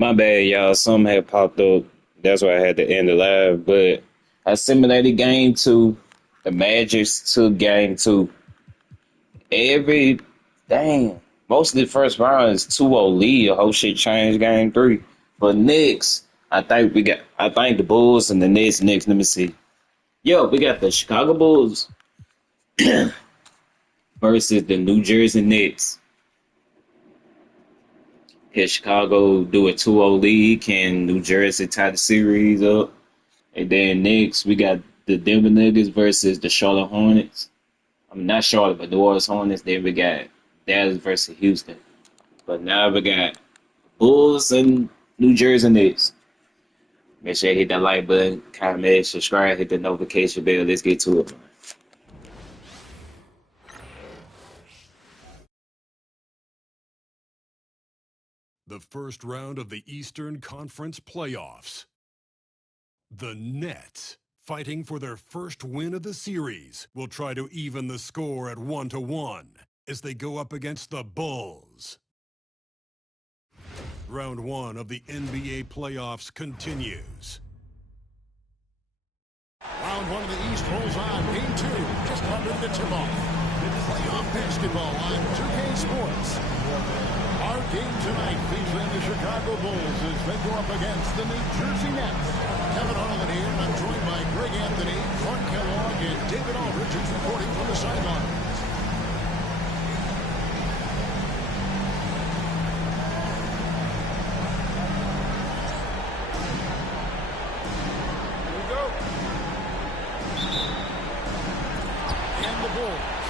My bad, y'all. Something had popped up. That's why I had to end the live. But I simulated game two. The Magic took game two. Every dang. Most of the first round is 2-0 lead. The whole shit changed game three. But next, I think the Bulls and the Nets next. Let me see. Yo, we got the Chicago Bulls versus the New Jersey Nets. Can Chicago do a 2-0 lead? Can New Jersey tie the series up? And then next, we got the Denver Nuggets versus the Charlotte Hornets. I mean, not Charlotte, but New Orleans Hornets. Then we got Dallas versus Houston. But now we got Bulls and New Jersey Nets. Make sure you hit that like button, comment, subscribe, hit the notification bell. Let's get to it, man. The first round of the Eastern Conference playoffs. The Nets, fighting for their first win of the series, will try to even the score at 1-1 as they go up against the Bulls. Round one of the NBA playoffs continues. Round one of the East rolls on. Game two, just under the tip-off. Playoff basketball on 2K Sports. Our game tonight featuring the Chicago Bulls as they go up against the New Jersey Nets. Kevin Harlan here, and I'm joined by Greg Anthony, Clark Kellogg, and David Aldridge, who's reporting from the sidelines.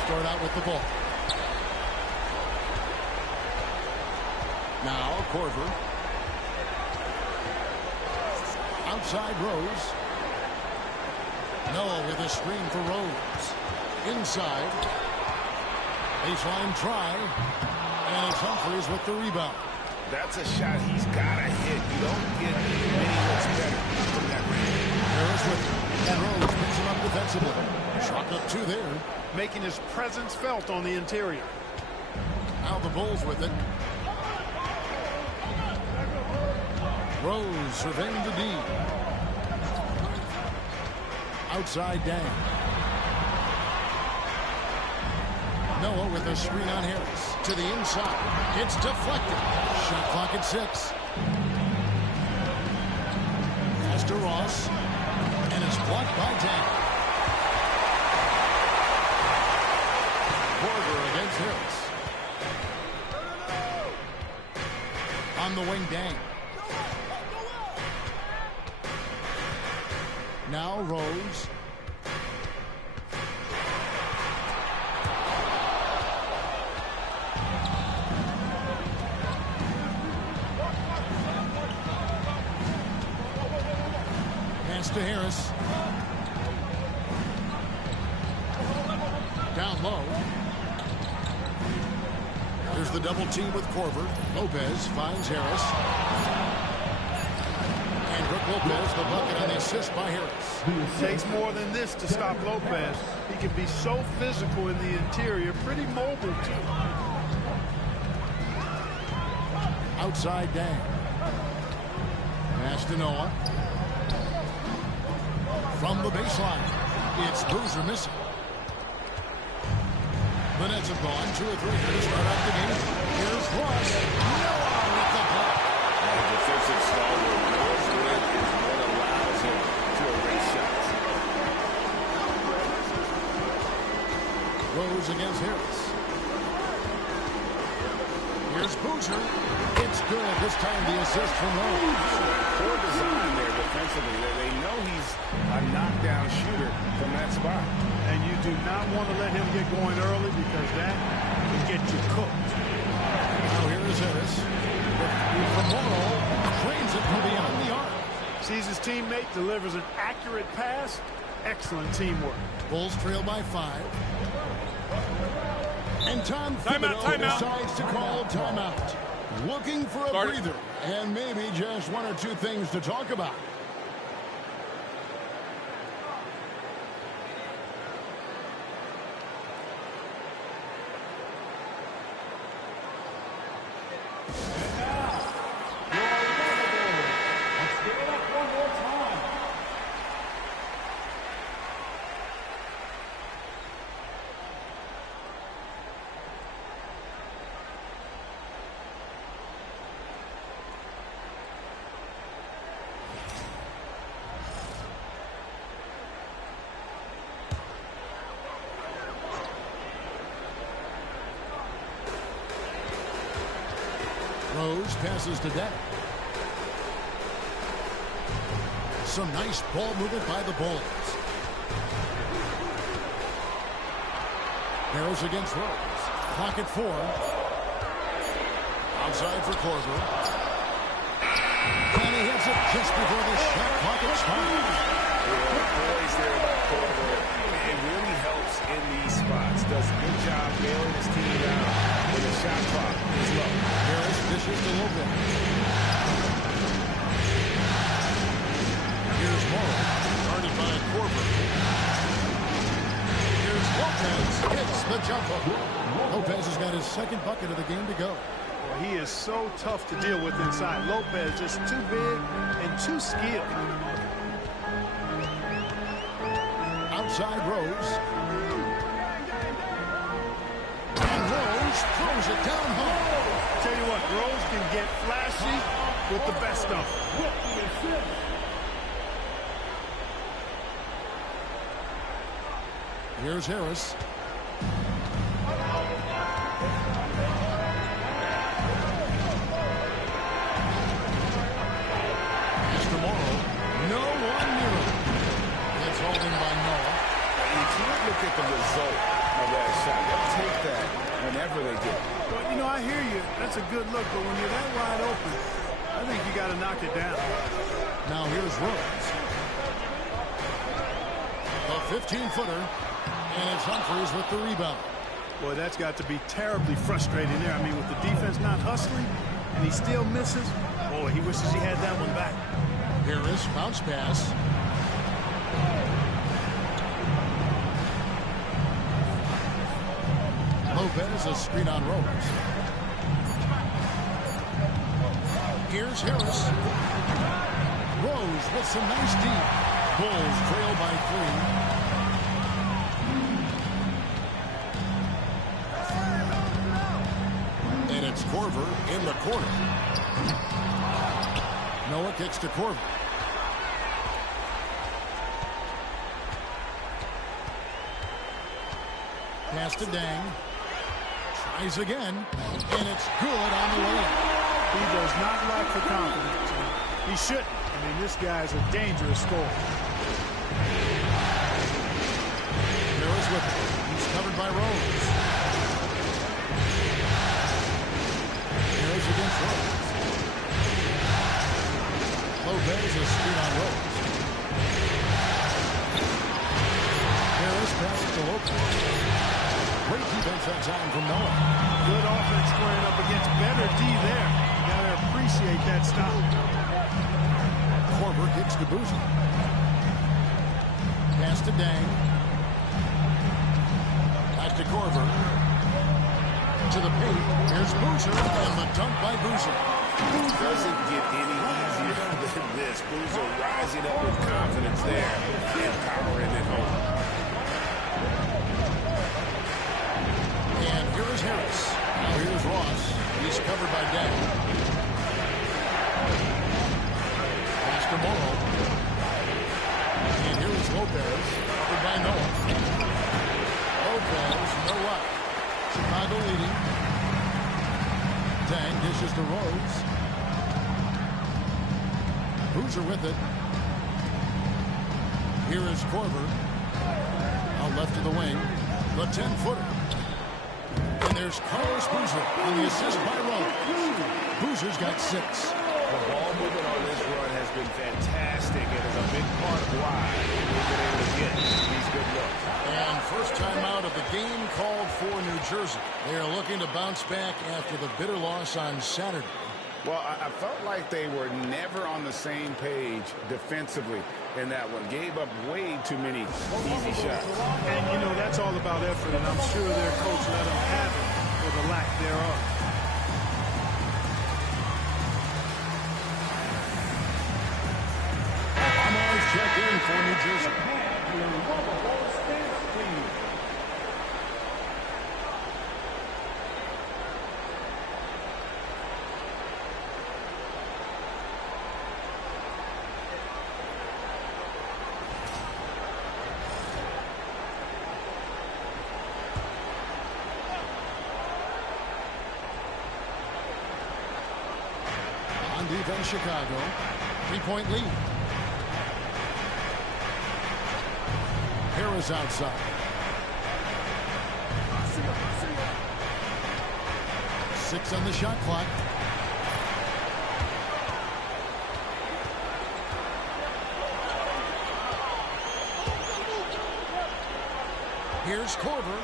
Start out with the ball. Now Korver. Outside Rose. Noah with a screen for Rose. Inside. Baseline try. And it's Humphries with the rebound. That's a shot he's got to hit. You don't get many looks better from that range. Harris with it. And Rose picks him up defensively. Chalk up two there. Making his presence felt on the interior. Now the Bulls with it. Rose surveying the D. Outside down. Noah with a screen on Harris. To the inside. It's deflected. Shot clock at 6. Pass to Ross. And it's blocked by Dang. Korver against Harris. On the wing, Dang. Now Rose. Pass to Harris. Down low. There's the double team with Korver. Lopez finds Harris. And Brook Lopez, the bucket on the assist by Harris. It takes more than this to stop Lopez. He can be so physical in the interior, pretty mobile too. Outside Dang. Pass to Noah. From the baseline. It's Boozer missing. The Nets have gone 2 or 3 here to start out the game. Here's Ross. Noah with the block. Defensive stalwart knows when is what allows him to erase shots. Rose against Harris. Here's Boozer. It's good. This time the assist from Rose. Poor design there defensively. They know he's a knockdown shooter from that spot. And you do not want to let him get going early because that will get you cooked. Now here is Harris. From Morrow, cranes it from beyond the arc. Sees his teammate, delivers an accurate pass. Excellent teamwork. Bulls trail by 5. And Tom Thibodeau decides to call timeout. Looking for a breather. And maybe just 1 or 2 things to talk about. Rose passes to Dak. Some nice ball movement by the Bulls. Harris against Rose. Clock at 4. Outside for Korver. And he hits it just before the shot clock expires. The boys there by Korver. It really helps in these spots. Does a good job bailing his team out when the shot clock is low. Harris dishes to Lopez. Here's Morrow. Guarded by Korver. Here's Lopez. Hits the jumper. Lopez has got his second bucket of the game to go. Well, he is so tough to deal with inside. Lopez just too big and too skilled. Outside Rose. And Rose throws it down home. Tell you what, Rose can get flashy with the best of them. Here's Harris. Mr. Morrow. No one near him. It's holding by Noah. You can't look at the result of that shot. They'll take that whenever they get it. Well, you know, I hear you. That's a good look, but when you're that wide open, I think you got to knock it down. Now here's Rose. A 15-footer. And it's Humphries with the rebound. Boy, that's got to be terribly frustrating there. I mean, with the defense not hustling, and he still misses. Boy, he wishes he had that one back. Harris, bounce pass. Lopez, a screen on Rose. Here's Harris. Rose with some nice deep. Bulls trail by 3. And it's Korver in the corner. Noah kicks to Korver. Pass to Dang. Tries again. And it's good on the way. He does not lack for confidence. He shouldn't. I mean, this guy's a dangerous scorer. Harris with it. He's covered by Rose. Harris against Rose. Lopez is screen on Rose. Harris passes to Lopez. Great defense that time from Noah. Good offense squaring up against better D there. You got to appreciate that stop. Korver kicks to Boozer. Pass to Dang. Back to Korver. To the paint. Here's Boozer. And the dunk by Boozer. Doesn't get any easier than this. Boozer rising up with confidence there and powering it home. And here is Harris. Now here's Ross. He's covered by Dang. Pass to Morrow. And here is Lopez. Covered by Noah. Lopez, no luck. Chicago leading. Dang dishes to Rose. Boozer with it. Here is Korver. Out left to the wing. The 10-footer. And there's Carlos Boozer on the assist by Rose. Boozer's got 6. The ball movement on this run has been fantastic and is a big part of why we've been able to get these good looks. And first time out of the game called for New Jersey. They are looking to bounce back after the bitter loss on Saturday. Well, I felt like they were never on the same page defensively in that one. Gave up way too many easy shots. And, you know, that's all about effort, and I'm sure their coach let them have it for the lack thereof. Hammers check in for New Jersey. defense, Chicago. 3-point lead. Harris outside. 6 on the shot clock. Here's Korver.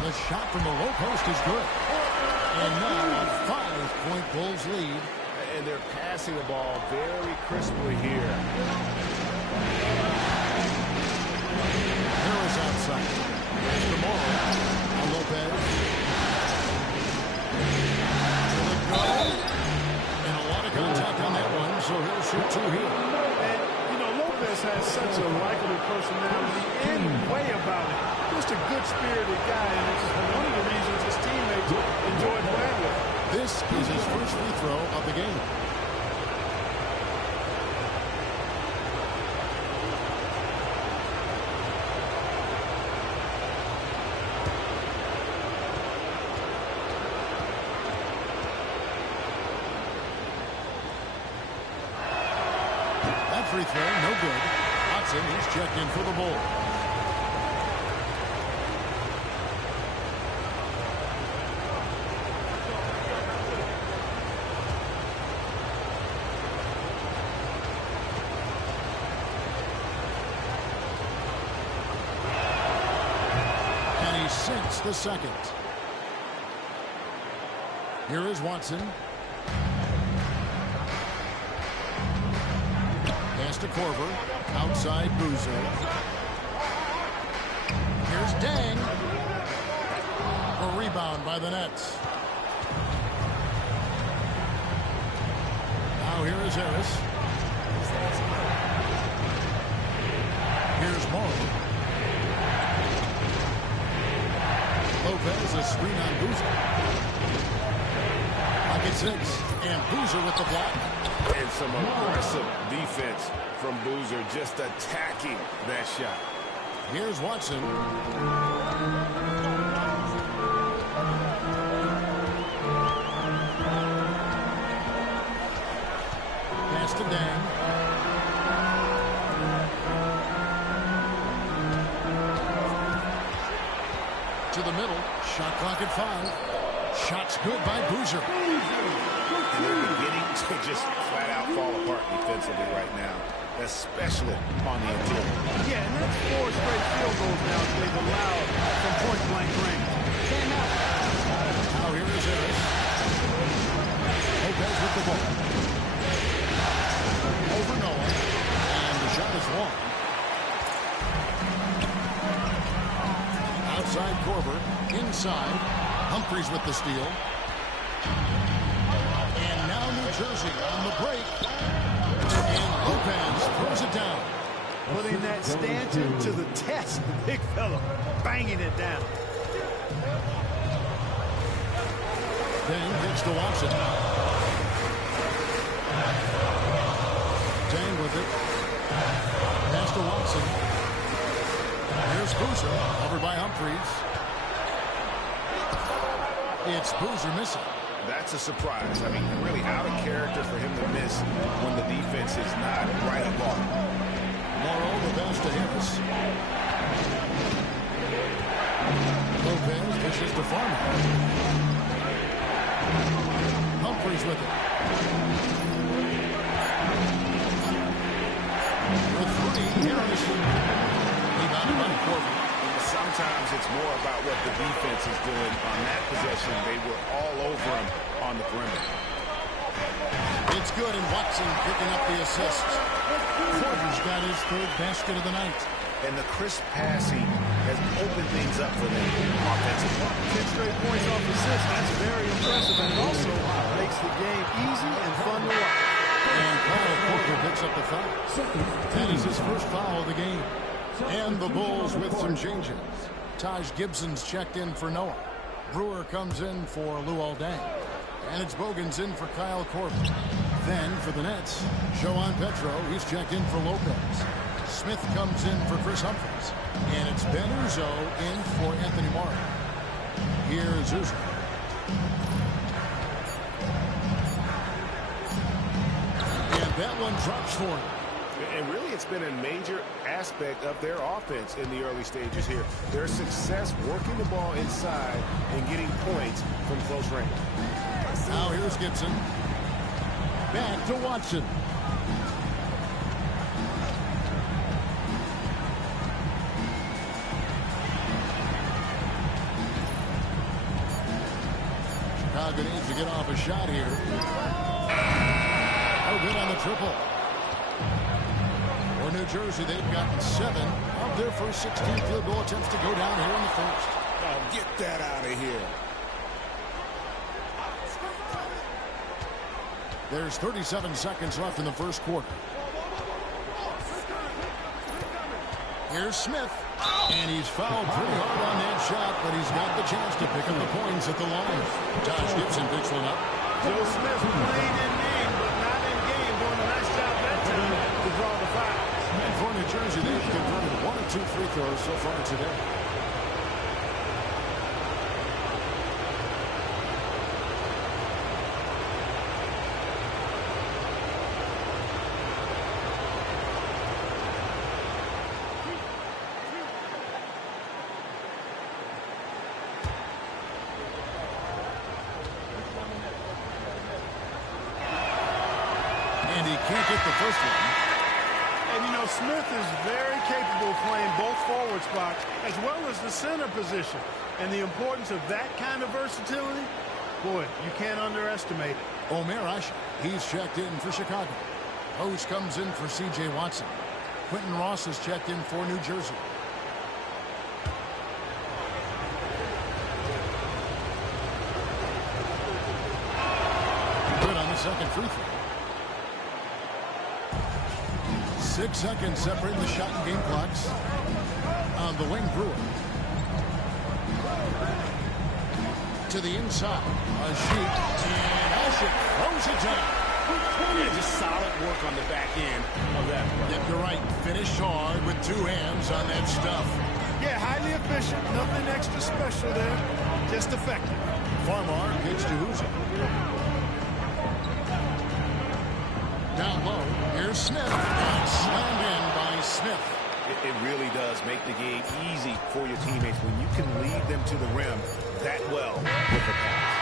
The shot from the low post is good. And now a 5-point Bulls lead. And they're passing the ball very crisply here. Harris outside. Here's Demore. Now Lopez. Will it go? And a lot of contact on that one, so he'll shoot 2 here. And, you know, Lopez has such a likable personality and way about it. Just a good-spirited guy, and it's one of the reasons his teammates enjoy playing with him. This is his first free throw of the game. That free throw, no good. Watson, he's checked in for the Bulls. Sinks the second. Here is Watson. Pass to Korver. Outside Boozer. Here's Dang. A rebound by the Nets. Now here is Harris. Here's Morrow. Lopez, a screen on Boozer. Pocket 6, and Boozer with the block. And some aggressive defense from Boozer, just attacking that shot. Here's Watson. Pass to Dang. To the middle. Shot clock at 5. Shots good by Boozer. And they're beginning to just flat out fall apart defensively right now, especially on the interior. Yeah, and that's 4 straight field goals now that they've allowed from point-blank range. Now here is Harris. Lopez with the ball. Over Noah. And the shot is long. Outside Korver. Inside. Humphries with the steal. And now New Jersey on the break. And Lopez throws it down. Putting that Stanton to the test, the big fella, banging it down. Dang gets to Watson. Dang with it. Pass to Watson. Here's Boozer, covered by Humphries. It's Boozer missing. That's a surprise. I mean, really out of character for him to miss when the defense is not right along. Morrow, the pass to Harris. Lopez dishes to Farmer. Humphries with it. With 3, Harris. Rebounded by Korver. Sometimes it's more about what the defense is doing on that possession. They were all over him on the perimeter. It's good, and Watson picking up the assist. Korver's got his 3rd basket of the night. And the crisp passing has opened things up for them offensively. 10 straight points off assists. That's very impressive, and it also makes the game easy and fun to watch. And Kyle Korver picks up the foul. That is his first foul of the game. And the Bulls with some changes. Taj Gibson's checked in for Noah. Brewer comes in for Luol Deng. And it's Bogans in for Kyle Korver. Then for the Nets, Joan Petro, he's checked in for Lopez. Smith comes in for Chris Humphries. And it's Ben Uzo in for Anthony Morrow. Here's Uzo. That one drops for him. And really, it's been a major aspect of their offense in the early stages here. Their success working the ball inside and getting points from close range. Now here's Gibson. Back to Watson. Chicago needs to get off a shot here. Oh, good on the triple. For New Jersey, they've gotten 7 of their first 16 field goal attempts to go down here in the first. Oh, get that out of here. There's 37 seconds left in the first quarter. Here's Smith. And he's fouled pretty hard on that shot, but he's got the chance to pick up the points at the line. Josh Gibson picks one up. Joe Smith played in game, but not in game. Doing a nice job that time to draw the foul. And for New Jersey, they've converted 1 of 2 free throws so far today. And he can't get the first one. And, you know, Smith is very capable of playing both forward spots as well as the center position. And the importance of that kind of versatility, boy, you can't underestimate it. Omer Ashe, he's checked in for Chicago. Rose comes in for C.J. Watson. Quentin Ross has checked in for New Jersey. Good on the second free throw. 6 seconds separating the shot and game clocks on the wing. Brewer to the inside, a shoot, and Ashe throws it down. Yeah, just solid work on the back end of that play. Yep, you're right. Finished hard with 2 hands on that stuff. Yeah, highly efficient. Nothing extra special there. Just effective. Farmar gets to Huzo. Down low, here's Smith. And slammed in by Smith. It really does make the game easy for your teammates when you can lead them to the rim that well with the pass.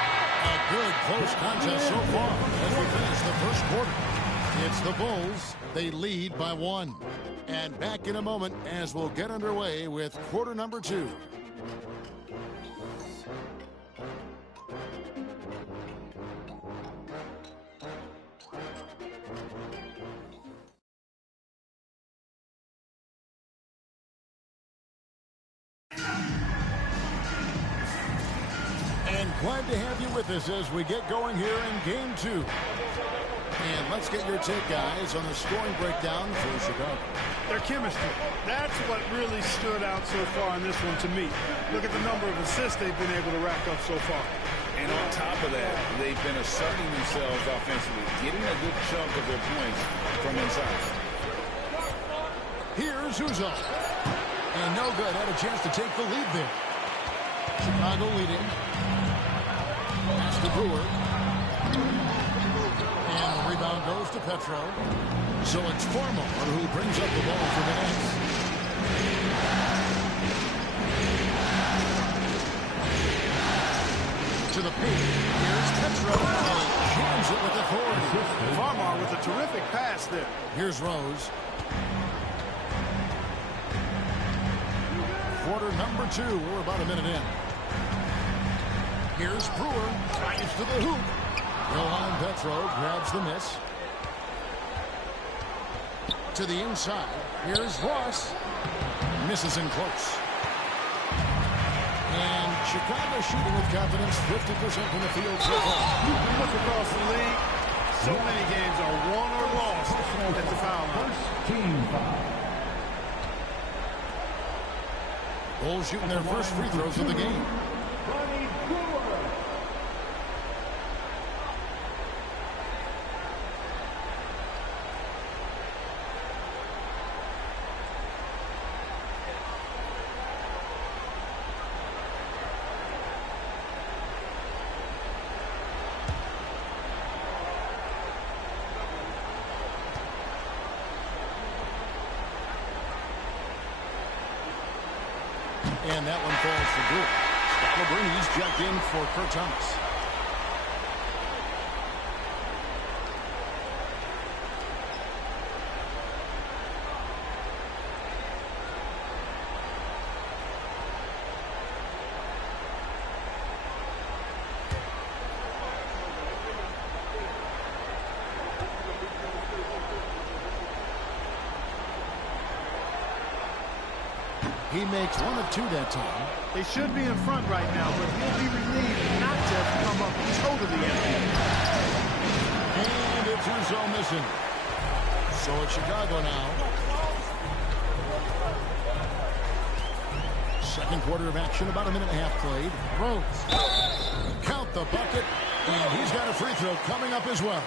A good close contest so far as we finish the first quarter. It's the Bulls. They lead by 1. And back in a moment as we'll get underway with quarter number 2. Glad to have you with us as we get going here in Game 2. And let's get your take, guys, on the scoring breakdown for Chicago. Their chemistry. That's what really stood out so far in this one to me. Look at the number of assists they've been able to rack up so far. And on top of that, they've been asserting themselves offensively, getting a good chunk of their points from inside. Here's Huzo. And no good. Had a chance to take the lead there. Chicago leading. Pass to Brewer. And the rebound goes to Petro. So it's Farmar who brings up the ball for the Nets. To the paint. Here's Petro. And he jams it with authority. Farmar with a terrific pass there. Here's Rose. Quarter number 2. We're about a minute in. Here's Brewer. Drives to the hoop. Johan Petro grabs the miss. To the inside. Here's Ross. Misses in close. And Chicago shooting with confidence. 50% from the field so far. Look across the league. So many games are won or lost at the foul line. Team foul. Bulls shooting their first free throws of the game. And that one falls for good. Scalabrini's checked in for Kurt Thomas. He makes one of two that time. They should be in front right now, but he'll be relieved not to have come up totally empty. And it's Rizzo missing. So it's Chicago now. Second quarter of action, about a minute and a half played. Rose. Count the bucket. And he's got a free throw coming up as well.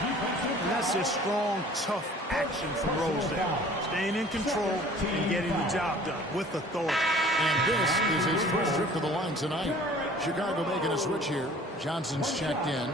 And that's just strong, tough action from Rose there. Staying in control and getting the job done with authority. And this is his first trip to the line tonight. Chicago making a switch here. Johnson's checked in.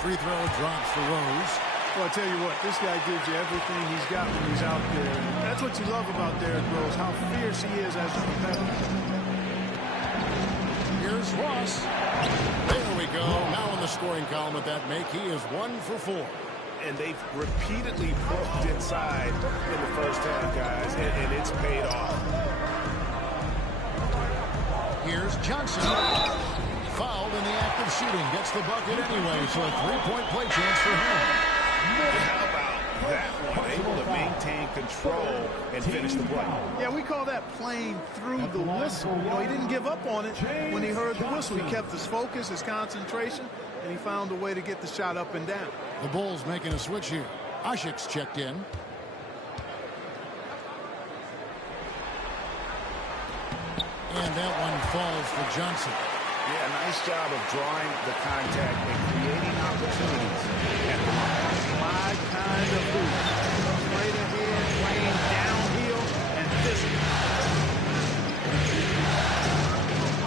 Free throw drops for Rose. Well, I tell you what, this guy gives you everything he's got when he's out there. That's what you love about Derrick Rose, how fierce he is as a competitor. Here's Ross. There we go. Now in the scoring column with that make, he is 1 for 4. And they've repeatedly worked inside in the first half, guys, and it's paid off. Here's Johnson. Fouled in the act of shooting. Gets the bucket anyway, so a three-point play chance for him. How about that one? Able to maintain control and finish the play. Yeah, we call that playing through the whistle. You know, he didn't give up on it when he heard the whistle. He kept his focus, his concentration, and he found a way to get the shot up and down. The Bulls making a switch here. Asik's checked in. And that one falls for Johnson. Yeah, nice job of drawing the contact and creating opportunities. And My kind of hoop. Straight ahead, playing downhill, and physical.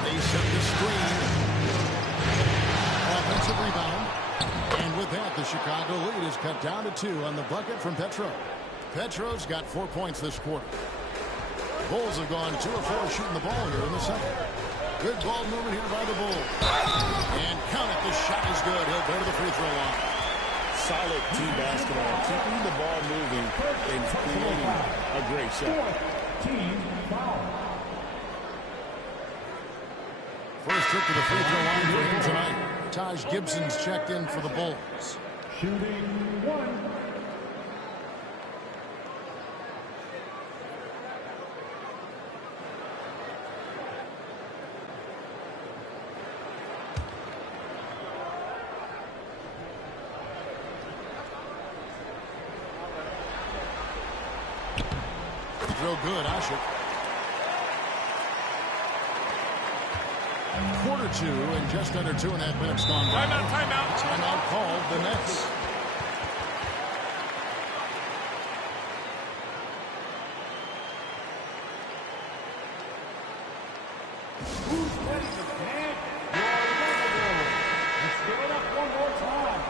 They set the screen. Offensive rebound. And with that, the Chicago lead is cut down to 2 on the bucket from Petro. Petro's got 4 points this quarter. Bulls have gone 2 of 4 shooting the ball here in the second. Good ball movement here by the Bulls. And count it, the shot is good. He'll go to the free throw line. solid team basketball, keeping the ball moving and creating a great shot. First trip to the free throw line for him tonight. Taj Gibson's checked in for the Bulls. Shooting one. Real good, Asher. Quarter 2 and just under 2.5 minutes gone by. Timeout called the Nets. Who's ready to dance? Let's give it up one more time.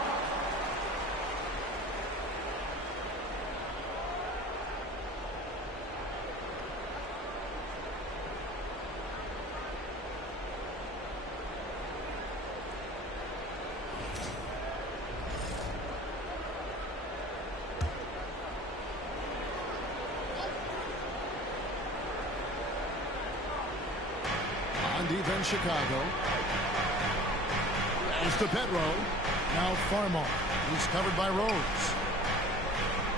Defense Chicago. As to Petro. Now Farmar. He's covered by Rose.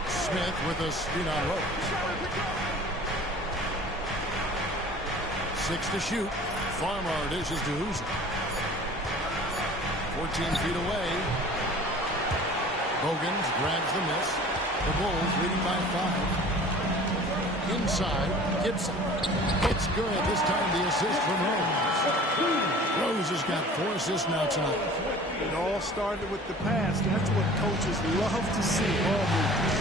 Smith with a screen on Rose. 6 to shoot. Farmar dishes to Hooser. 14 feet away. Bogans grabs the miss. The Bulls leading by 5. Inside, Gibson. It's good. This time the assist from Rose. Rose has got 4 assists now tonight. It all started with the pass. That's what coaches love to see. Ball movement.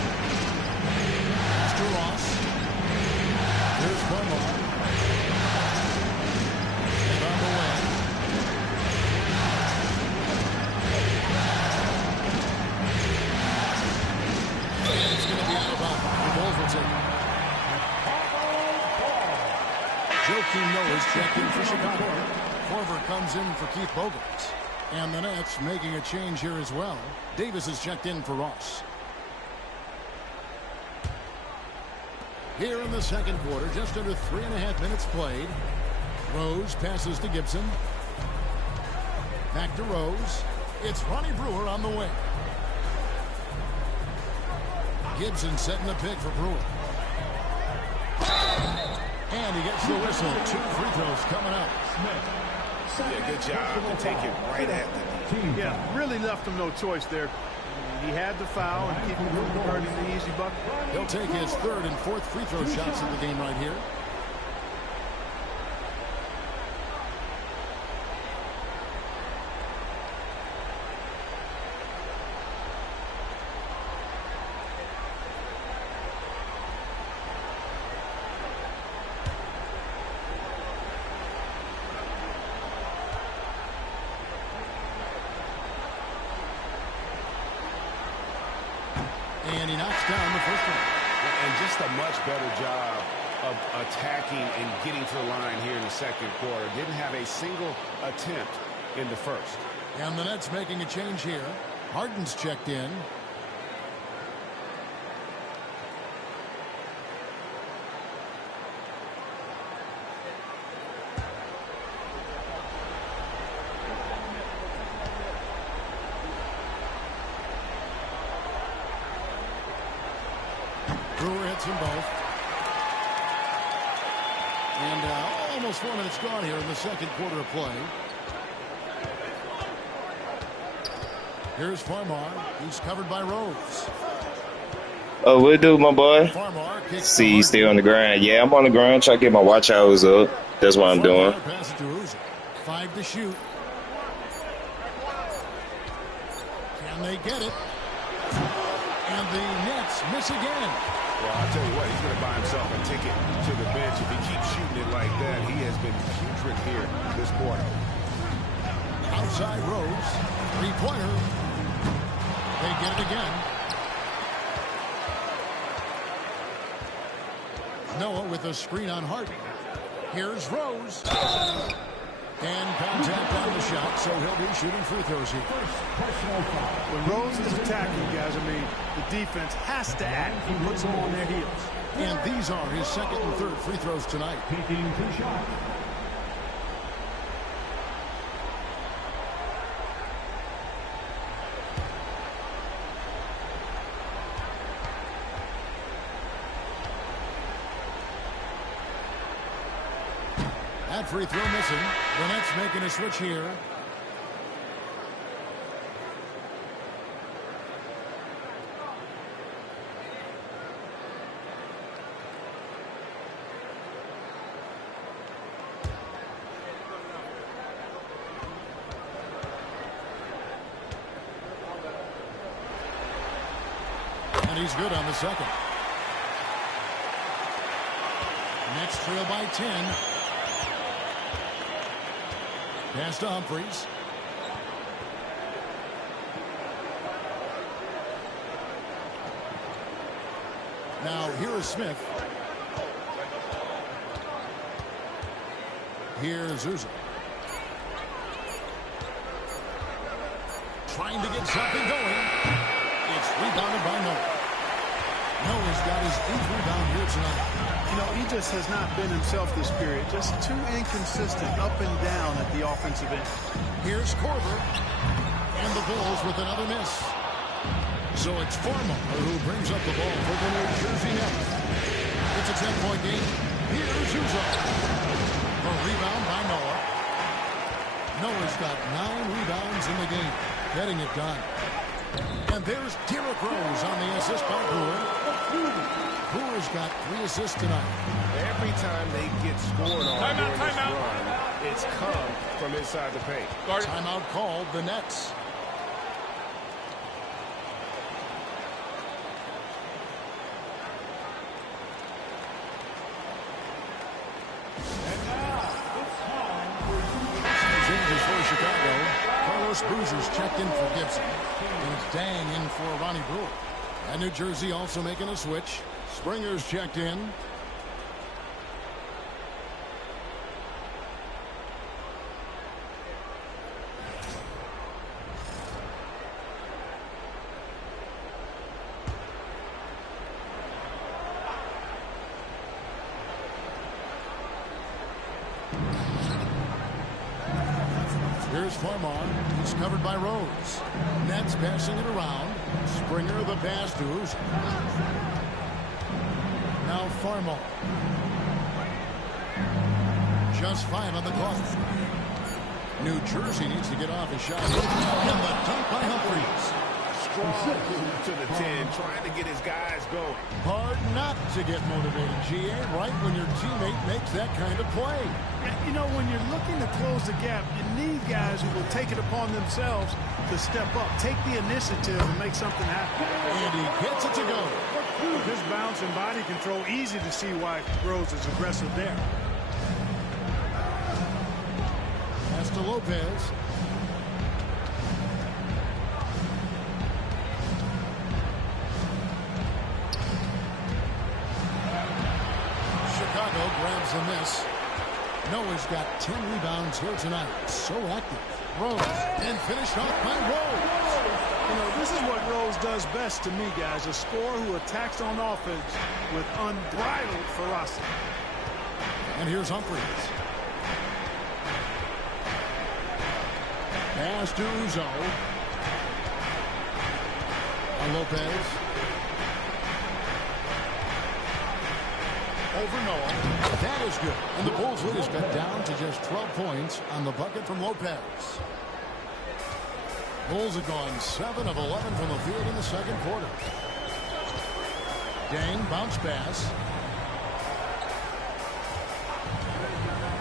Joakim Noah's checked in for Chicago. Korver comes in for Keith Bogans. And the Nets making a change here as well. Davis is checked in for Ross. Here in the second quarter, just under 3.5 minutes played. Rose passes to Gibson. Back to Rose. It's Ronnie Brewer on the wing. Gibson setting the pick for Brewer. And he gets the whistle. 2 free throws coming up. Yeah, good job to take it right at them. Yeah, really left him no choice there. He had the foul and keep him from converting the easy bucket. He'll take his 3rd and 4th free throw shots of the game right here. And he knocks down the first one. And just a much better job of attacking and getting to the line here in the second quarter. Didn't have a single attempt in the first. And the Nets making a change here. Harden's checked in. Brewer hits them both. And almost 4 minutes gone here in the second quarter of play. Here's Farmar. He's covered by Rose. Oh, what do, my boy? Farmar kicks See, you still on the grind. Yeah, I'm on the grind. Try to get my watch hours up. That's what I'm doing. Pass it to Uzi. 5 to shoot. Can they get it? And the Nets miss again. Well, I'll tell you what, he's going to buy himself a ticket to the bench. If he keeps shooting it like that, he has been putrid here this quarter. Outside Rose. 3-pointer. They get it again. Noah with a screen on Harden. Here's Rose. And contact on the shot, so he'll be shooting free throws here. When Rose is attacking, guys, I mean, the defense has to act. He puts them on their heels. And these are his 2nd and 3rd free throws tonight. That free throw missing. The Nets making a switch here. And he's good on the second. Nets trail by 10. Pass to Humphries. Now here is Smith. Here's Uzi. Trying to get something going. It's rebounded by Noah. Noah's got his 8th rebound here tonight. You know, he just has not been himself this period. Just too inconsistent up and down at the offensive end. Here's Korver. And the Bulls with another miss. So it's Farmar who brings up the ball for the New Jersey Nets. It's a 10-point game. Here's Uzi. A rebound by Noah. Noah's got 9 rebounds in the game. Getting it done. And there's Derrick Rose on the assist by Brewer. Brewer's got 3 assists tonight. Every time they get scored on during this run, it's come from inside the paint. Timeout called the Nets. Changes for Chicago. Carlos Boozer's checked in for Gibson. And it's Dang in for Ronnie Brewer. And New Jersey also making a switch. Springer's checked in. Here's Farmar. He's covered by Rose. Nets passing it around. Springer the pass to Uzo. Now Farmar. Just 5 on the clock. New Jersey needs to get off a shot. And the dunk by Humphries. Strong move to the 10, trying to get his guys going. Hard not to get motivated, GA, right when your teammate makes that kind of play. You know, when you're looking to close the gap, you need guys who will take it upon themselves to step up, take the initiative and make something happen. And he gets it to go. With his bounce and body control, easy to see why Rose is aggressive there. Pass to Lopez. Chicago grabs the miss. Noah's got 10 rebounds here tonight. So active. Rose. And finished off by Rose. You know, this is what Rose does best to me, guys. A scorer who attacks on offense with unbridled ferocity. And here's Humphries. Pass to Uzo. And Lopez. Over Noah. That is good. And the Bulls lead is cut down to just 12 points on the bucket from Lopez. Bulls have gone 7 of 11 from the field in the second quarter. Dang, bounce pass.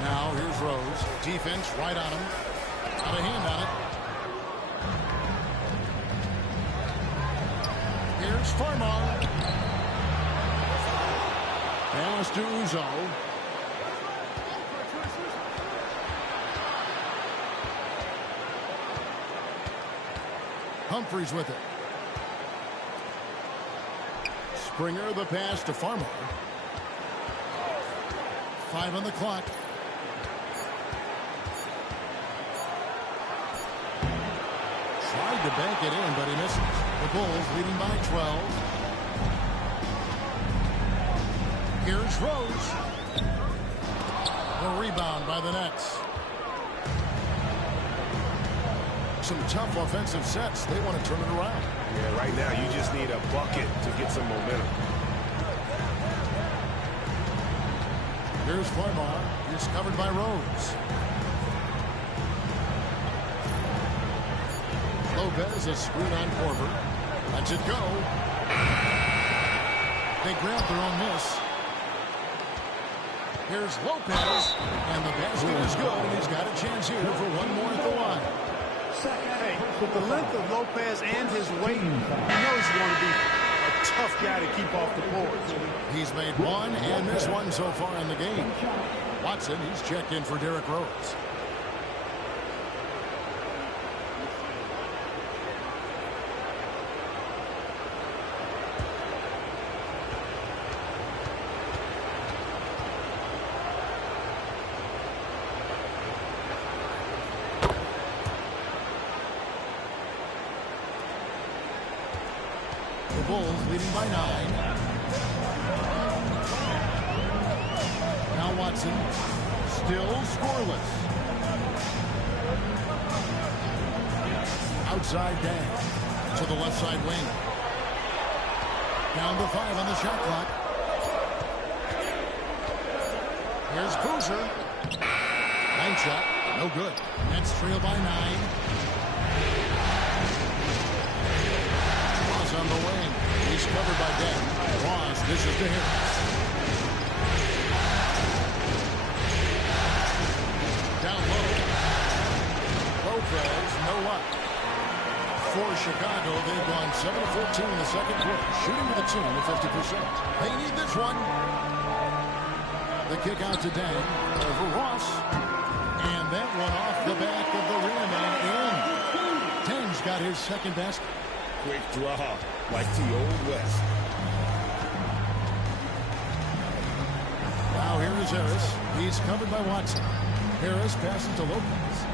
Now here's Rose. Defense right on him. Got a hand on it. Here's Farmar. Pass to Uzo. Humphries with it. Springer the pass to Farmar. 5 on the clock. Tried to bank it in, but he misses. The Bulls leading by 12. Here's Rose. The rebound by the Nets. Some tough offensive sets. They want to turn it around. Yeah, right now you just need a bucket to get some momentum. Here's Farmar. He's covered by Rose. Lopez, a screen on Korver. Lets it go. They grab their own miss. Here's Lopez. And the basket is good. And he's got a chance here for one more at the line. Hey, with the length of Lopez and his weight, he knows he's going to be a tough guy to keep off the boards. He's made one and missed one so far in the game. Watson, he's checked in for Derrick Rose. The Bulls leading by 9. Now Watson, still scoreless. Outside Dan to the left side wing. Down to 5 on the shot clock. Here's Boozer. Line shot, no good. Nets trail by 9. On the wing. He's covered by Dan. Ross dishes to him. Down low. Lopez, no luck. For Chicago, they've gone 7 of 14 in the second quarter, shooting to the tune of 50%. They need this one. The kick out to Dan. Over Ross. And that one off the back of the rim and in. Dan's got his second basket. Quick draw, like the old West. Now here is Harris. He's covered by Watson. Harris passes to Lopez.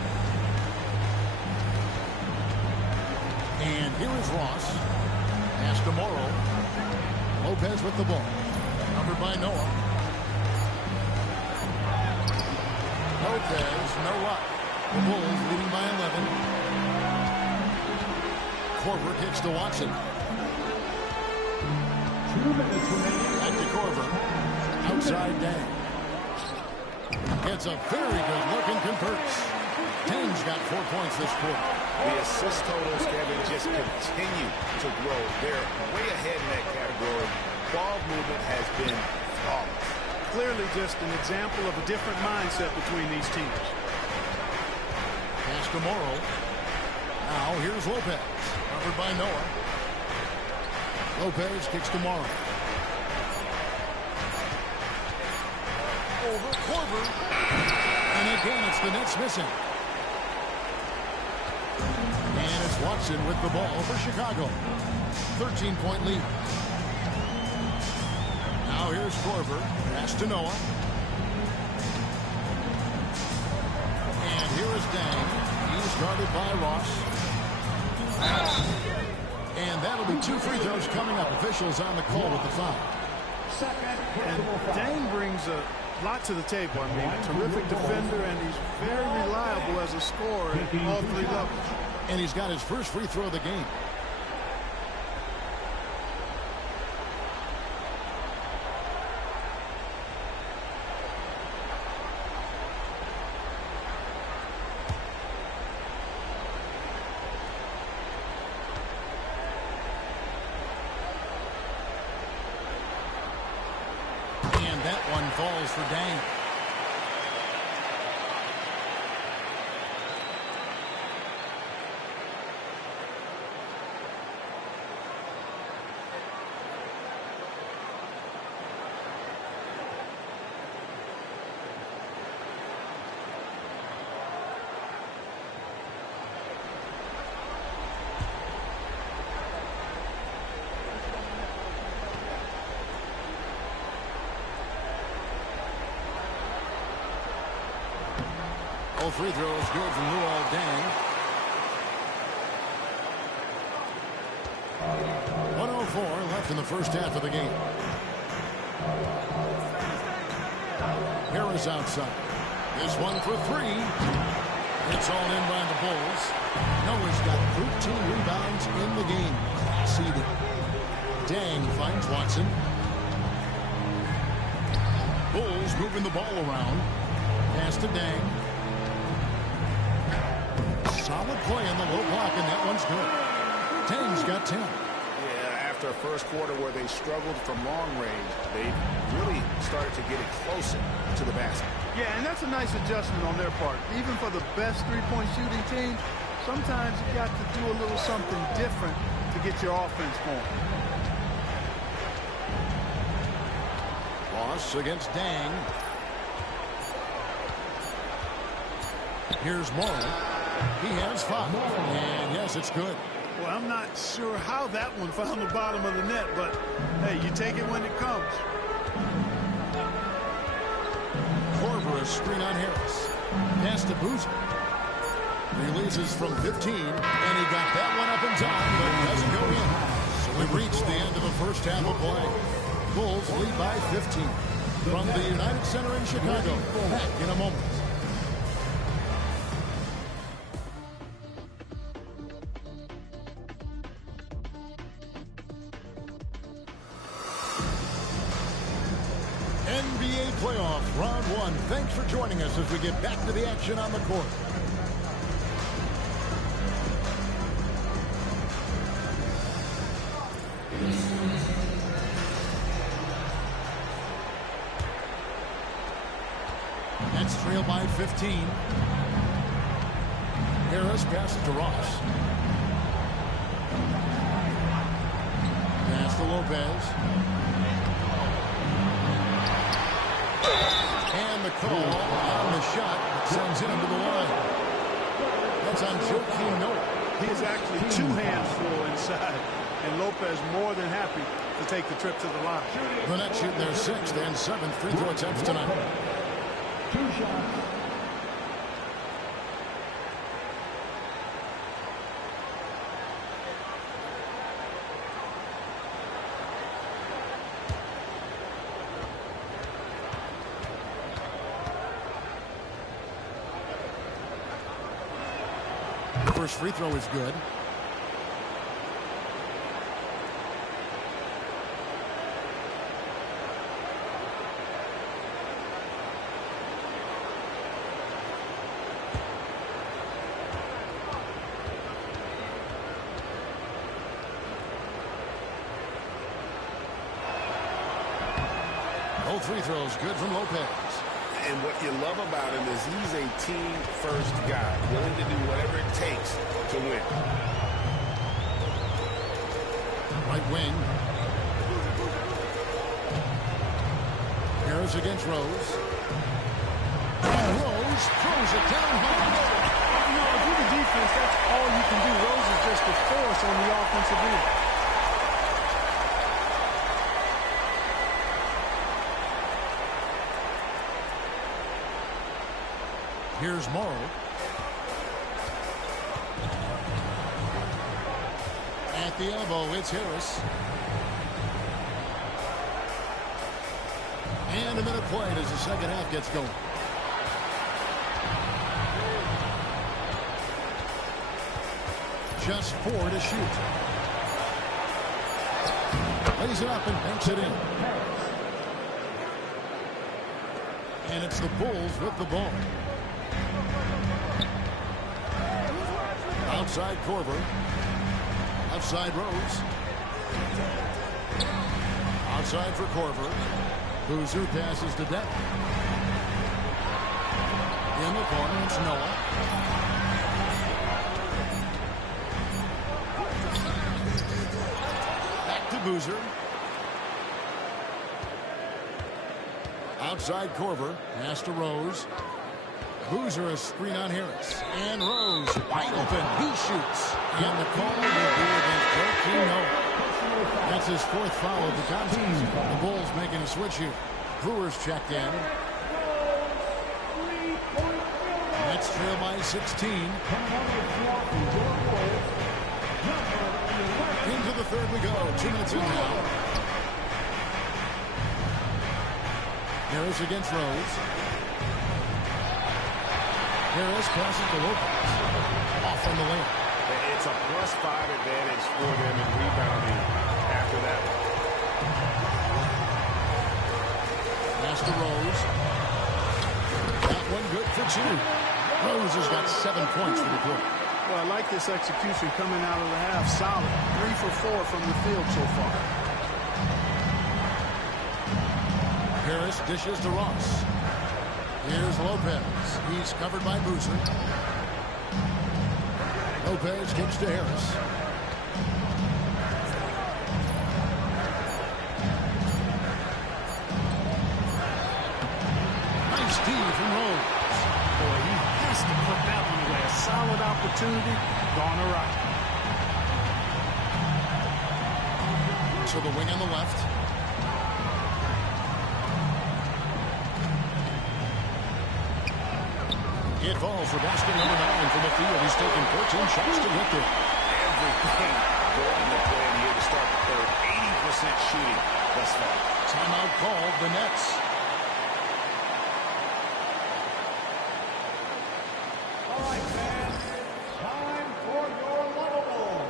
And here is Ross. Pass to Morrow. Lopez with the ball. Covered by Noah. Lopez, no luck. The Bulls leading by 11. Korver kicks to Watson. 2 minutes remaining. Back to Korver. Outside Dang. Gets a very good look and converts. Dang's got 4 points this quarter. The assist totals, Kevin, just continue to grow. They're way ahead in that category. Ball movement has been flawless. Clearly just an example of a different mindset between these teams. Pass to Morrow. Now here's Lopez. Covered by Noah. Lopez kicks to Morrow. Over Korver. And again, it's the Nets missing. And it's Watson with the ball for Chicago. 13-point lead. Now here's Korver. Pass to Noah. And here is Dang. He's guarded by Ross. And that'll be 2 free throws coming up. Officials on the call with the foul. Second And personal foul. Dang brings a lot to the table. I mean, a terrific defender, and he's very reliable as a scorer at all 3 levels. And he's got his first free throw of the game. And that one falls for Dang. All free throws good from Luol Deng. 1:04 left in the first half of the game. Harris outside. This one for 3. It's all in by the Bulls. Noah's got 13 rebounds in the game. Seeded. Deng finds Watson. Bulls moving the ball around. Pass to Deng. Solid play in the low block, and that one's good. Deng's got 10. Yeah, after a first quarter where they struggled from long range, they really started to get it closer to the basket. Yeah, and that's a nice adjustment on their part. Even for the best three-point shooting team, sometimes you got to do a little something different to get your offense going. Ross against Deng. Here's Morrow. He has 5. And yes, it's good. Well, I'm not sure how that one found the bottom of the net, but hey, you take it when it comes. Korver, a screen on Harris. Pass to Boozer. Releases from 15, and he got that one up in time, but it doesn't go in. So we've reached the end of the first half of play. Bulls lead by 15. From the United Center in Chicago. Back in a moment. NBA playoffs, round 1. Thanks for joining us as we get back to the action on the court. Nets trail by 15. Harris passes to Ross. Pass to Lopez. And the call on the shot sends him to the line. That's on Joakim Noah. He is actually 2 hands full inside, and Lopez more than happy to take the trip to the line. The Nets shoot their 6th and 7th free throw attempts tonight. 2 shots. first free throw is good. Both free throws good from Lopez. And what you love about him is he's a team-first guy, willing to do whatever it takes to win. Right wing. Harris against Rose. And Rose throws it down home. You know, if you're the defense, that's all you can do. Rose is just a force on the offensive end. Here's Morrow. At the elbow, it's Harris. And a minute played as the second half gets going. Just 4 to shoot. Lays it up and banks it in. And it's the Bulls with the ball. Outside Korver. Outside Rose. Outside for Korver. Boozer passes to Deck. In the corner, it's Noah. Back to Boozer. Outside Korver. Pass to Rose. Boozer a screen on Harris. And Rose wide open. He shoots. And the call will be against Joakim Noah. That's his 4th foul of the contest. The Bulls making a switch here. Brewers checked in. Nets trail by 16. Into the third we go. 2 minutes in now. Harris against Rose. Harris passes to Lopez. Off on the lane. It's a +5 advantage for them in rebounding after that one. Pass to Rose. That one good for 2. Rose has got 7 points for the quarter. Well, I like this execution coming out of the half. Solid. 3 for 4 from the field so far. Harris dishes to Ross. Here's Lopez. He's covered by Boozer. Lopez kicks to Harris. Nice D from Rose. Boy, he has to put that one away. A solid opportunity. Gone awry. To the wing on the left. It falls for basket number 9 from the field. He's taken 14 shots to get there. Everything going to plan here to start the third. 80% shooting thus far. Timeout called the Nets. All right, fans. Time for your lovable.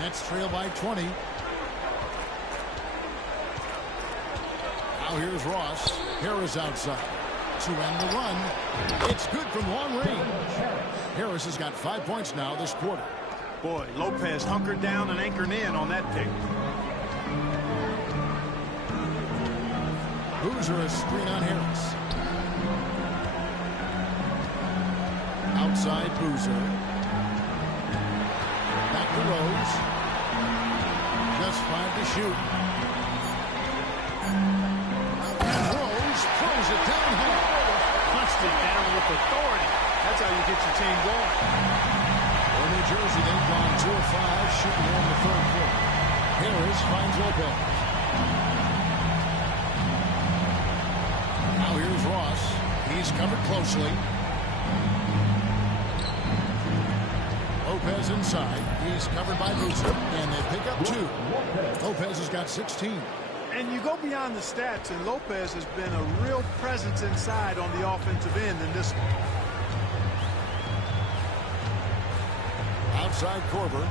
Nets trail by 20. Now here's Ross. Harris outside. To end the run. It's good from long range. Harris has got 5 points now this quarter. Boy, Lopez hunkered down and anchored in on that pick. Boozer a screen on Harris. Outside Boozer. Back to Rose. Just 5 to shoot. And Rose throws it down hard. Punched it down with authority. That's how you get your team going. For New Jersey, they've gone 2 of 5 shooting in the third quarter. Harris finds Lopez. Now here's Ross. He's covered closely. Lopez inside. He's covered by Boozer. And they pick up 2. Lopez has got 16. And you go beyond the stats, and Lopez has been a real presence inside on the offensive end in this one. Outside Korver.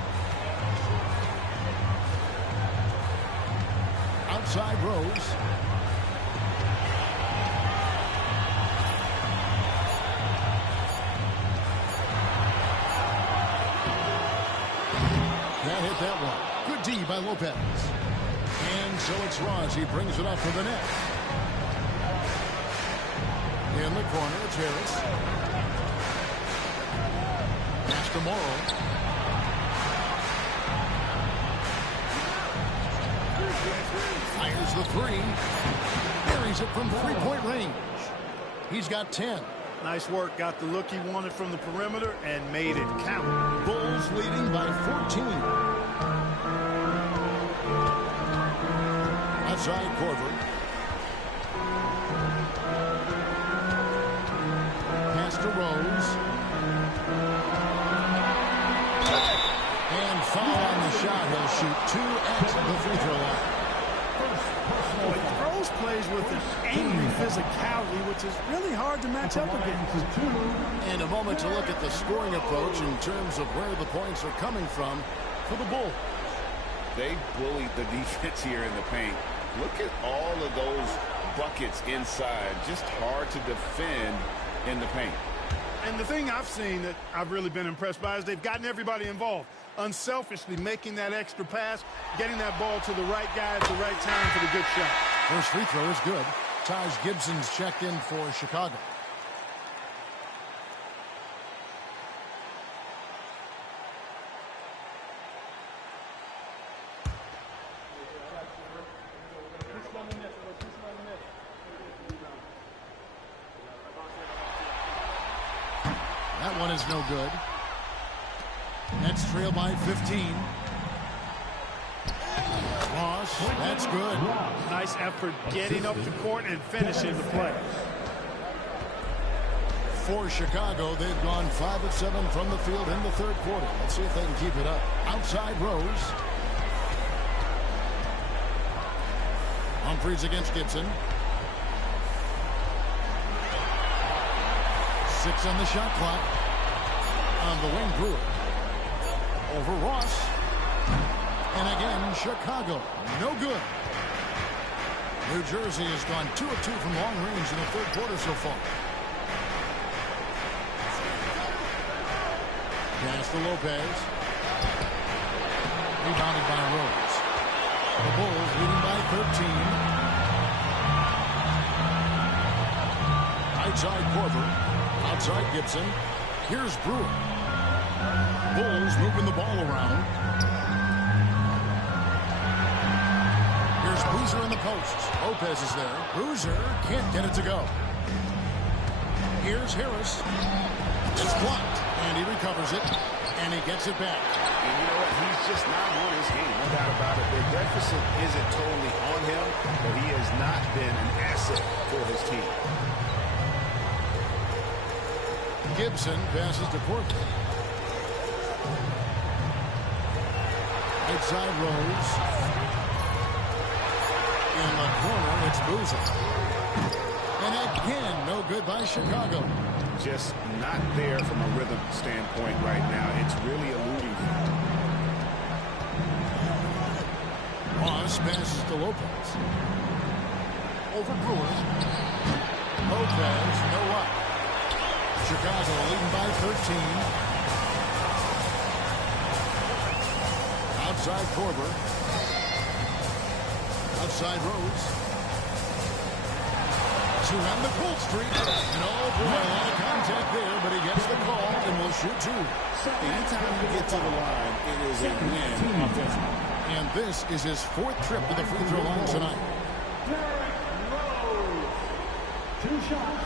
Outside Rose. Can't hit that one. Good D by Lopez. And so it's Ross. He brings it up for the net. In the corner, it's Harris. Pass to Morrow. Fires the 3. Buries it from 3-point range. He's got 10. Nice work. Got the look he wanted from the perimeter and made it count. Bulls leading by 14. Outside Korver. Pass to Rose. And foul on the shot. He'll shoot 2 at the free throw line. Boy, Rose plays with an angry physicality, which is really hard to match up against. And a moment to look at the scoring approach in terms of where the points are coming from for the Bulls. They bullied the defense here in the paint. Look at all of those buckets inside. Just hard to defend in the paint. And the thing I've seen that I've really been impressed by is they've gotten everybody involved. Unselfishly making that extra pass, getting that ball to the right guy at the right time for the good shot. First free throw is good. Taj Gibson's checked in for Chicago. That one is no good. Nets trail by 15. Ross, that's good. Nice effort getting up the court and finishing the play. For Chicago, they've gone 5 of 7 from the field in the third quarter. Let's see if they can keep it up. Outside Rose. Humphries against Gibson. 6 on the shot clock. On the wing, Brewer. Over Ross. And again, Chicago. No good. New Jersey has gone 2 of 2 from long range in the third quarter so far. Pass to Lopez. Rebounded by Rose. The Bulls leading by 13. Outside Korver. Outside Gibson. Here's Brewer. Bulls moving the ball around. Here's Boozer in the posts. Lopez is there. Boozer can't get it to go. Here's Harris. It's blocked. And he recovers it. And he gets it back. And you know what? He's just not on his game. No doubt about it. The deficit isn't totally on him, but he has not been an asset for his team. Gibson passes to Korver. Outside Rose. In the corner, it's Boozer. And again, no good by Chicago. Just not there from a rhythm standpoint right now. It's really eluding him. Harris passes to Lopez. Over Brewer. Lopez, no up. Chicago leading by 13. Outside Korver. Outside Rose. To run the Cold Streak. And oh boy, a lot of contact there, but he gets the call and will shoot two. Anytime you get to the line, it is a win offensively. And this is his 4th trip to the free throw line tonight. Derrick Rose. 2 shots.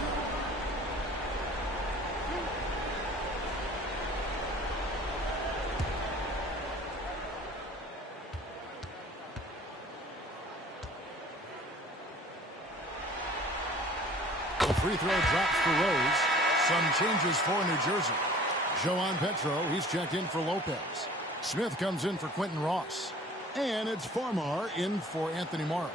The free throw drops for Rose. Some changes for New Jersey. Joan Petro, he's checked in for Lopez. Smith comes in for Quentin Ross. And it's Farmar in for Anthony Morrow.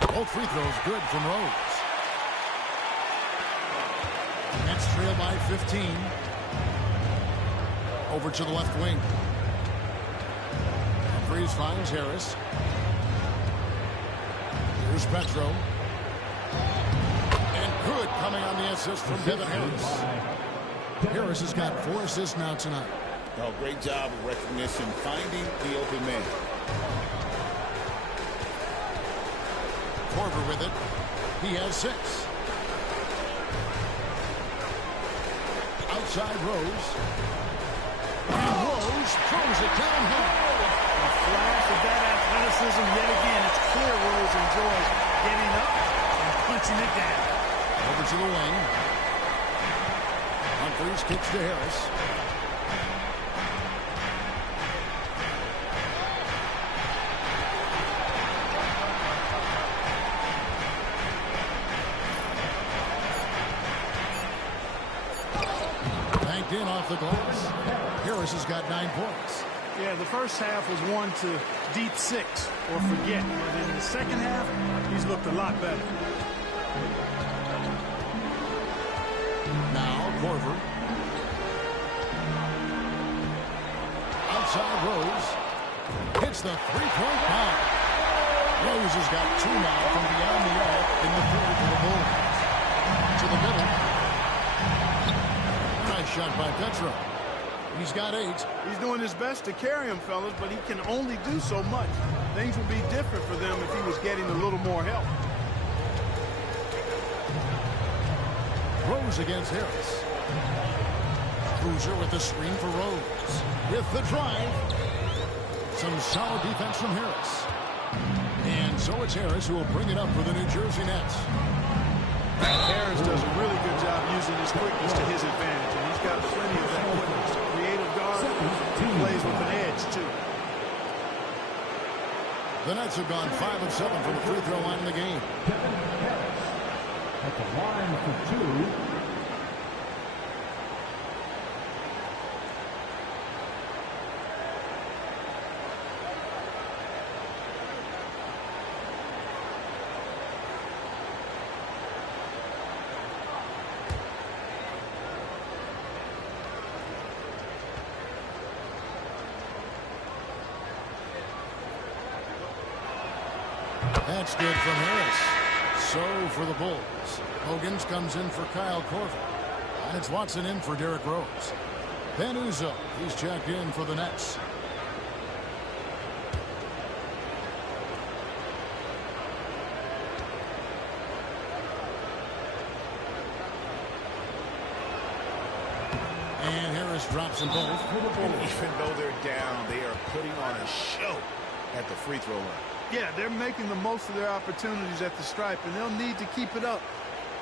Both free throws good from Rose. Nets trail by 15. Over to the left wing. Humphries finds Harris. Here's Petro. And good coming on the assist from Devin Harris. Harris has got 4 assists now tonight. Oh, great job of recognition, finding the open man. Korver with it. He has 6. Outside Rose. And Rose throws it down high. A flash of that athleticism yet again. It's clear Rose enjoys getting up and punching it down. Over to the wing. Humphries kicks to Harris. Banked in off the glass. Harris has got 9 points. Yeah, the first half was one to deep 6 or forget. But in the second half, he's looked a lot better. Now Korver. Outside Rose. Hits the 3-point bomb. Rose has got 2 now from beyond the arc in the 3rd for the Bulls. To the middle. Nice shot by Petro. He's got 8. He's doing his best to carry him, fellas, but he can only do so much. Things would be different for them if he was getting a little more help. Rose against Harris. Cruiser with the screen for Rose. With the drive. Some solid defense from Harris. And so it's Harris who will bring it up for the New Jersey Nets. Harris does a really good job using his quickness to his advantage, and he's got plenty of that quickness. Creative guard, he plays with an edge, too. The Nets have gone 5 of 7 from the free throw line in the game. Devin Harris at the line for 2. That's good from Harris. So for the Bulls, Hogans comes in for Kyle Korver. And it's Watson in for Derrick Rose. Ben Uzoh, he's checked in for the Nets. And Harris drops them both for the Bulls. Even though they're down, they are putting on a show at the free throw line. Yeah, they're making the most of their opportunities at the stripe, and they'll need to keep it up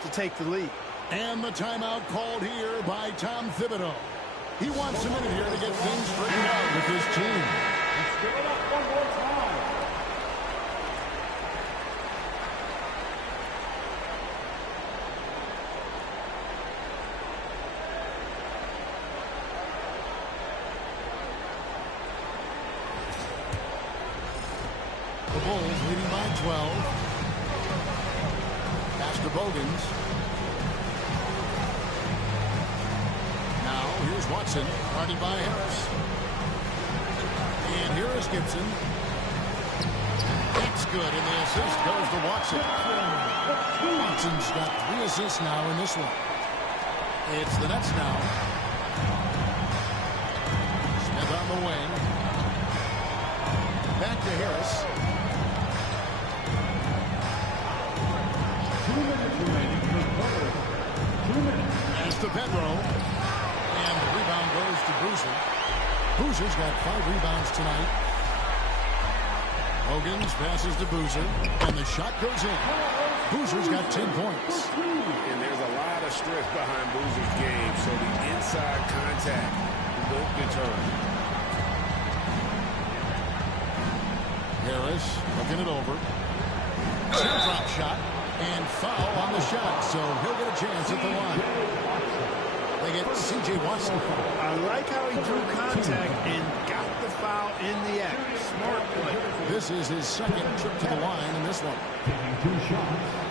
to take the lead. And the timeout called here by Tom Thibodeau. He wants a minute here to get things straightened out with his team. Let's give it up one more time. The Bulls leading by 12. Pass to Bogans. Now here's Watson, guarded by Harris. And here is Gibson. That's good, and the assist goes to Watson. Watson's got 3 assists now in this one. It's the Nets now. Smith on the wing. Back to Harris. 2 minutes remaining in the quarter. 2 minutes. Pass to Pedro. And the rebound goes to Boozer. Boozer's got 5 rebounds tonight. Bogans passes to Boozer, and the shot goes in. Boozer's got 10 points. And there's a lot of strength behind Boozer's game, so the inside contact won't deter him. Harris looking it over. Drop shot, and foul on the shot, so he'll get a chance at the line. They get C.J. Watson. I like how he drew contact and got the foul in the act. Smart play. This is his second trip to the line in this one. Taking 2 shots.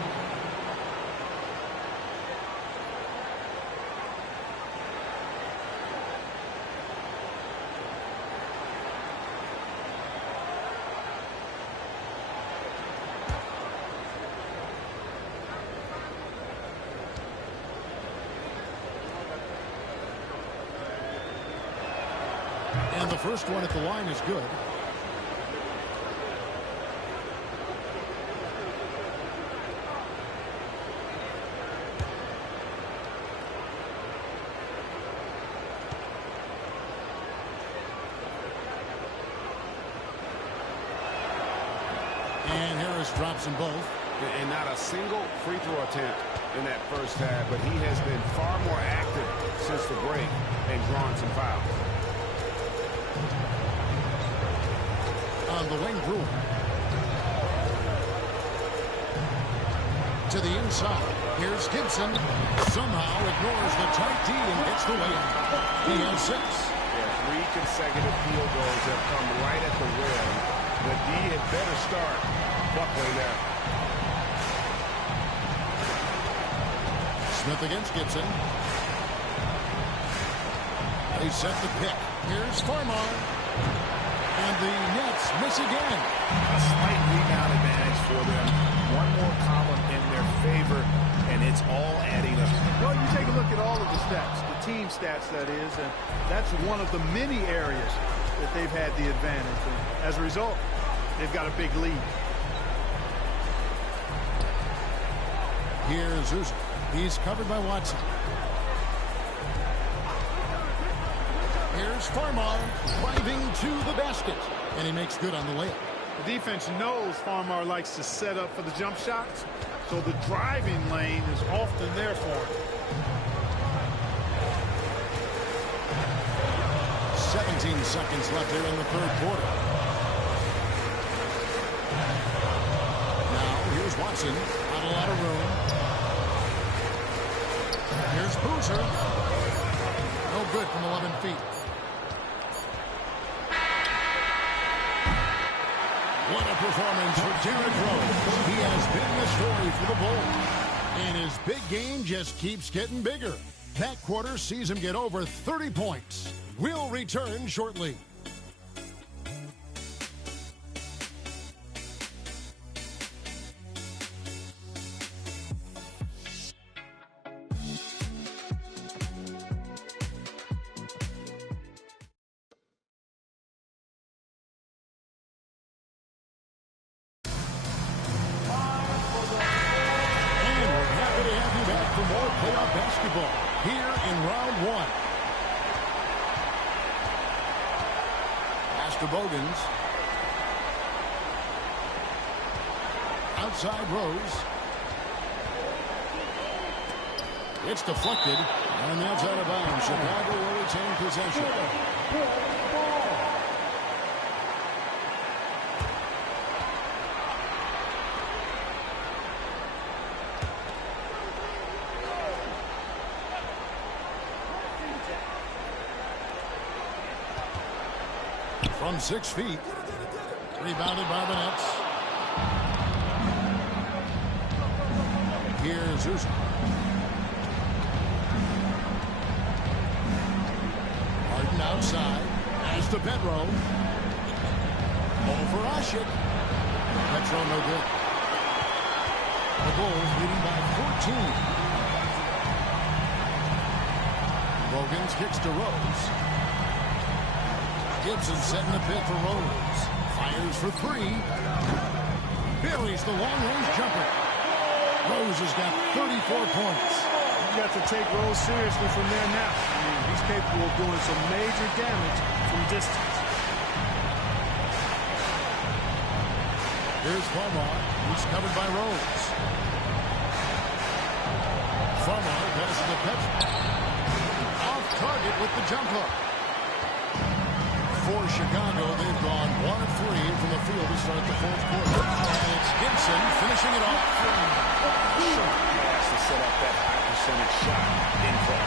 And the first one at the line is good. And Harris drops them both. And not a single free throw attempt in that first half, but he has been far more active since the break and drawn some fouls. On the wing, Brewer. To the inside. Here's Gibson. Somehow ignores the tight D and gets the layup. He has 6. Yeah, 3 consecutive field goals have come right at the rim. The D had better start buckling there. Smith against Gibson. They set the pick. Here's Farmar. And the Nets miss again. A slight rebound advantage for them. One more column in their favor, and it's all adding up. Well, you take a look at all of the stats, the team stats, that is, and that's one of the many areas that they've had the advantage. And as a result, they've got a big lead. Here's Uzi. He's covered by Watson. Here's Farmar driving to the basket. And he makes good on the layup. The defense knows Farmar likes to set up for the jump shots, so the driving lane is often there for him. 17 seconds left here in the third quarter. Now, here's Watson. Not a lot of room. Here's Boozer. No good from 11 feet. What a performance for Derrick Rose. He has been the story for the Bulls. And his big game just keeps getting bigger. That quarter sees him get over 30 points. We'll return shortly. Bogans. Outside Rose. It's deflected, and that's out of bounds. Chicago will retain possession. From 6 feet. Rebounded by the Nets. Souza. Harden outside. As to Petro. Over Ashik. Petro no good. The Bulls leading by 14. Bogans kicks to Rose. Gibson setting the pit for Rose. Fires for three. Buries the long-range jumper. Rose has got 34 points. You got to take Rose seriously from there now. I mean, he's capable of doing some major damage from distance. Here's Farmar, who's covered by Rose. Farmar passes to Petro. Off target with the jump hook. For Chicago, they've gone 1 of 3 from the field to start the fourth quarter. And it's Gibson finishing it off. Has to set up that high percentage shot in front.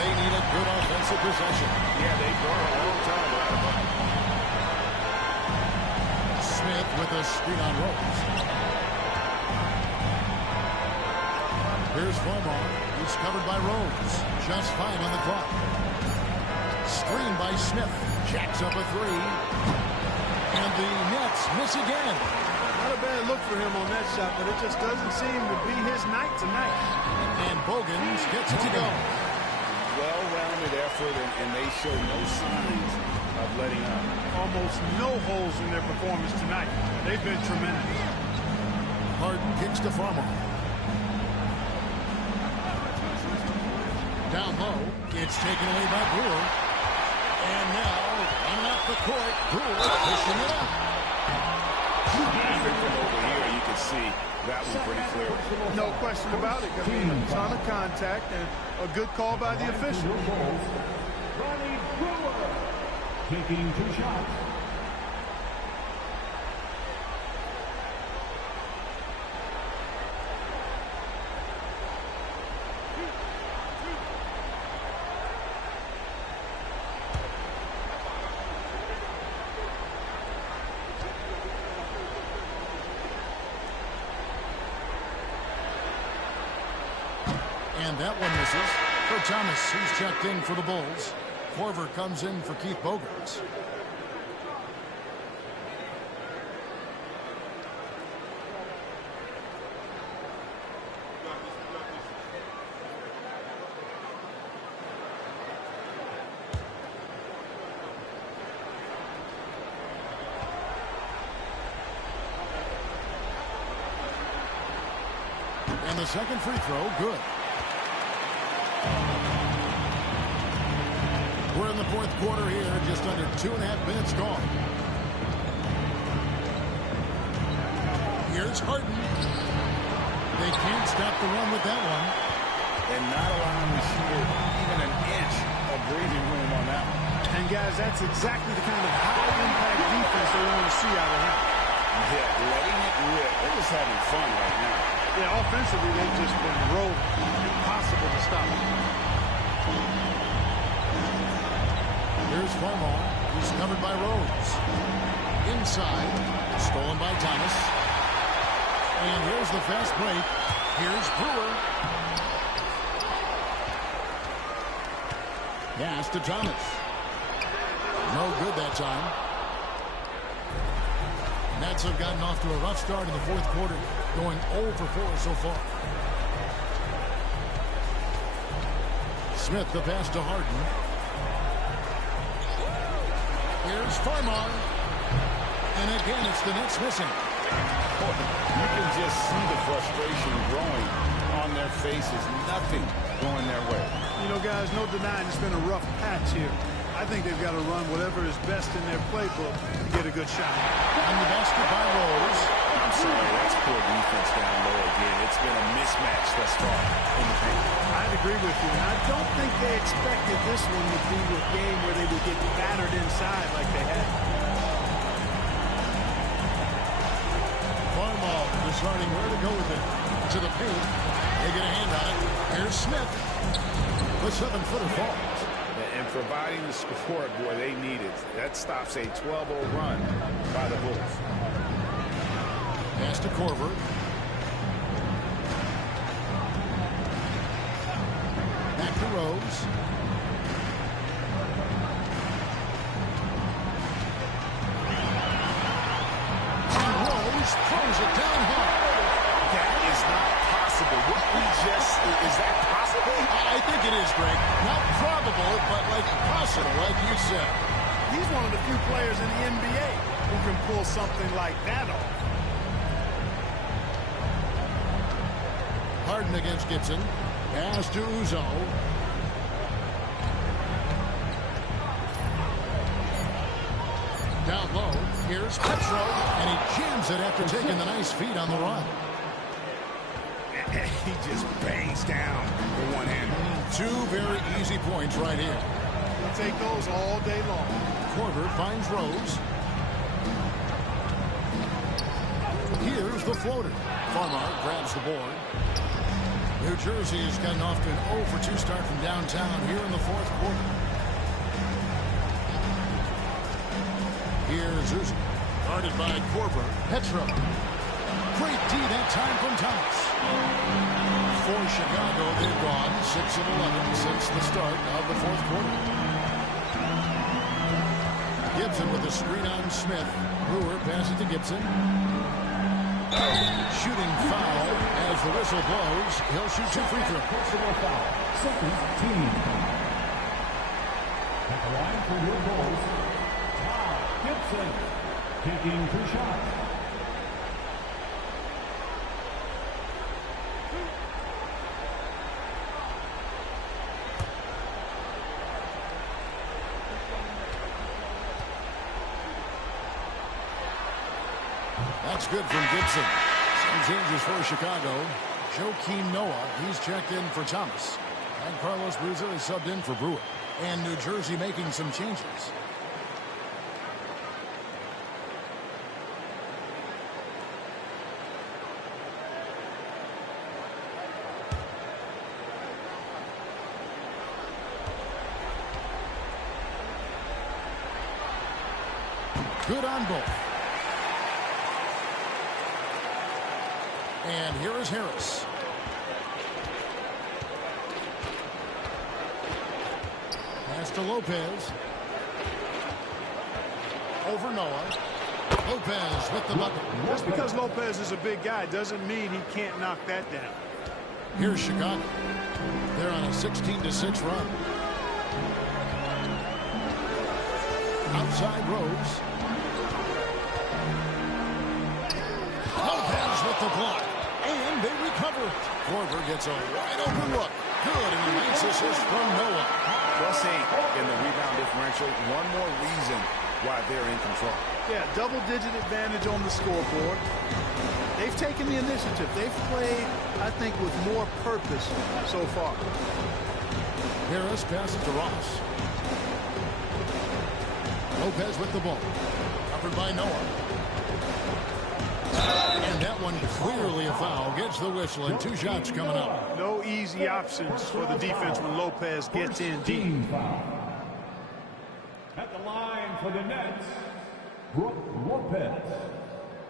They need a good offensive possession. Yeah, they've gone a long time without a Smith with a screen on Rose. Here's Farmar, who's covered by Rose. Just 5 on the clock. Screen by Smith. Jacks up a three. And the Nets miss again. Not a bad look for him on that shot, but it just doesn't seem to be his night tonight. And Bogans gets it to go. well-rounded effort, and they show no signs of letting up. Almost no holes in their performance tonight. They've been tremendous. Harden kicks to Farmar. Down low, it's taken away by Brewer. And now, running up the court, Brewer pushing it up. Even from over here, you can see that one pretty clear. No question about it. I mean, a ton of contact and a good call by the official. Ronnie Brewer taking 2 shots. And that one misses. For Thomas, who's checked in for the Bulls. Korver comes in for Keith Bogans. And the second free throw, good. We're in the fourth quarter here, just under 2.5 minutes gone. Here's Harden. They can't stop the run with that one. And not allowing the shooter even an inch of breathing room on that one. And guys, that's exactly the kind of high-impact defense they want to see out of him. Yeah, letting it rip. They're just having fun right now. Yeah, offensively, they've just been rolling. Impossible to stop. Here's Farmar, who's covered by Rose. Inside, stolen by Thomas. And here's the fast break. Here's Brewer. Pass to Thomas. No good that time. Nets have gotten off to a rough start in the fourth quarter, going 0 for 4 so far. Smith, the pass to Harden. Here's Farmar. And again, it's the Nets missing. You can just see the frustration growing on their faces. Nothing going their way. You know, guys, no denying it's been a rough patch here. I think they've got to run whatever is best in their playbook to get a good shot. And the basket by Rose. I'm sorry, that's poor defense down low again. It's been a mismatch thus far in the paint. I'd agree with you. And I don't think they expected this one to be the game where they would get battered inside like they had. Farmar deciding where to go with it. To the paint. They get a hand on it. Here's Smith. The 7-footer falls. And providing the support, boy, they need it. That stops a 12-0 run by the Bulls. Pass to Korver. Back to Rose. And Rose throws it down hard. That is not possible. What we just, is that possible? I think it is, Greg. Not probable, but like possible, like you said. He's one of the few players in the NBA who can pull something like that off. Harden against Gibson. Pass to Uzo. Down low. Here's Petro. And he jams it after taking the nice feed on the run. He just bangs down the one-hander. Two very easy points right here. He'll take those all day long. Korver finds Rose. Here's the floater. Farmar grabs the board. New Jersey has gotten off to an 0-for-2 start from downtown here in the fourth quarter. Here's Uzo. Guarded by Korver. Petro. Great D that time from Thomas. For Chicago, they've gone 6 of 11 since the start of the fourth quarter. Gibson with a screen on Smith. Brewer passes to Gibson. Shooting foul as the whistle blows. He'll shoot 2 free throws. Personal foul. Second team. At the line for your goals, Todd Gibson, taking 2 shots. That's good from Gibson. Some changes for Chicago. Joakim Noah, he's checked in for Thomas. And Carlos Boozer is subbed in for Brewer. And New Jersey making some changes. Good on both. And here is Harris. Pass to Lopez. Over Noah. Lopez with the bucket. Just because Lopez is a big guy doesn't mean he can't knock that down. Here's Chicago. They're on a 16-6 run. Outside Rose. Lopez with the block. And they recover it. Korver gets a wide open look. Good, and a nice assist from Noah. +8 in the rebound differential. One more reason why they're in control. Yeah, double-digit advantage on the scoreboard. They've taken the initiative. They've played, I think, with more purpose so far. Harris passes to Ross. Lopez with the ball. Covered by Noah. And that one clearly a foul. Gets the whistle and 2 shots coming up. No easy options for the defense when Lopez gets in deep. Team foul. At the line for the Nets, Brook Lopez,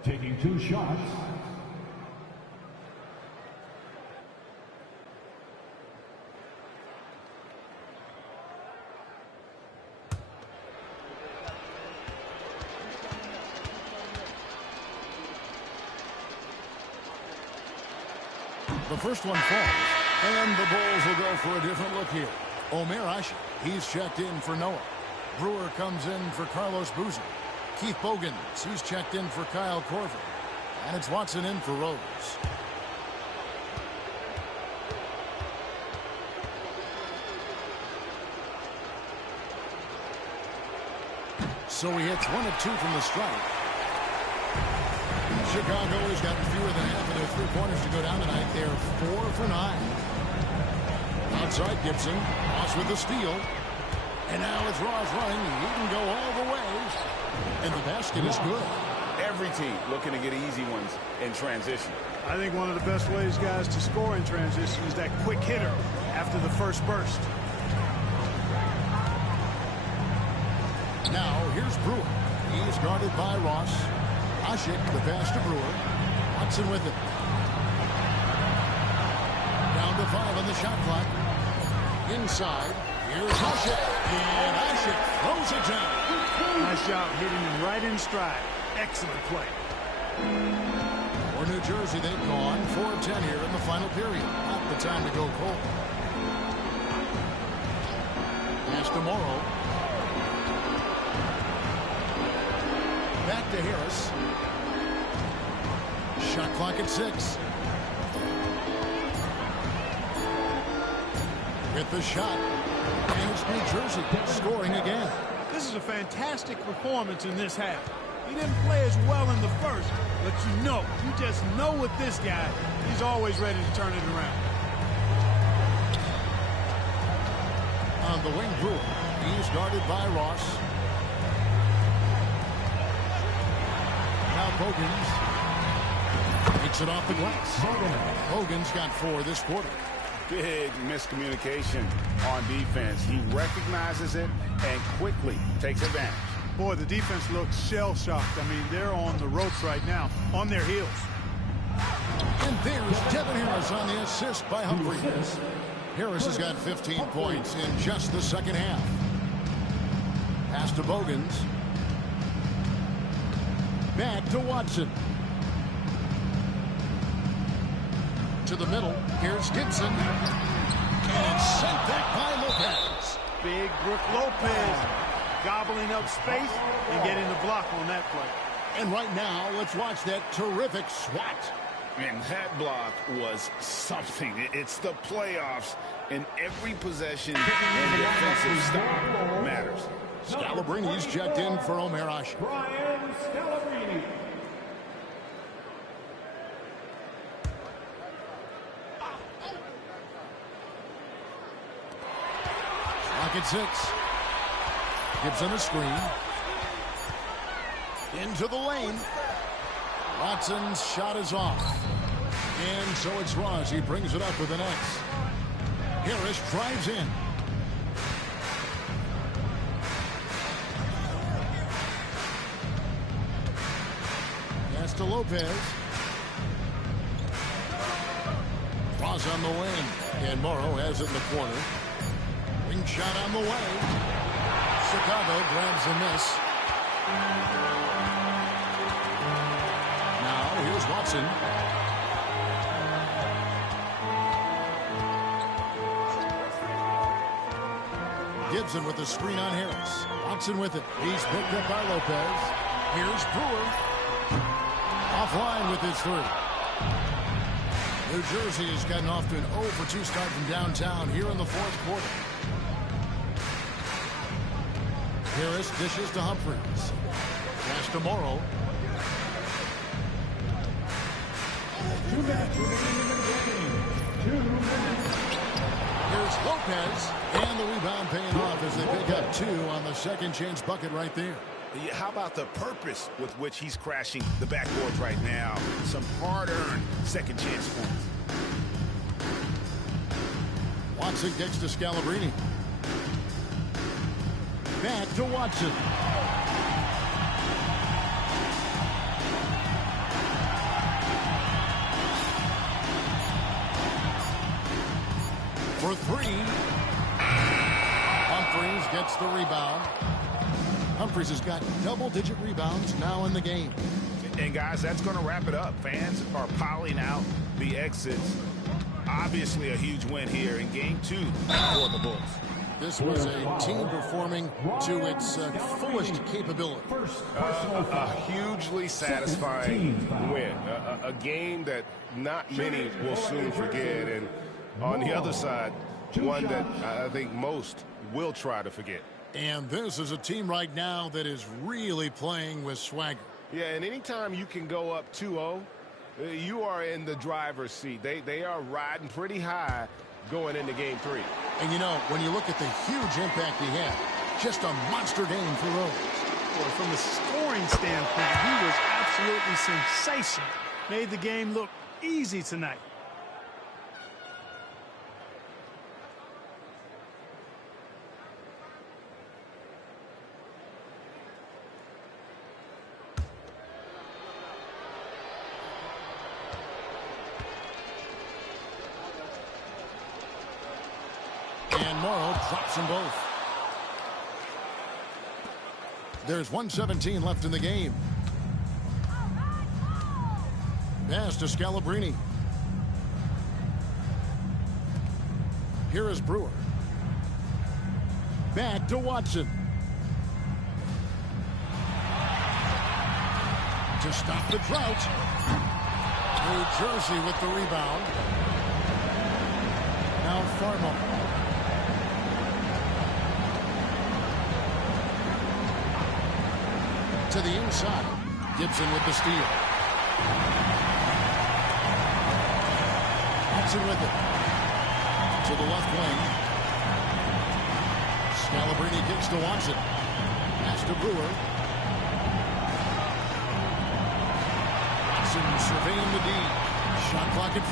taking 2 shots. The first one falls, and the Bulls will go for a different look here. Omer Ashe, he's checked in for Noah. Brewer comes in for Carlos Boozer. Keith Bogans, he's checked in for Kyle Korver. And it's Watson in for Rose. So he hits 1 of 2 from the strike. Chicago has gotten fewer than half of their 3 pointers to go down tonight. They're 4 for 9. Outside Gibson. Ross with the steal. And now it's Ross running. He can go all the way. And the basket is good. Every team looking to get easy ones in transition. I think one of the best ways, guys, to score in transition is that quick hitter after the first burst. Now here's Brewer. He's guarded by Ross. Ashe, the pass to Brewer. Watson with it. Down to 5 on the shot clock. Inside, here's Hushit, and Hushit throws it down. Nice job hitting him right in stride. Excellent play. For New Jersey, they've gone 4 of 10 here in the final period. Not the time to go cold. Pass to Morrow. Back to Harris. Shot clock at 6. With the shot. And it's New Jersey scoring again. This is a fantastic performance in this half. He didn't play as well in the first, but you just know with this guy, he's always ready to turn it around. On the wing, Brewer. He's guarded by Ross. Now Bogans takes it off the glass. Hogan's got 4 this quarter. Big miscommunication on defense. He recognizes it and quickly takes advantage. Boy, the defense looks shell-shocked. I mean, they're on the ropes right now, on their heels. And there's Devin Harris on the assist by Humphries. Harris has got 15 points in just the second half. Pass to Bogans. Back to Watson. To the middle. Here's Gibson. And sent back by Lopez. Big Brook Lopez gobbling up space and getting the block on that play. And right now, let's watch that terrific swat. And that block was something. It's the playoffs, and every possession and defensive stop matters. Scalabrini's checked in for Omer Ashe. Brian Scalabrine. Clock at 6. Gibson a screen. Into the lane. Watson's shot is off. And so it's Ross. He brings it up with an X. Harris drives in. Pass to Lopez. Ross on the wing. And Morrow has it in the corner. Wing shot on the way. Chicago grabs the miss. Now here's Watson. Gibson with the screen on Harris. Watson with it. He's picked up by Lopez. Here's Brewer. Offline with his 3. New Jersey has gotten off to an 0-for-2 start from downtown here in the 4th quarter. Harris dishes to Humphries. Pass to Morrow. 2 minutes remaining in the game. 2 minutes. Here's Lopez. And the rebound paying off as they pick up 2 on the second chance bucket right there. How about the purpose with which he's crashing the backboards right now? Some hard-earned second chance points. Watson gets to Scalabrine. Back to Watson. For 3. Humphries gets the rebound. Humphries has got double-digit rebounds now in the game. And, guys, that's going to wrap it up. Fans are piling out the exits. Obviously a huge win here in Game 2 for the Bulls. This was a team performing to its fullest capability. A hugely satisfying win. A game that not many will soon forget. And on the other side, one that I think most will try to forget. And this is a team right now that is really playing with swagger. Yeah, and anytime you can go up 2-0, you are in the driver's seat. They are riding pretty high going into Game 3. And, you know, when you look at the huge impact he had, just a monster game for Rose. Boy, from a scoring standpoint, he was absolutely sensational. Made the game look easy tonight. And Morrow drops them both. There's 1:17 left in the game. Pass to Scalabrine. Here is Brewer. Back to Watson. To stop the drought. New Jersey with the rebound. Now Farmo. To the inside. Gibson with the steal. Watson with it. To the left wing. Scalabrine kicks to Watson. Pass to Brewer. Watson surveying the D. Shot clock at 5.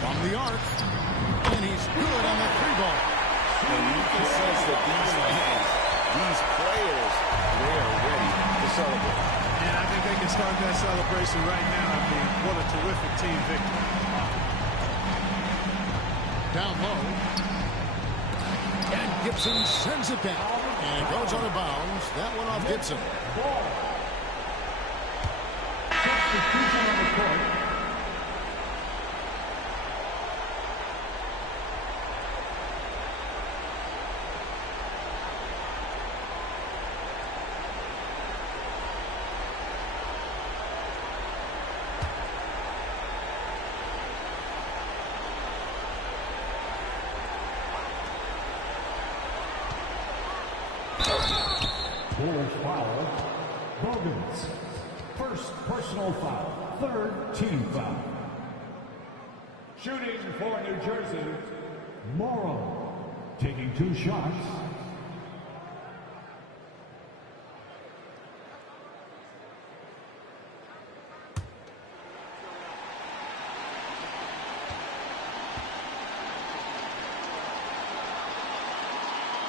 From the arc. And he's good on the 3-ball. And you can sense that these fans, these players, they are ready to celebrate. And I think they can start that celebration right now. I mean, what a terrific team victory. Down low. And Gibson sends it down. And it goes out of bounds. That one off Gibson. Substitution on the court. Fourth foul, Bogans. First personal foul, third team foul. Shooting for New Jersey, Morrow. Taking 2 shots.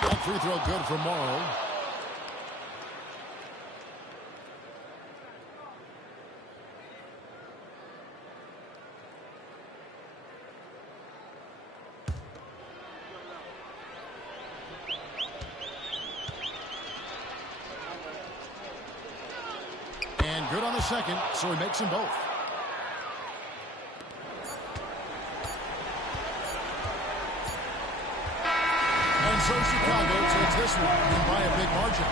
That free throw good for Morrow. And good on the second, so he makes them both. And so Chicago takes this one and by a big margin.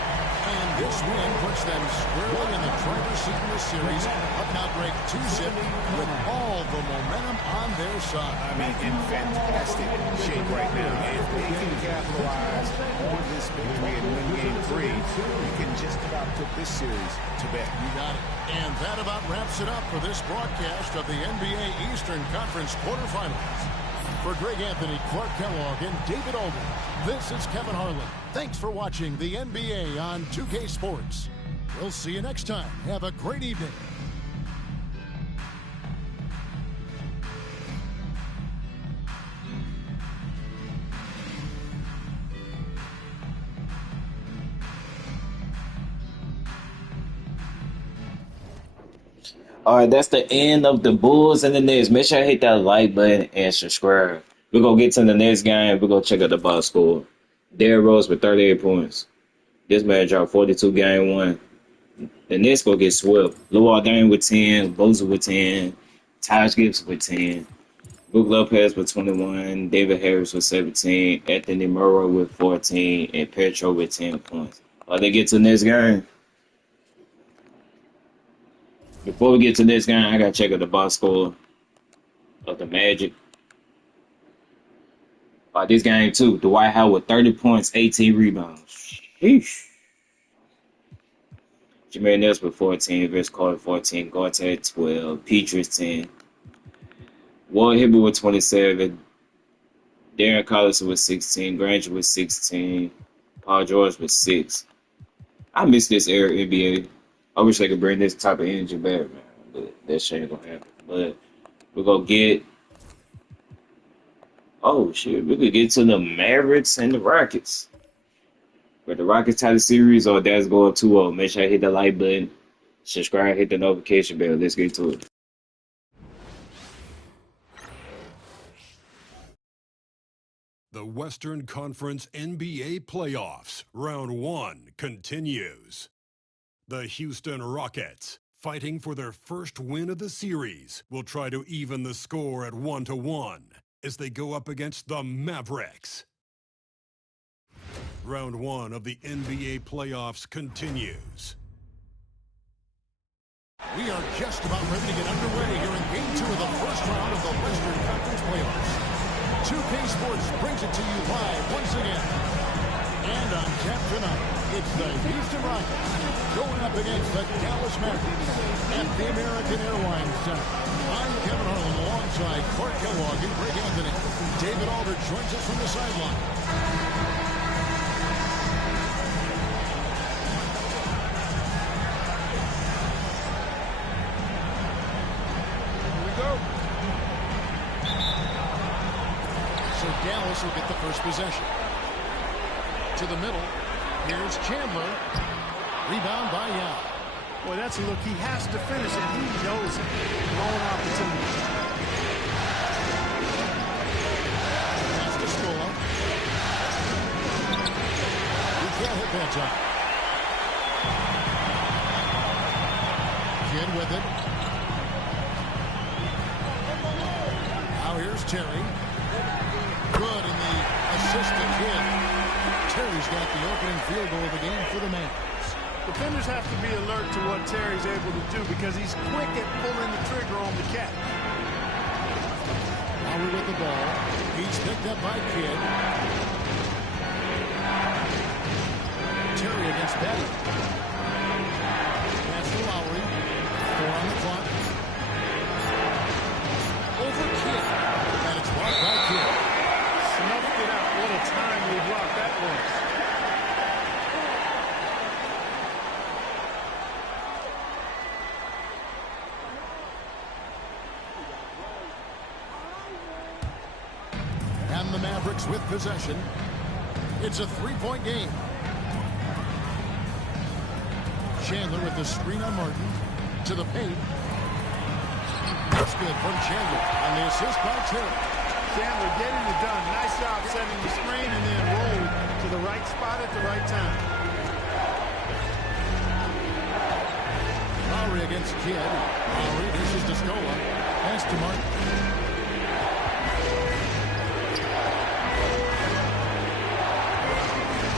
And this win puts them squarely in the driver's seat in this series. Up now break 2-zip with all the momentum on their side. I mean, in fantastic shape right now. And if they can capitalize on this victory and win game 3, you can just about put this series to bed. You got it. And that about wraps it up for this broadcast of the NBA Eastern Conference quarterfinals. For Greg Anthony, Clark Kellogg, and David Alden, this is Kevin Harlan. Thanks for watching the NBA on 2K Sports. We'll see you next time. Have a great evening. All right, that's the end of the Bulls and the Nets. Make sure you hit that like button and subscribe. We're going to get to the next game. We're going to check out the box score. Derrick Rose with 38 points. This man dropped 42 game 1. The Nets going to get swept. Luol Deng with 10. Bosa with 10. Taj Gibson with 10. Brook Lopez with 21. David Harris with 17. Anthony Morrow with 14. And Petro with 10 points. They get to the next game. Before we get to this game, I got to check out the box score of the Magic. This game, too. Dwight Howard with 30 points, 18 rebounds. Sheesh. Jameer Nelson with 14. Vince Carter 14. Garnett 12. Petrus 10. Walt Hibbert with 27. Darren Collison with 16. Granger with 16. Paul George with 6. I miss this era NBA. I wish they could bring this type of energy back, man. But that shit ain't gonna happen. But we're gonna get. Oh shit, we could get to the Mavericks and the Rockets. But the Rockets tie the series or that's going 2-0. Make sure I hit the like button, subscribe, hit the notification bell. Let's get to it. The Western Conference NBA Playoffs, Round 1 continues. The Houston Rockets, fighting for their first win of the series, will try to even the score at 1-1 as they go up against the Mavericks. Round 1 of the NBA Playoffs continues. We are just about ready to get underway here in Game 2 of the first round of the Western Conference Playoffs. 2K Sports brings it to you live once again. And on tap tonight, it's the Houston Rockets going up against the Dallas Mavericks at the American Airlines Center. I'm Kevin Harlan alongside Clark Kellogg and Greg Anthony. David Alder joins us from the sideline. Dallas will get the first possession. To the middle. Here's Chandler. Rebound by Yao. Boy, that's a look he has to finish, and he knows it. Long opportunity. Pass to Scola. He can't hit that time. Kidd with it. Now here's Terry. Good in the assist to Kidd. Terry's got the opening field goal of the game for the Mavs. Defenders have to be alert to what Terry's able to do because he's quick at pulling the trigger on the catch. Lowry with the ball. He's picked up by Kidd. Terry against Betty. Pass to Lowry. 4 on the clock. Over Kidd. And it's blocked by Kidd. Snuffed it out. What a timely block that was. And the Mavericks with possession. It's a 3-point game. Chandler with the screen on Martin. To the paint. That's good from Chandler. And the assist by Terry. Chandler getting it done. Nice job setting the screen and then rolled to the right spot at the right time. Lowry against Kidd. Lowry dishes to Scola. Pass to Martin.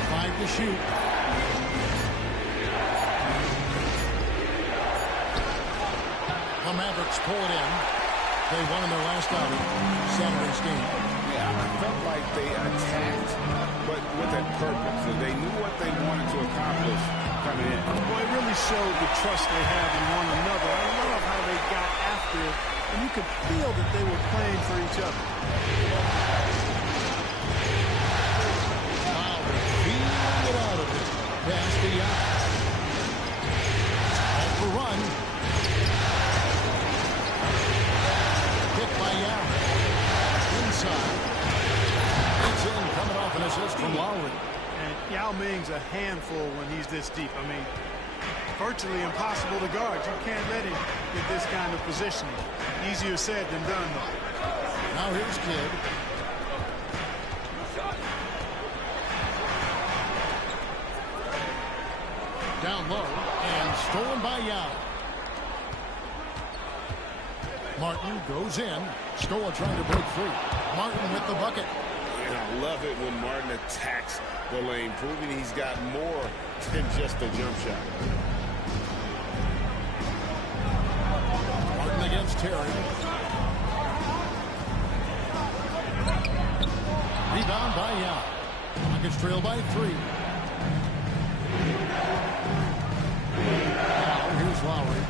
Five to shoot. The Mavericks pull it in. They won in their last outing, Saturday's game. Yeah, I felt like they attacked, but with a purpose. So they knew what they wanted to accomplish coming in. Boy, it really showed the trust they have in one another. I love how they got after it, and you could feel that they were playing for each other. Wow, feeling it out of it. Pass to Yao. All for run. By Yao. Inside. It's in, coming off an assist from Lowry. And Yao Ming's a handful when he's this deep. I mean, virtually impossible to guard. You can't let him get this kind of positioning. Easier said than done, though. Now here's Kidd. Down low and stolen by Yao. Martin goes in. Scola trying to break free. Martin with the bucket. And I love it when Martin attacks the lane, proving he's got more than just a jump shot. Martin against Terry. Rebound by Yao. Rockets trail by 3. Now here's Lowry.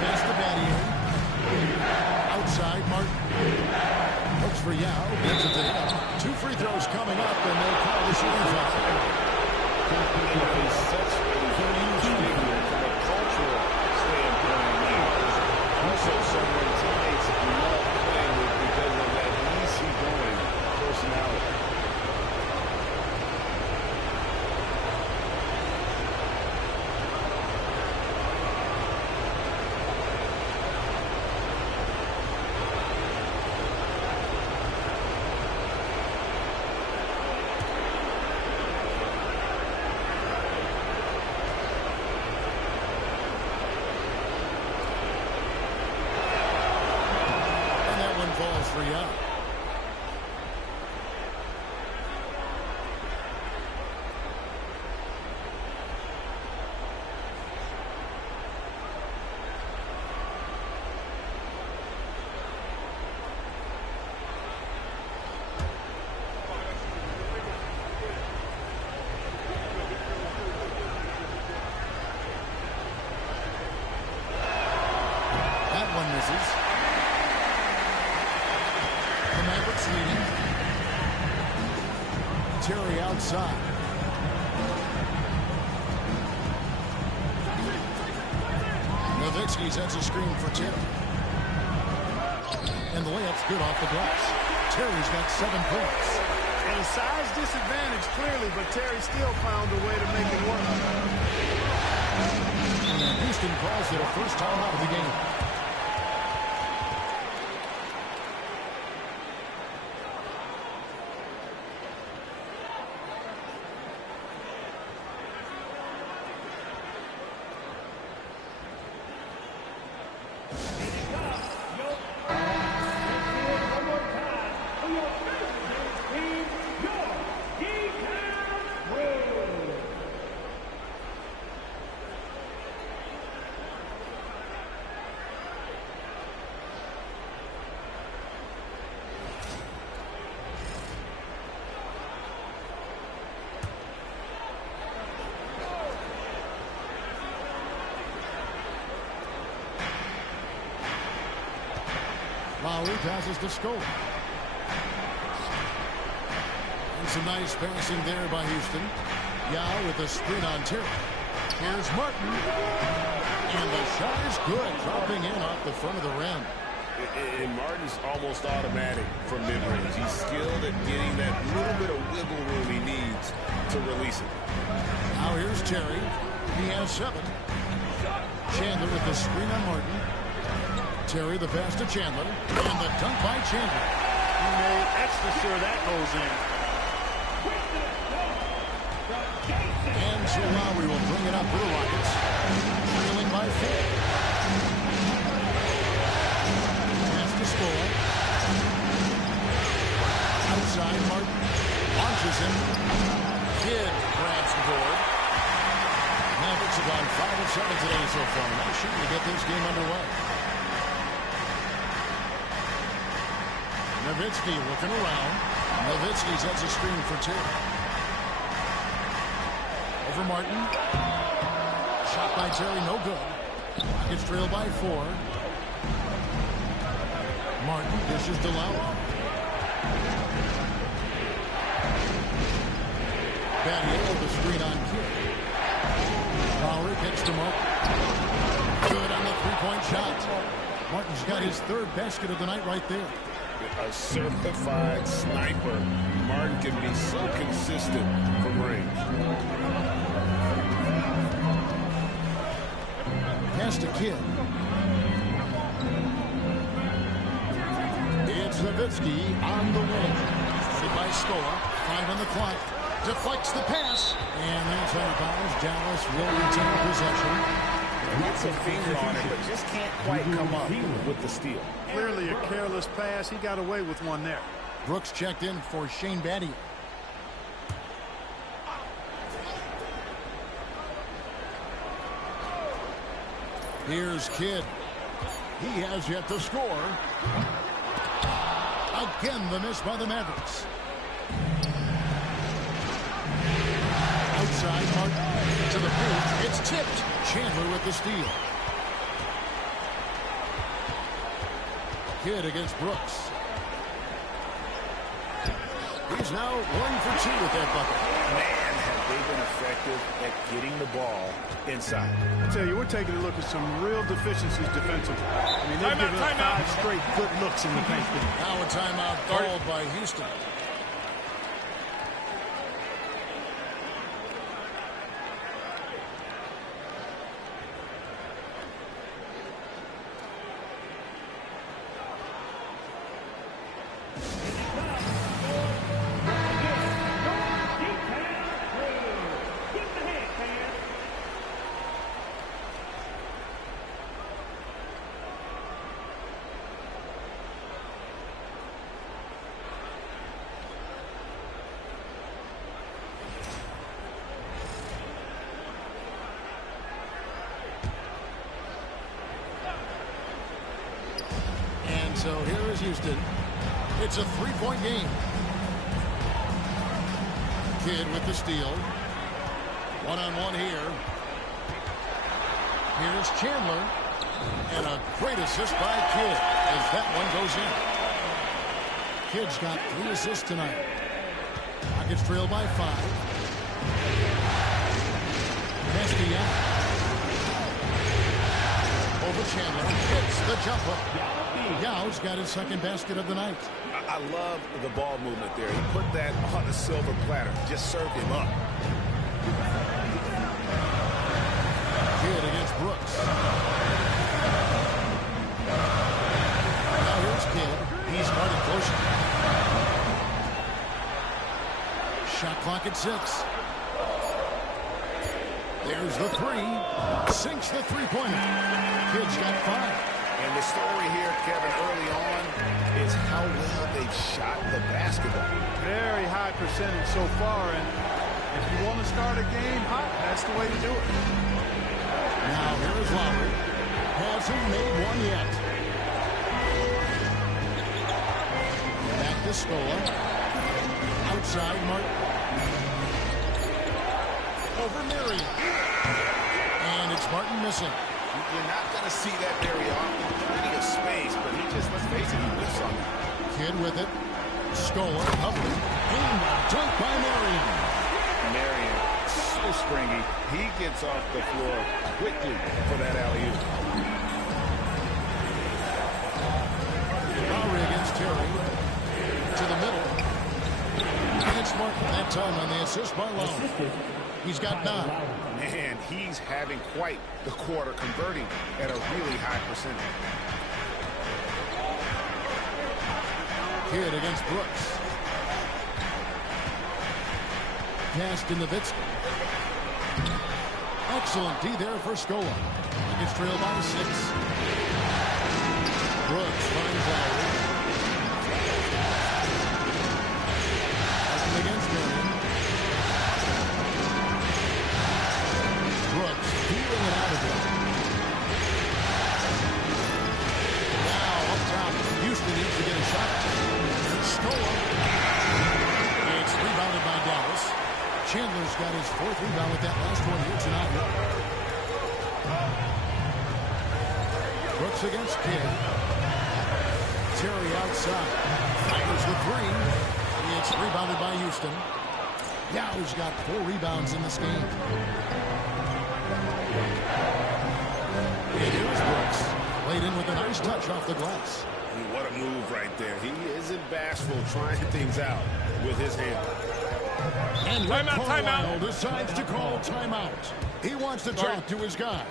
Pass to Battier. Outside, Martin. Looks for Yao. Gets it to him. 2 free throws coming up, and they'll call the shooting foul. It's such a huge figure from a cultural standpoint. Also, someone teammates love playing with because of that easy-going personality. for Yao. Terry outside. Nowitzki sets a screen for Terry. And the layup's good off the glass. Terry's got 7 points. And a size disadvantage, clearly, but Terry still found a way to make it work. And Houston calls it a first time out of the game. Lowry passes to Scola. And some nice passing there by Houston. Yao with a screen on Terry. Here's Martin. And the shot is good, dropping in off the front of the rim. And Martin's almost automatic from mid-range. He's skilled at getting that little bit of wiggle room he needs to release it. Now here's Terry. He has 7. Chandler with the screen on Martin. Terry the pass to Chandler. And the dunk by Chandler. He made extra sure that goes in. And so Lowry will bring it up for the Rockets. Trailing by 4. Pass to Scola. Outside Martin. Launches him. Kidd grabs the board. Mavericks have gone 5 of 7 today so far. Now shooting to get this game underway. Nowitzki looking around. Nowitzki sets a screen for 2. Over Martin. Shot by Terry, no good. Rockets trail by 4. Martin dishes to Lowry. Battier with the screen on Kidd. Lowry kicks to Martin. Good on the 3-point shot. Martin's got his 3rd basket of the night right there. A certified sniper. Martin can be so consistent from range. Pass to Kidd. It's Nowitzki on the wing. Hit by Scola. 5 on the clock. Deflects the pass. And that's out of bounds. Dallas will retain possession. Gets a finger on it, but just can't quite come up with the steal. Clearly a careless pass. He got away with one there. Brooks checked in for Shane Battier. Here's Kidd. He has yet to score. Again, the miss by the Mavericks. Outside, Martin to the paint. It's tipped. Chandler with the steal. Kidd against Brooks. He's now 1 for 2 with that bucket. Man, have they been effective at getting the ball inside. I tell you, we're taking a look at some real deficiencies defensively. I mean, they've given up 5 straight good looks in the paint. Now a timeout called by Houston. So here is Houston. It's a three-point game. Kidd with the steal. One-on-one here. Here's Chandler. And a great assist by Kidd as that one goes in. Kidd's got 3 assists tonight. Rockets trail by 5. Messi over Chandler. Hits the jumper. Yao's got his second basket of the night. I love the ball movement there. He put that on the silver platter. Just served him up. Kidd against Brooks. Now here's Kidd. He's guarded closer. Shot clock at 6. There's the 3. Sinks the three-pointer. Kidd's got 5. And the story here, Kevin, early on is how well they've shot the basketball. Very high percentage so far, and if you want to start a game hot, that's the way to do it. Now here's Lowry. Hasn't made one yet. Back to Scola. Outside Martin. Over Marion. And it's Martin missing. You're not going to see that very often. Plenty of space, but he just, let's face it, he whiffs on it. Kidd with it. Scola hovering. And a dunk by Marion. Marion, so springy. He gets off the floor quickly for that alley-oop. Lowry against Terry. To the middle. And it's Martin that time on the assist by Lowry. He's got 9. Man, he's having quite the quarter, converting at a really high percentage. Kidd against Brooks. Pass to Nowitzki. Excellent D there for Scola. He gets trailed by 6. Brooks finds Lowry. Martin against Marion. Brooks feeling it out of it. Now up top, Houston needs to get a shot. Scola. It's rebounded by Dallas. Chandler's got his 4th rebound with that last one here tonight. Brooks against Kidd. Terry outside. Fires the 3. It's rebounded by Houston. Yao's got 4 rebounds in this game. And here's Brooks. Laid in with a nice touch off the glass. What a move right there. He isn't bashful trying things out with his hand. And Rick Carlisle decides to call timeout. He wants to talk to his guys.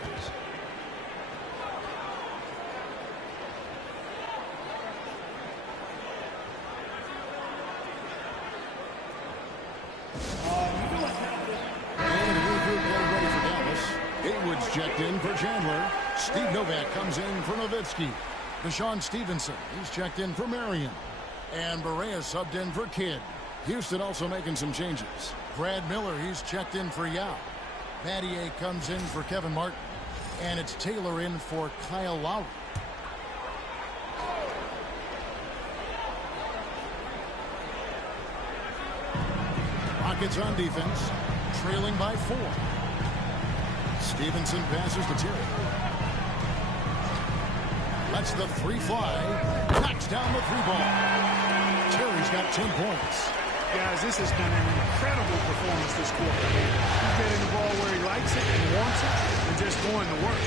And the regroup getting ready for Dallas. Haywood's checked in for Chandler. Steve Novak comes in for Nowitzki. Deshaun Stevenson, he's checked in for Marion. And Barea subbed in for Kidd. Houston also making some changes. Brad Miller, he's checked in for Yao. Battier comes in for Kevin Martin. And it's Taylor in for Kyle Lowry. Rockets on defense, trailing by 4. Stevenson passes to Terry. Lets the 3 fly. Knocks down the 3 ball. Terry's got 10 points. Guys, this has been an incredible performance this quarter. He's getting the ball where he likes it and wants it and just going to work.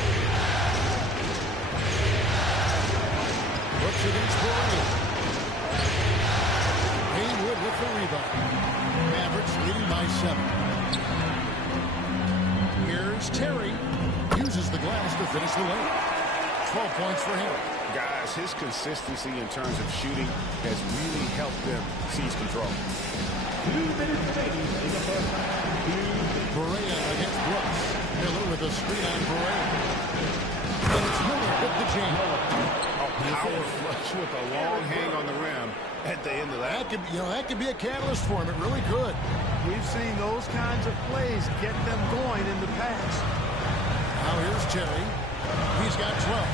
Brooks against Barea. Haywood with the rebound. Mavericks leading by 7. Here's Terry. Uses the glass to finish the lane. 12 points for him. Guys, his consistency in terms of shooting has really helped them seize control. 2 minutes remaining in the first half. Barea against Brooks. Miller with a screen on Barea. And it's Miller with the jam. A power flush with a long hang on the rim at the end of that. That could be a catalyst for him. It really could. We've seen those kinds of plays get them going in the past. Now here's Terry. He's got 12.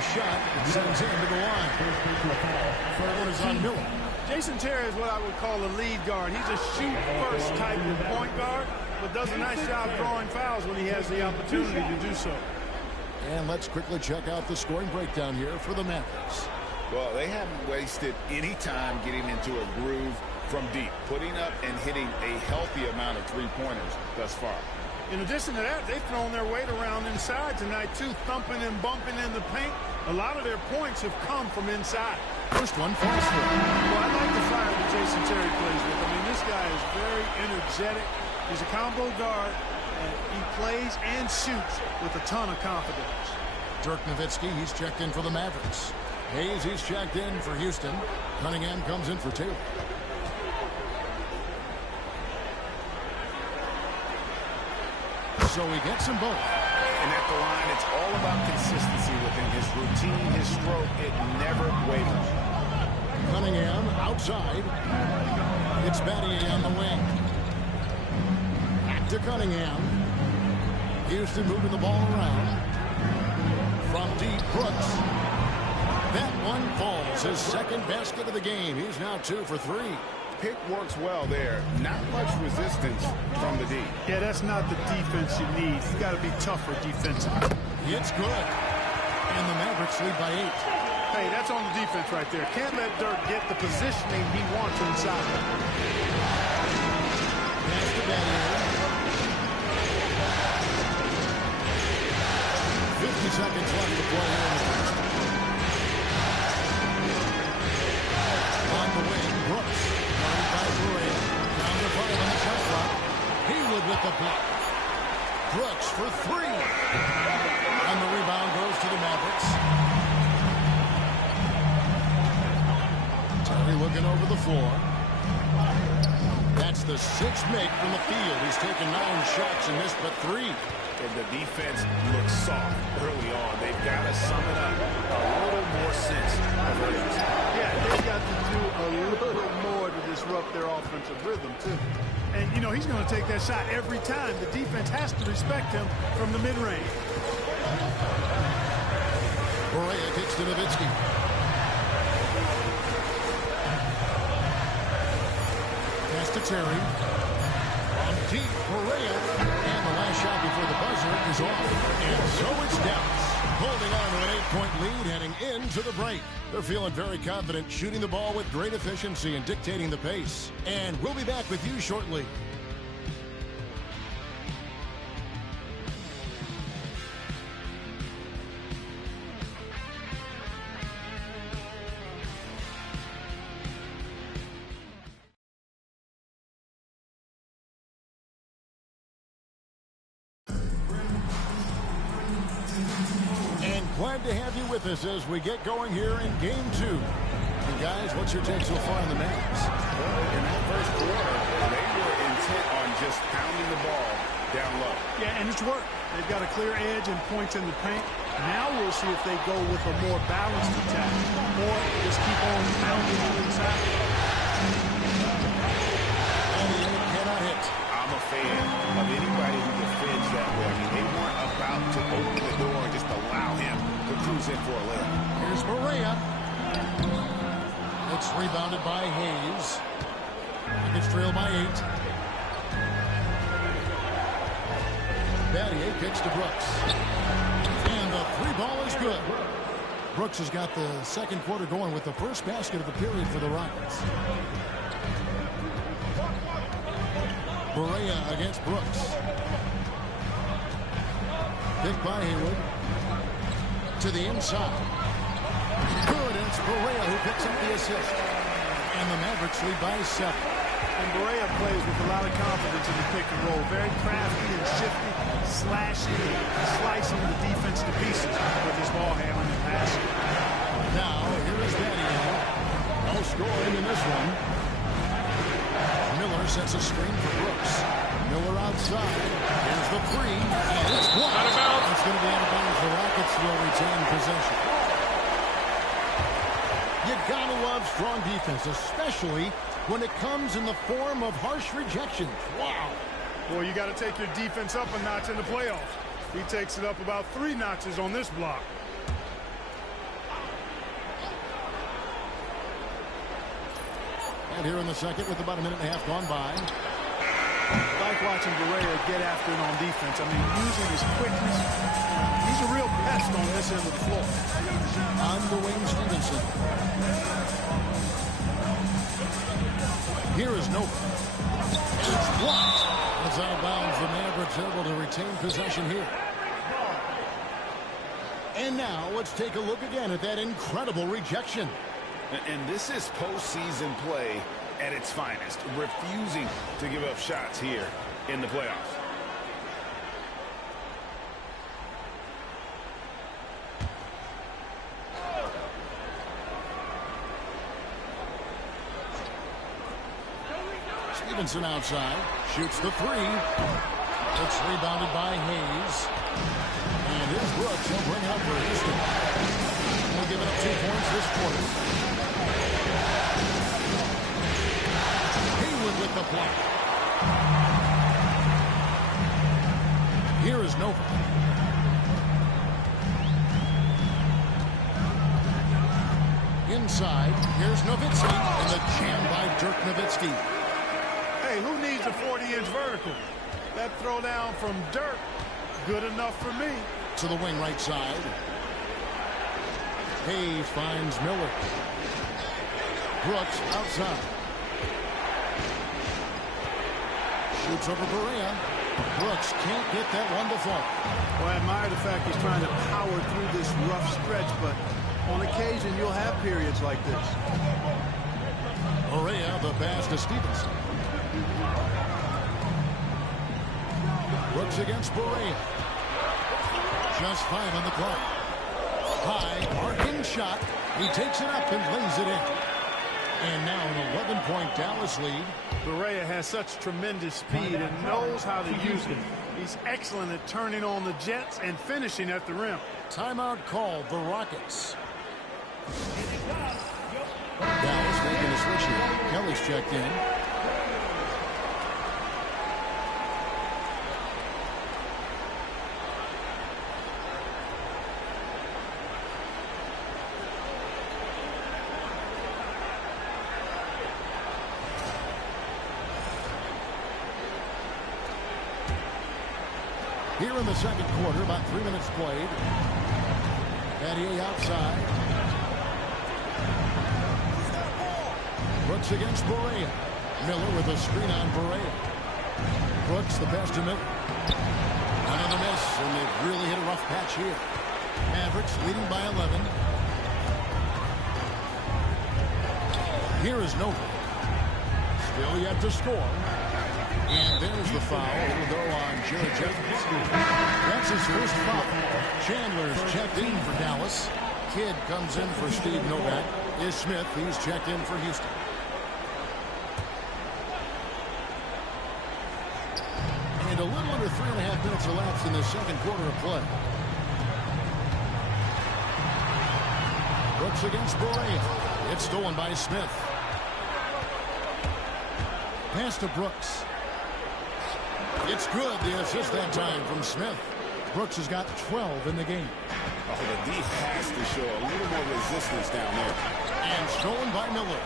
a shot that sends him to the line. Third one is on Miller. Jason Terry is what I would call a lead guard. He's a shoot-first type of point guard, but does a nice job drawing fouls when he has the opportunity to do so. And let's quickly check out the scoring breakdown here for the Mavericks. Well, they haven't wasted any time getting into a groove from deep, putting up and hitting a healthy amount of three-pointers thus far. In addition to that, they've thrown their weight around inside tonight, too, thumping and bumping in the paint. A lot of their points have come from inside. First one falls for him. Well, I like the fire that Jason Terry plays with. I mean, this guy is very energetic. He's a combo guard, and he plays and shoots with a ton of confidence. Dirk Nowitzki, he's checked in for the Mavericks. Hayes, he's checked in for Houston. Cunningham comes in for Taylor. So he gets them both. And at the line, it's all about consistency within his routine, his stroke. It never wavers. Cunningham outside. It's Battier on the wing. Back to Cunningham. Houston moving the ball around. From deep, Brooks. That one falls. His second basket of the game. He's now 2 for 3. Pick works well there. Not much resistance from the D. Yeah, that's not the defense you need. You got to be tougher defensively. It's good. And the Mavericks lead by 8. Hey, that's on the defense right there. Can't let Dirk get the positioning he wants inside. Pass to Battier. 50 seconds left to play here in the first. On the wing, Brooks. Guarded by Brewing. Down to 5 on the shot clock. Haywood with the block. Brooks for 3. And the rebound goes to the Mavericks. Terry looking over the floor. That's the 6th make from the field. He's taken 9 shots and missed but 3. And the defense looks soft early on. They've got to sum it up a little more sense of urgency. Yeah, they've got to do a little more to disrupt their offensive rhythm, too. And, you know, he's going to take that shot every time. The defense has to respect him from the mid-range. Correa kicks to Nowitzki. Pass to Terry. On deep, Correa. And the last shot before the buzzer is off. And so it's Dallas, holding on to an 8-point lead heading into the break. They're feeling very confident, shooting the ball with great efficiency and dictating the pace. And we'll be back with you shortly. Glad to have you with us as we get going here in Game 2. And guys, what's your take so far on the Mavs? Well, in that first quarter, they were intent on just pounding the ball down low. Yeah, and it's worked. They've got a clear edge and points in the paint. Now we'll see if they go with a more balanced attack or just keep on pounding it inside. And he cannot hit. I'm a fan of anybody who defends that way. I mean, they weren't about to open the door and just allow him to cruise in for a layup. Here's Correa. It's rebounded by Hayes. It's trailed by 8. Battier kicks to Brooks. And the 3 ball is good. Brooks has got the second quarter going with the first basket of the period for the Rockets. Correa against Brooks. Picked by Haywood. To the inside. Good, and it's Correa who picks up the assist. And the Mavericks lead by 7. And Correa plays with a lot of confidence in the pick and roll. Very crafty and shifty, slashing, slicing the defense to pieces with his ball handling and passing. Now, here is Battier. No scoring in this one. Miller sets a screen for Brooks. Miller outside. Here's the 3. And it's blocked. Out of bounds. It's going to be out of bounds. The Rockets will retain possession. You gotta love strong defense, especially when it comes in the form of harsh rejections. Wow. Well, you got to take your defense up a notch in the playoffs. He takes it up about 3 notches on this block. outside here in the second with about a minute and a half gone by. I like watching Barea get after it on defense. I mean, using his quickness. He's a real pest on this end of the floor. On the wing, Stevenson. Here is Nova. And it's blocked. It's out of bounds. The Mavericks able to retain possession here. And now let's take a look again at that incredible rejection. And this is postseason play at its finest, refusing to give up shots here in the playoffs. Stevenson outside, shoots the three. It's rebounded by Hayes. And here's Brooks. He'll bring it up for Houston. We'll give it up 2 points this quarter. Haywood with the block. Here is Nova. Inside, here's Nowitzki. And the jam by Dirk Nowitzki. Hey, who needs a 40-inch vertical? That throwdown from Dirk, good enough for me. To the wing right side. Hayes finds Miller. Brooks outside. Shoots over Barea. Brooks can't get that one to fall. Well, I admire the fact he's trying to power through this rough stretch, but on occasion you'll have periods like this. Barea, the pass to Stevenson. Brooks against Barea. Just 5 on the clock. High, arcing shot. He takes it up and lays it in. And now an 11-point Dallas lead. Barea has such tremendous speed and knows how to use it. He's excellent at turning on the jets and finishing at the rim. Timeout called the Rockets. Dallas making a switch here. Kelly's checked in. Here in the second quarter, about 3 minutes played. Battier outside. Brooks against Barea. Miller with a screen on Barea. Brooks, the pass to Miller. Another miss, and they've really hit a rough patch here. Mavericks leading by 11. Here is Nova. Still yet to score. And there's the foul. It'll go on Jared Jeffries. That's his first foul. Chandler's checked in for Dallas. Kidd comes in for Steve Novak. Is Smith. He's checked in for Houston. And a little under 3.5 minutes elapsed in the second quarter of play. Brooks against Barea. It's stolen by Smith. Pass to Brooks. It's good. The assist that time from Smith. Brooks has got 12 in the game. Oh, the D has to show a little more resistance down there. And stolen by Miller.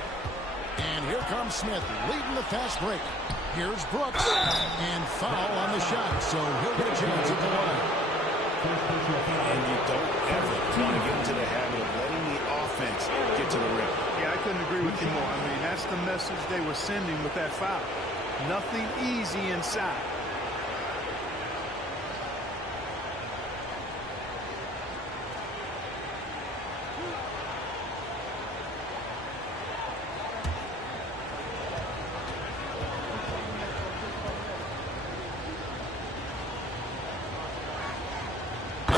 And here comes Smith leading the fast break. Here's Brooks. And foul on the shot. So he'll get a chance at the line. And you don't ever want to get into the habit of letting the offense get to the rim. Yeah, I couldn't agree with you more. I mean, that's the message they were sending with that foul. Nothing easy inside.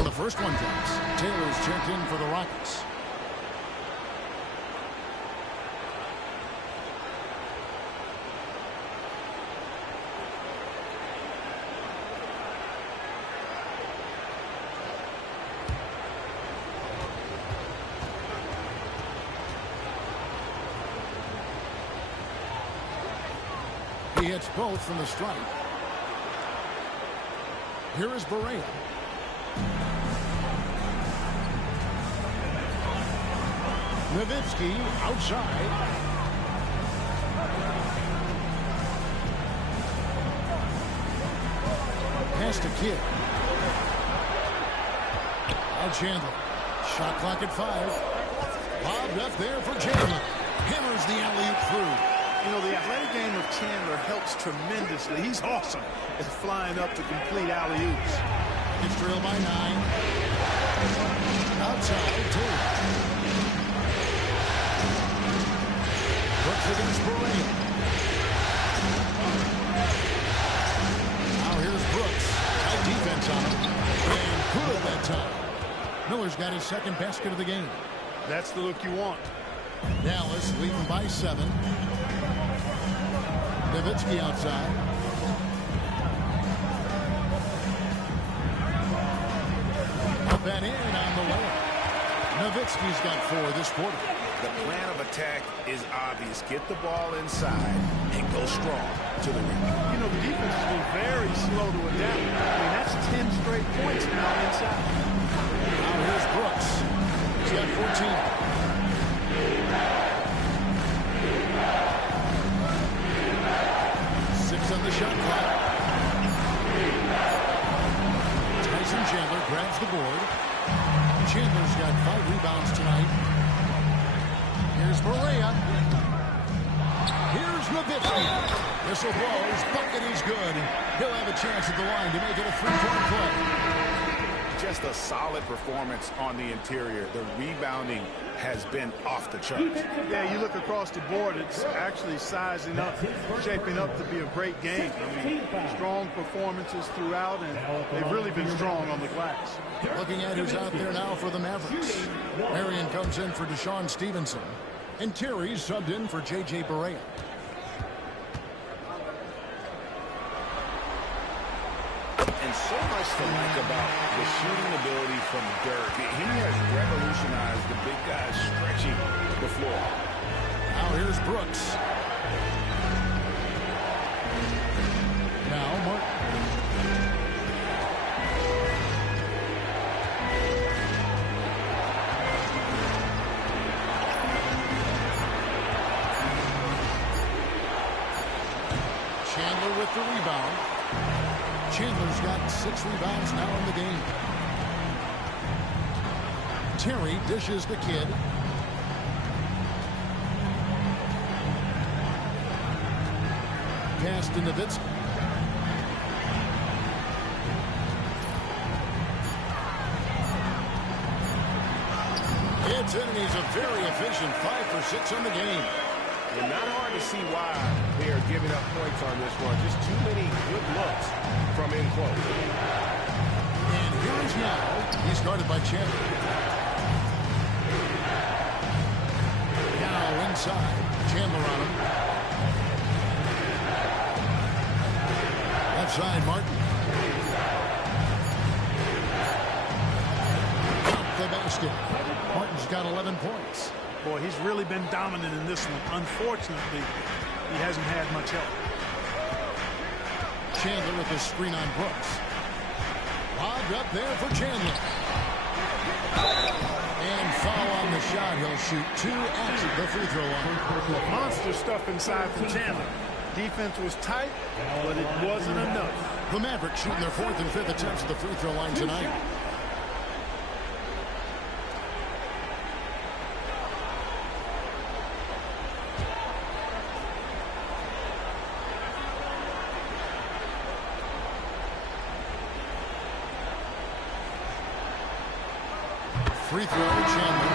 The first one drops. Taylor's checked in for the Rockets. He hits both from the strike. Here is Barea. Nowitzki outside. pass to Kidd. Now Chandler. Shot clock at 5. Bobbed up there for Chandler. Hammers the alley-oop through. You know, the athletic game of Chandler helps tremendously. He's awesome at flying up to complete alley-oops. It's trailed by 9. Outside, 2. Brooks against Berea. Now here's Brooks. Tight defense on him. And good that time. Miller's got his second basket of the game. That's the look you want. Dallas leading by 7. Nowitzki outside. Up and in on the layup. Nowitzki's got 4 this quarter. The plan of attack is obvious. Get the ball inside and go strong to the rim. You know, the defense has been very slow to adapt. I mean, that's 10 straight points now inside. Now here's Brooks. He's got 14. 6 on the shot clock. Tyson Chandler grabs the board. Chandler's got 5 rebounds tonight. Here's Berea. Here's Nowitzki. Whistle blows. Bucket is good. He'll have a chance at the line to make it a 3-point play. Just a solid performance on the interior. The rebounding has been off the charts. Yeah, you look across the board, it's actually sizing up, shaping up to be a great game. I mean, strong performances throughout, and they've really been strong on the glass. Looking at who's out there now for the Mavericks. Marion comes in for Deshaun Stevenson. And Terry's subbed in for J.J. Berea. And so much to like about the shooting ability from Dirk. He has revolutionized the big guys stretching the floor. Now here's Brooks. Now Martin. Chandler with the rebound. Chandler's got 6 rebounds now in the game. Terry dishes the Kid. Pass to Nowitzki. It's in, and he's a very efficient 5 for 6 on the game. And not hard to see why they are giving up points on this one. Just too many good looks from in close. And here is now. He's guarded by Chandler. Now inside. Chandler on him. Left side, Martin. Up the basket. Martin's got 11 points. Boy, he's really been dominant in this one. Unfortunately, he hasn't had much help. Chandler with the screen on Brooks. Lobbed up there for Chandler. And foul on the shot. He'll shoot 2 at the free throw line. Monster stuff inside from Chandler. Defense was tight, but it wasn't enough. The Mavericks shooting their 4th and 5th attempts at the free throw line tonight. Free throw, Chandler.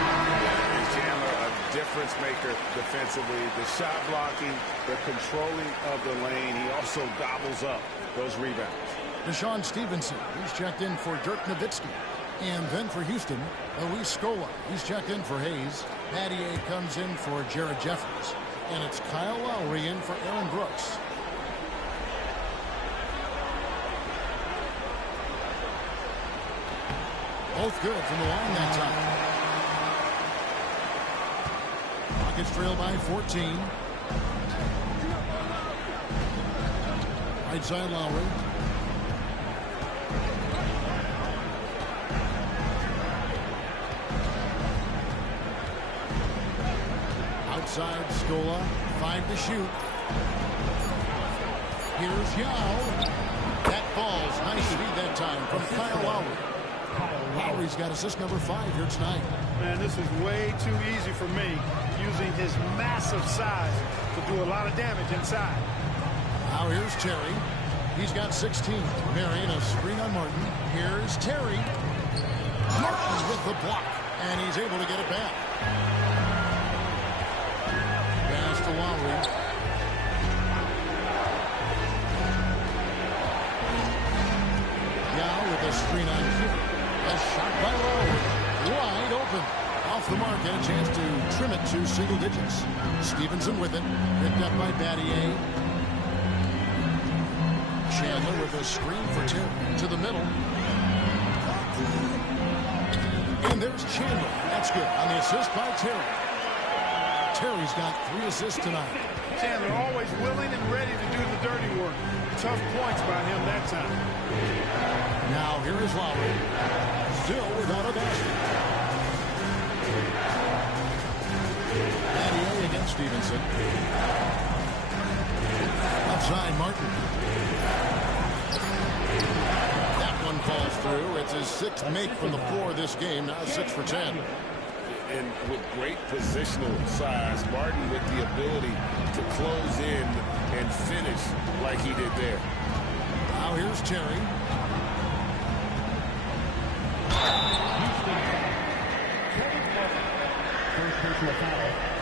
And Chandler, a difference maker defensively. The shot blocking, the controlling of the lane. He also gobbles up those rebounds. Deshaun Stevenson, he's checked in for Dirk Nowitzki. And then for Houston, Luis Scola, he's checked in for Hayes. Battier comes in for Jared Jeffries. And it's Kyle Lowry in for Aaron Brooks. Both good from the line that time. Rockets trail by 14. Right side Lowry. Outside Scola. 5 to shoot. Here's Yao. That falls. Nice speed that time from Kyle Lowry. Lowry's got assist number 5 here tonight. Man, this is way too easy for me, using his massive size to do a lot of damage inside. Now here's Terry. He's got 16. Marion a screen on Martin. Here's Terry. Martin with the block, and he's able to get it back. Pass to Lowry. Now with a screen on Q. A shot by Lowry. Wide open. Off the mark, and a chance to trim it to single digits. Stevenson with it. Picked up by Battier. Chandler with a screen for Tim to the middle. And there's Chandler. That's good on the assist by Terry. Terry's got 3 assists tonight. Chandler always willing and ready to do the dirty work. Tough points by him that time. Now here is Lowry. Still without a basket. Battier against Stevenson. Outside Martin. That one falls through. It's his 6th make from the floor this game. Now 6 for 10. And with great positional size, Martin with the ability to close in and finish like he did there. Now here's Terry.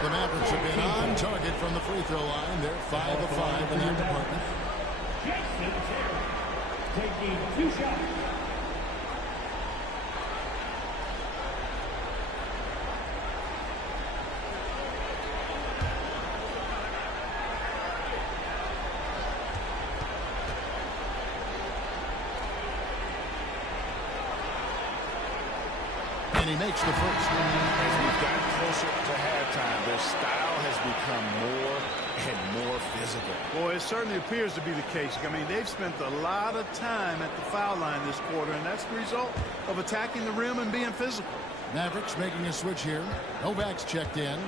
The Mavericks have been on target from the free throw line. They're 5 of 5 in that department. Taking 2 shots. And he makes the first. As we've gotten closer to halftime, their style has become more and more physical. Boy, it certainly appears to be the case. I mean, they've spent a lot of time at the foul line this quarter, and that's the result of attacking the rim and being physical. Mavericks making a switch here. Novak's checked in.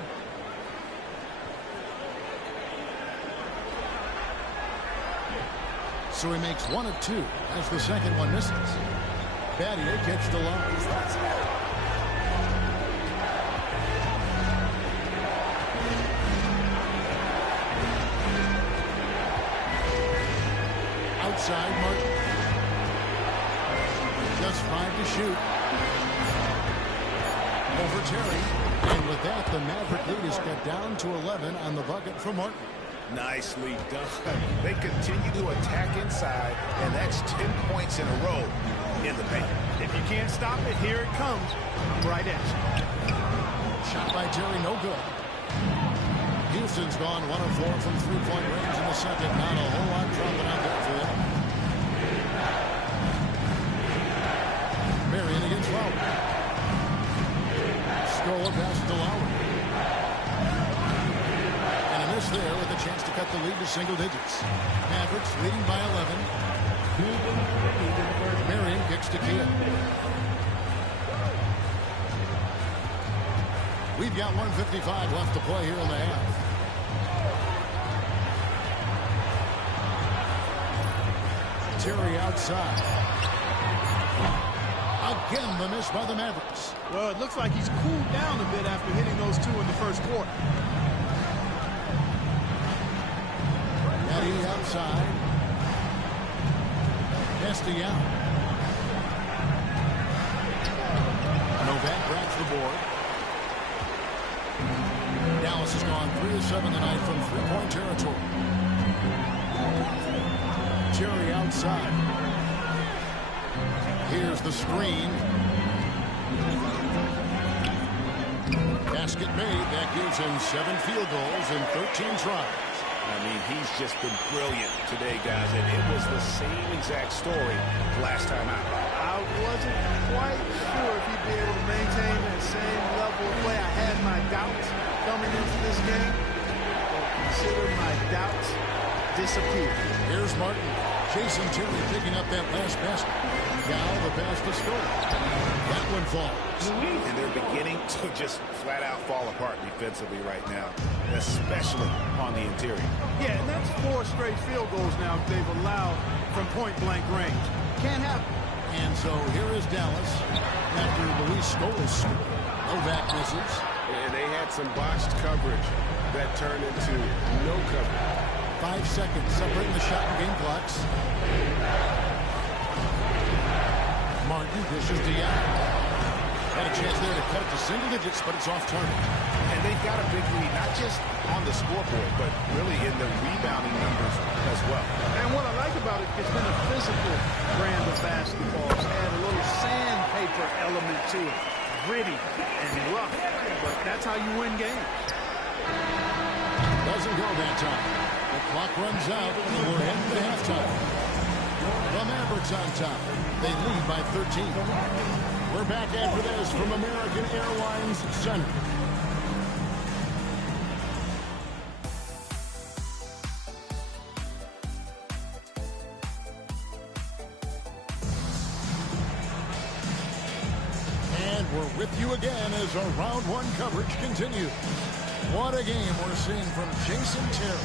So he makes 1 of 2 as the second one misses. Battier gets the line. Outside Martin. Just 5 to shoot. Over Terry. And with that, the Maverick lead is cut down to 11 on the bucket from Martin. Nicely done. They continue to attack inside, and that's 10 points in a row in the paint. If you can't stop it, here it comes. Right at you. Shot by Terry, no good. Houston's gone 1 of 4 from three-point range in the second. Not a whole lot dropping out there for them. Marion against Lowry. Scola passes to Lowry. And a miss there with a chance to cut the lead to single digits. Mavericks leading by 11. Marion kicks to Kia. We've got 1:55 left to play here in the half. Terry outside. Again, the miss by the Mavericks. Well, it looks like he's cooled down a bit after hitting those 2 in the first quarter. Eddie outside. Castellano. Novak grabs the board. Dallas has gone 3 of 7 tonight from three-point territory. Terry outside. Here's the screen. Basket made. That gives him 7 field goals in 13 tries. I mean, he's just been brilliant today, guys, and it was the same exact story last time out. I wasn't quite sure if he'd be able to maintain that same level of play. I had my doubts coming into this game, but consider my doubts disappeared. Here's Martin. Jason Terry picking up that last basket. Now the pass to Scola. That one falls. And they're beginning to just flat out fall apart defensively right now, especially on the interior. Yeah, and that's 4 straight field goals now they've allowed from point-blank range. Can't happen. And so here is Dallas after Luis Scolas. Novak misses. And they had some botched coverage that turned into no coverage. 5 seconds separating the shot and game clocks. Martin dishes to Young. Had a chance there to cut it to single digits, but it's off target. And they've got a big lead, not just on the scoreboard, but really in the rebounding numbers as well. And what I like about it, it's been a physical brand of basketball. It's had a little sandpaper element to it. Gritty and rough, but that's how you win games. Doesn't go that time. The clock runs out, and we're heading to halftime. The Mavericks on top. They lead by 13. We're back after this from American Airlines Center. And we're with you again as our round one coverage continues. What a game we're seeing from Jason Terry.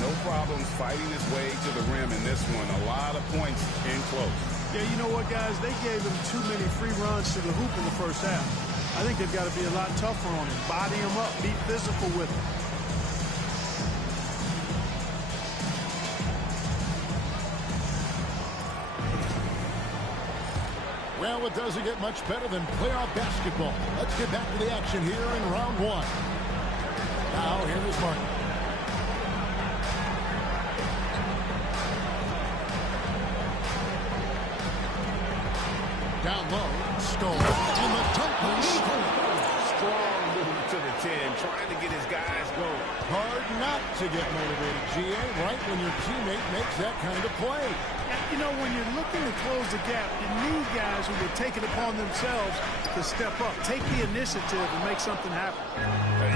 No problems fighting his way to the rim in this one. A lot of points in close. Yeah, you know what, guys? They gave him too many free runs to the hoop in the first half. I think they've got to be a lot tougher on him. Body him up. Be physical with him. Well, it doesn't get much better than playoff basketball. Let's get back to the action here in round one. Now, here's Martin. Down low, Stoll, and the dunk by Stoll. Strong move to the 10, trying to get his guys going. Hard not to get motivated, GA, right when your teammate makes that kind of play. You know, when you're looking to close the gap, you need guys who will take it upon themselves to step up, take the initiative, and make something happen.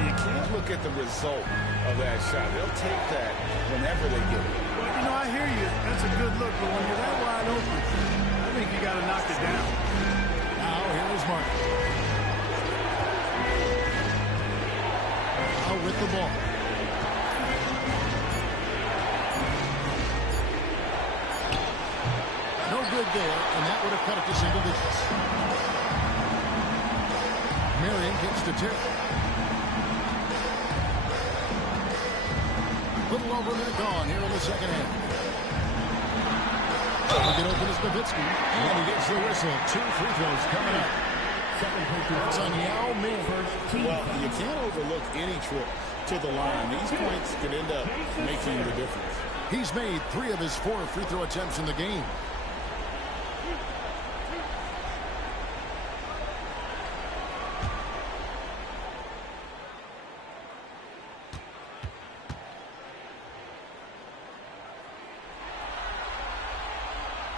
You can't look at the result of that shot. They'll take that whenever they get it. Well, you know, I hear you. That's a good look, but when you're that wide open, I think you got to knock it down. Now, here's Martin. Now with the ball. No good there, and that would have cut it to single digits. Marion gets to Terry. Little over a minute gone here in the second half. He'll get open as Nowitzki, and he gets the whistle. 2 free throws coming up. It's on Yao Ming. Well, you can't overlook any trip to the line. These points could end up making the difference. He's made 3 of his 4 free throw attempts in the game.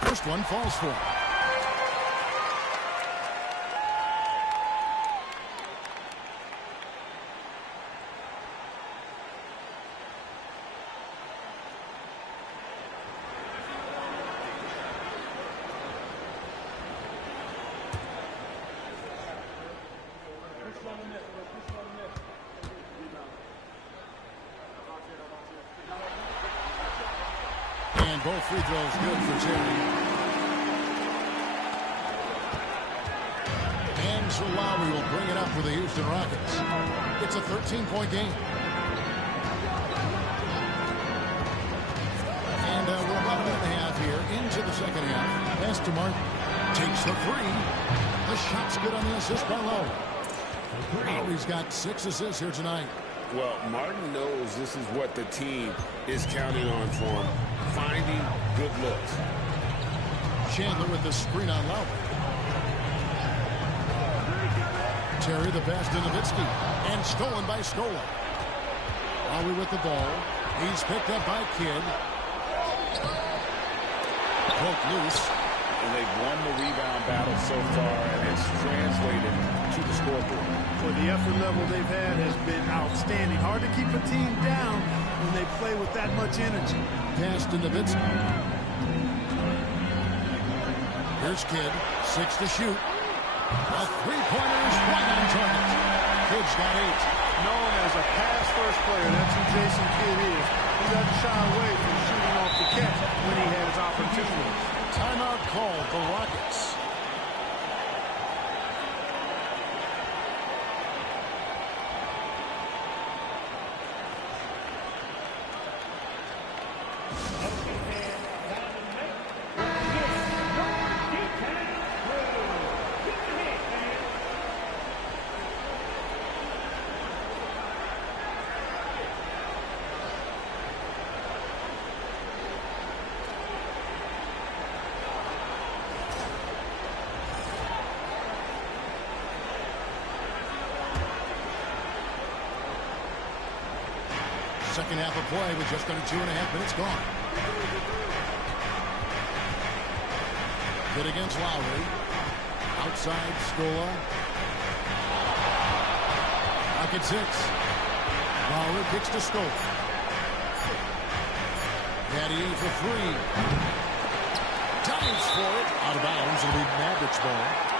First one falls for him. And both free throws good for Terry. So Lowry will bring it up for the Houston Rockets. It's a 13-point game. And we're about a minute and a half here into the second half. Pass to Martin. Takes the 3. The shot's good on the assist by Lowry. Lowry's got 6 assists here tonight. Well, Martin knows this is what the team is counting on for him. Finding good looks. Chandler with the screen on Lowry. Terry the pass to Nowitzki, and stolen by Scola. Lowry with the ball. He's picked up by Kidd. Broke loose. And they've won the rebound battle so far, and it's translated to the scoreboard. For the effort level they've had has been outstanding. Hard to keep a team down when they play with that much energy. Pass to Nowitzki. Here's Kidd. 6 to shoot. A three-pointer is right on target. Kidd's got 8. Known as a pass-first player, that's who Jason Kidd is. He doesn't shy away from shooting off the catch when he had his opportunity. Timeout called the Rockets. Second half of play with just under 2.5 minutes gone. Hit against Lowry. Outside, Scola. Pocket 6. Lowry kicks to Scola. Daddy for 3. Dives for it. Out of bounds. It'll be Mavericks ball.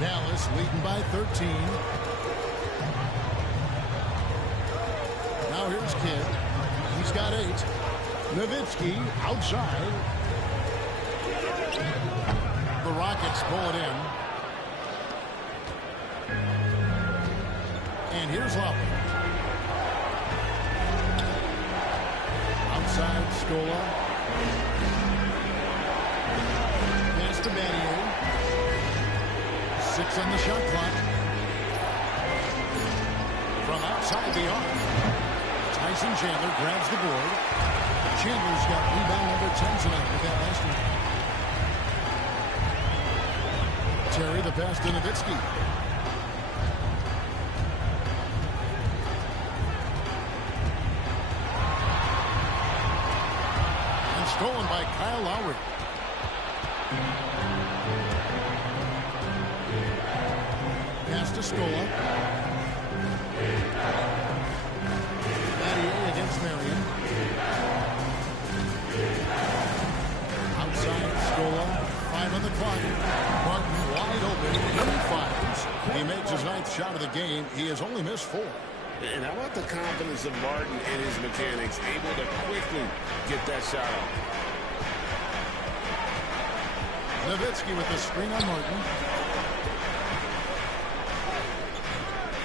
Dallas leading by 13. Now here's Kidd. He's got 8. Nowitzki outside. The Rockets pull it in. And here's Lowry. Outside Scola. Pass to Battier. 6 on the shot clock. From outside the arc. Tyson Chandler grabs the board. Chandler's got rebound number 10 tonight with that last one. Terry the pass to Nowitzki. And stolen by Kyle Lowry. Pass to Scola. Battier against Marion. Outside Scola. 5 on the clock. Martin wide open. He fires. He makes his 9th shot of the game. He has only missed 4. And how about the confidence of Martin and his mechanics, able to quickly get that shot off. Nowitzki with the screen on Martin.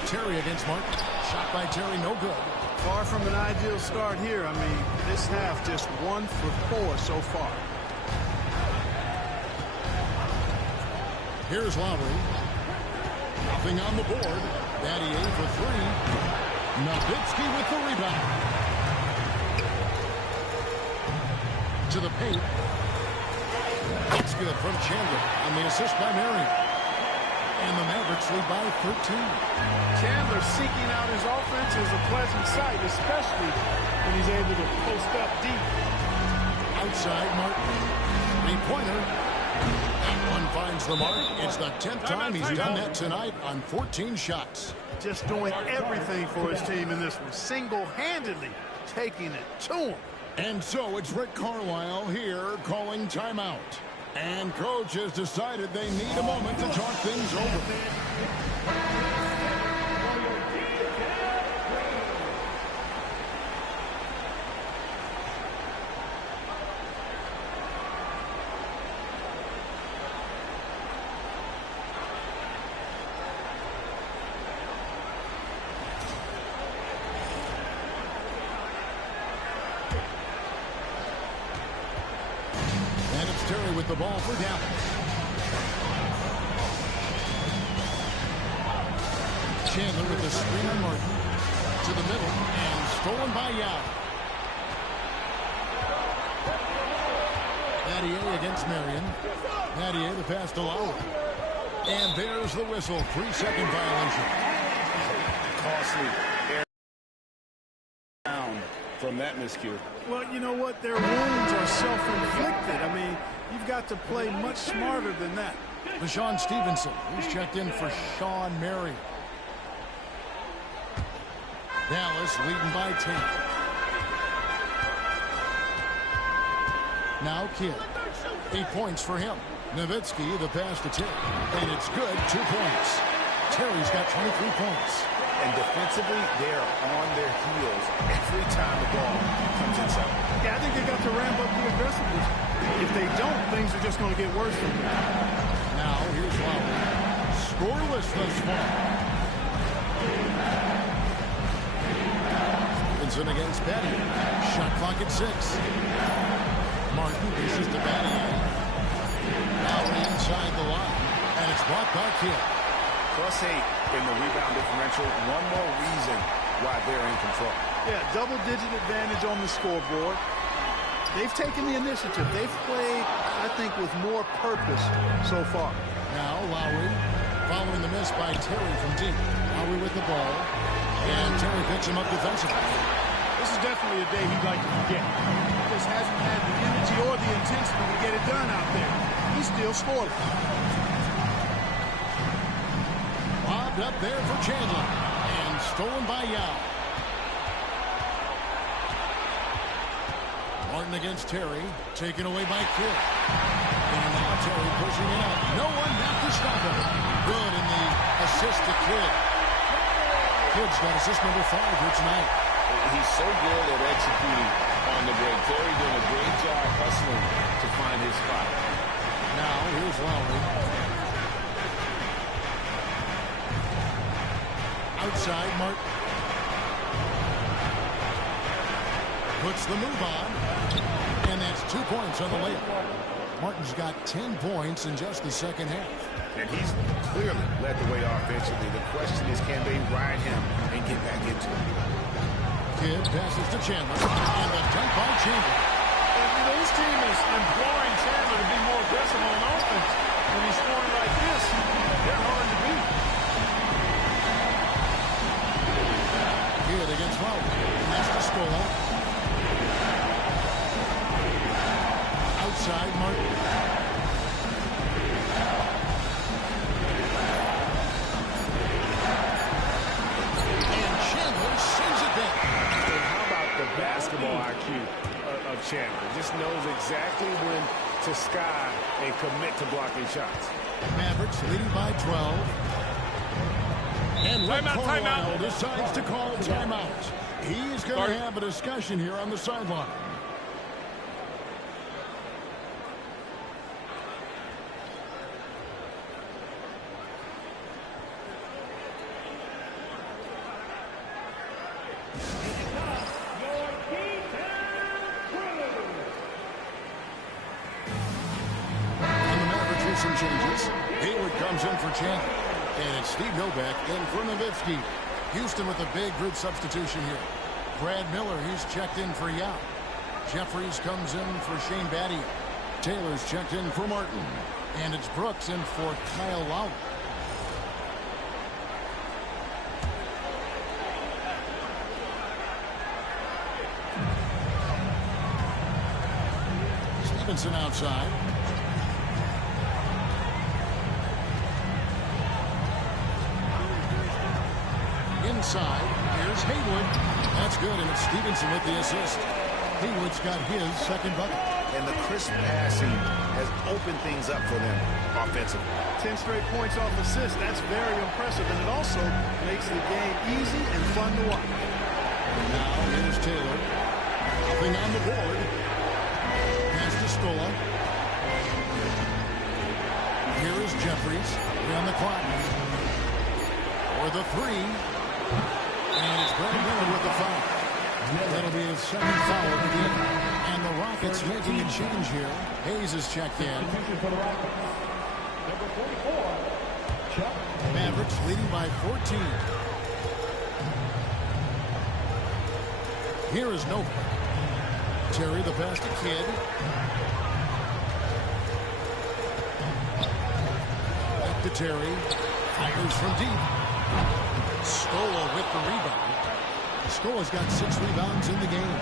Terry against Martin. Shot by Terry, no good. Far from an ideal start here. I mean, this half just 1 for 4 so far. Here's Lowry. Nothing on the board. Battier for 3. Nowitzki with the rebound. To the paint. That's good from Chandler. And the assist by Marion. And the Mavericks lead by 13. Chandler seeking out his offense is a pleasant sight, especially when he's able to post up deep. Outside Martin. 3-pointer. That one finds the mark. It's the 10th time he's done that tonight on 14 shots. Just doing everything for his team in this one. Single-handedly taking it to him. And so it's Rick Carlisle here calling timeout. And coach has decided they need a moment to talk things over. And it's Terry with the ball for Dallas. Chandler with the screen on Martin. To the middle and stolen by Yao. Battier against Marion. Battier the pass to Lowry. And there's the whistle. 3-second violation. Costly air down from that miscue. Well, you know what? Their wounds are self-inflicted. I mean, you've got to play much smarter than that. Deshaun Stevenson. He's checked in for Sean Marion. Dallas leading by 10. Now Kidd. 8 points for him. Nowitzki, the pass to Terry. And it's good, 2 points. Terry's got 23 points. And defensively, they're on their heels every time the ball comes inside. Yeah, I think they got to ramp up the aggressiveness. If they don't, things are just going to get worse from them. Now, here's Lowry. Scoreless thus far. Stevenson against Battier. Shot clock at 6. Martin dishes to Battier. Lowry inside the line. And it's brought back here. +8 in the rebound differential. One more reason why they're in control. Yeah, double-digit advantage on the scoreboard. They've taken the initiative. They've played, I think, with more purpose so far. Now Lowry following the miss by Terry from deep. Lowry with the ball. And Terry picks him up defensively. This is definitely a day he'd like to forget. He just hasn't had the energy or the intensity to get it done out there. He's still scoring. Lobbed up there for Chandler. And stolen by Yao. Martin against Terry. Taken away by Kidd. And now Terry pushing it up. No one back to stop him. Good in the assist to Kidd. Kidd's got assist number 5 here tonight. He's so good at executing on the break. Terry doing a great job hustling to find his spot. Now here's Lowry. Outside, Martin. Puts the move on. And that's 2 points on the layup. Martin's got 10 points in just the second half. And he's clearly led the way offensively. The question is, can they ride him and get back into it? Kidd passes to Chandler. And the dunk by Chandler. And this team is imploring Chandler to be more aggressive on offense. When he's scoring like this, they're hard to beat. Kidd against Lowry. That's to Scola. Outside, Martin. And Chandler sends it back. And how about the basketball IQ of Chandler? Just knows exactly when to sky and commit to blocking shots. Mavericks leading by 12. And Rick Carlisle decides to call timeout. He's going to have a discussion here on the sideline. Some changes. Hayward comes in for Chandler. And it's Steve Novak in for Nowitzki. Houston with a big group substitution here. Brad Miller, he's checked in for Yao. Jeffries comes in for Shane Battier. Taylor's checked in for Martin. And it's Brooks in for Kyle Lowry. Stevenson outside. Inside, here's Haywood. That's good, and it's Stevenson with the assist. Haywood's got his second bucket. And the crisp passing has opened things up for them offensively. 10 straight points off assists. That's very impressive, and it also makes the game easy and fun to watch. And now here's Taylor. Nothing on the board. Pass to Scola. Here is Jeffries. We're on the clock. For the three. And it's Brad Miller with the foul. That'll be his second foul of the game. And the Rockets making a change here. Hayes is checked in. Mavericks leading by 14. Here is Novak. Terry the pass to Kidd. Back to Terry. Fires from deep. Scola with the rebound. Scola's got 6 rebounds in the game.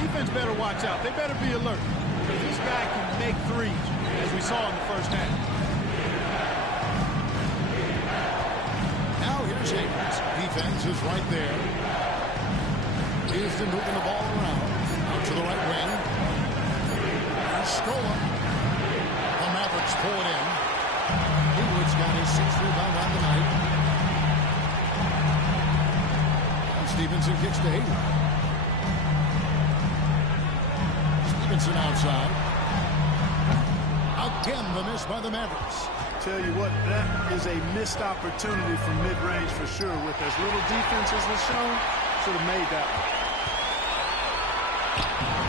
Defense better watch out. They better be alert. Because this guy can make threes, as we saw in the first half. Now here's Hayes. Defense is right there. Houston moving the ball around. Out to the right wing. There's Scola. The Mavericks Brooks pull it in. Haywood's got his 6th rebound on the night. And Stevenson kicks to Haywood. Stevenson outside. Again, the miss by the Mavericks. Tell you what, that is a missed opportunity from mid-range for sure. With as little defense as was shown, should have made that one.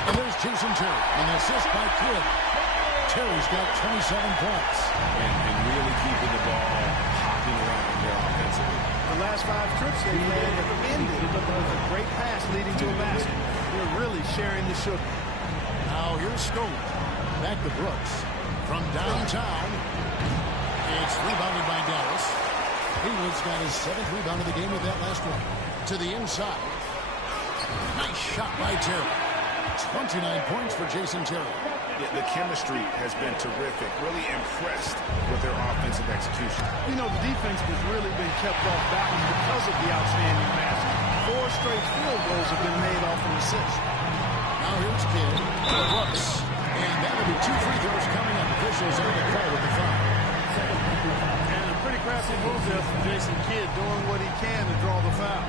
And there's Jason Terry, an assist by Kidd. Terry's got 27 points. And really keeping the ball hopping around there offensively. The last 5 trips they made have ended with a great pass leading to a basket. They're really sharing the sugar. Now here's Stone. Back to Brooks. From downtown, it's rebounded by Dallas. Haywood's got his 7th rebound of the game with that last one. To the inside. Nice shot by Terry. 29 points for Jason Terry. Yeah, the chemistry has been terrific. Really impressed with their offensive execution. You know, the defense has really been kept off balance because of the outstanding passing. 4 straight field goals have been made off an assist. Now here's Kidd. Brooks. And that'll be 2 free throws coming up. Officials on the call with the foul. And a pretty crafty move there from Jason Kidd, doing what he can to draw the foul.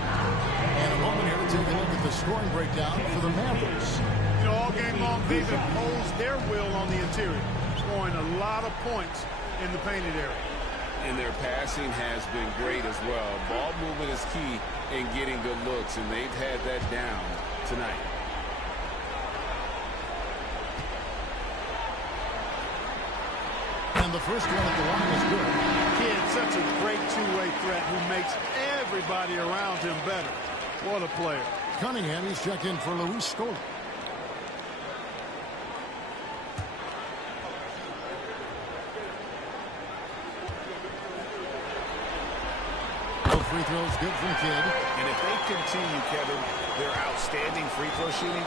And a moment here to take a look at the scoring breakdown for the Mavericks. You know, all game long, they've imposed their will on the interior, scoring a lot of points in the painted area. And their passing has been great as well. Ball movement is key in getting good looks, and they've had that down tonight. And the first one at the line is good. Kidd, such a great two-way threat who makes everybody around him better. What a player. Cunningham, he's checked in for Luis Scola. Both free throws good from Kidd. And if they continue, Kevin, their outstanding free throw shooting,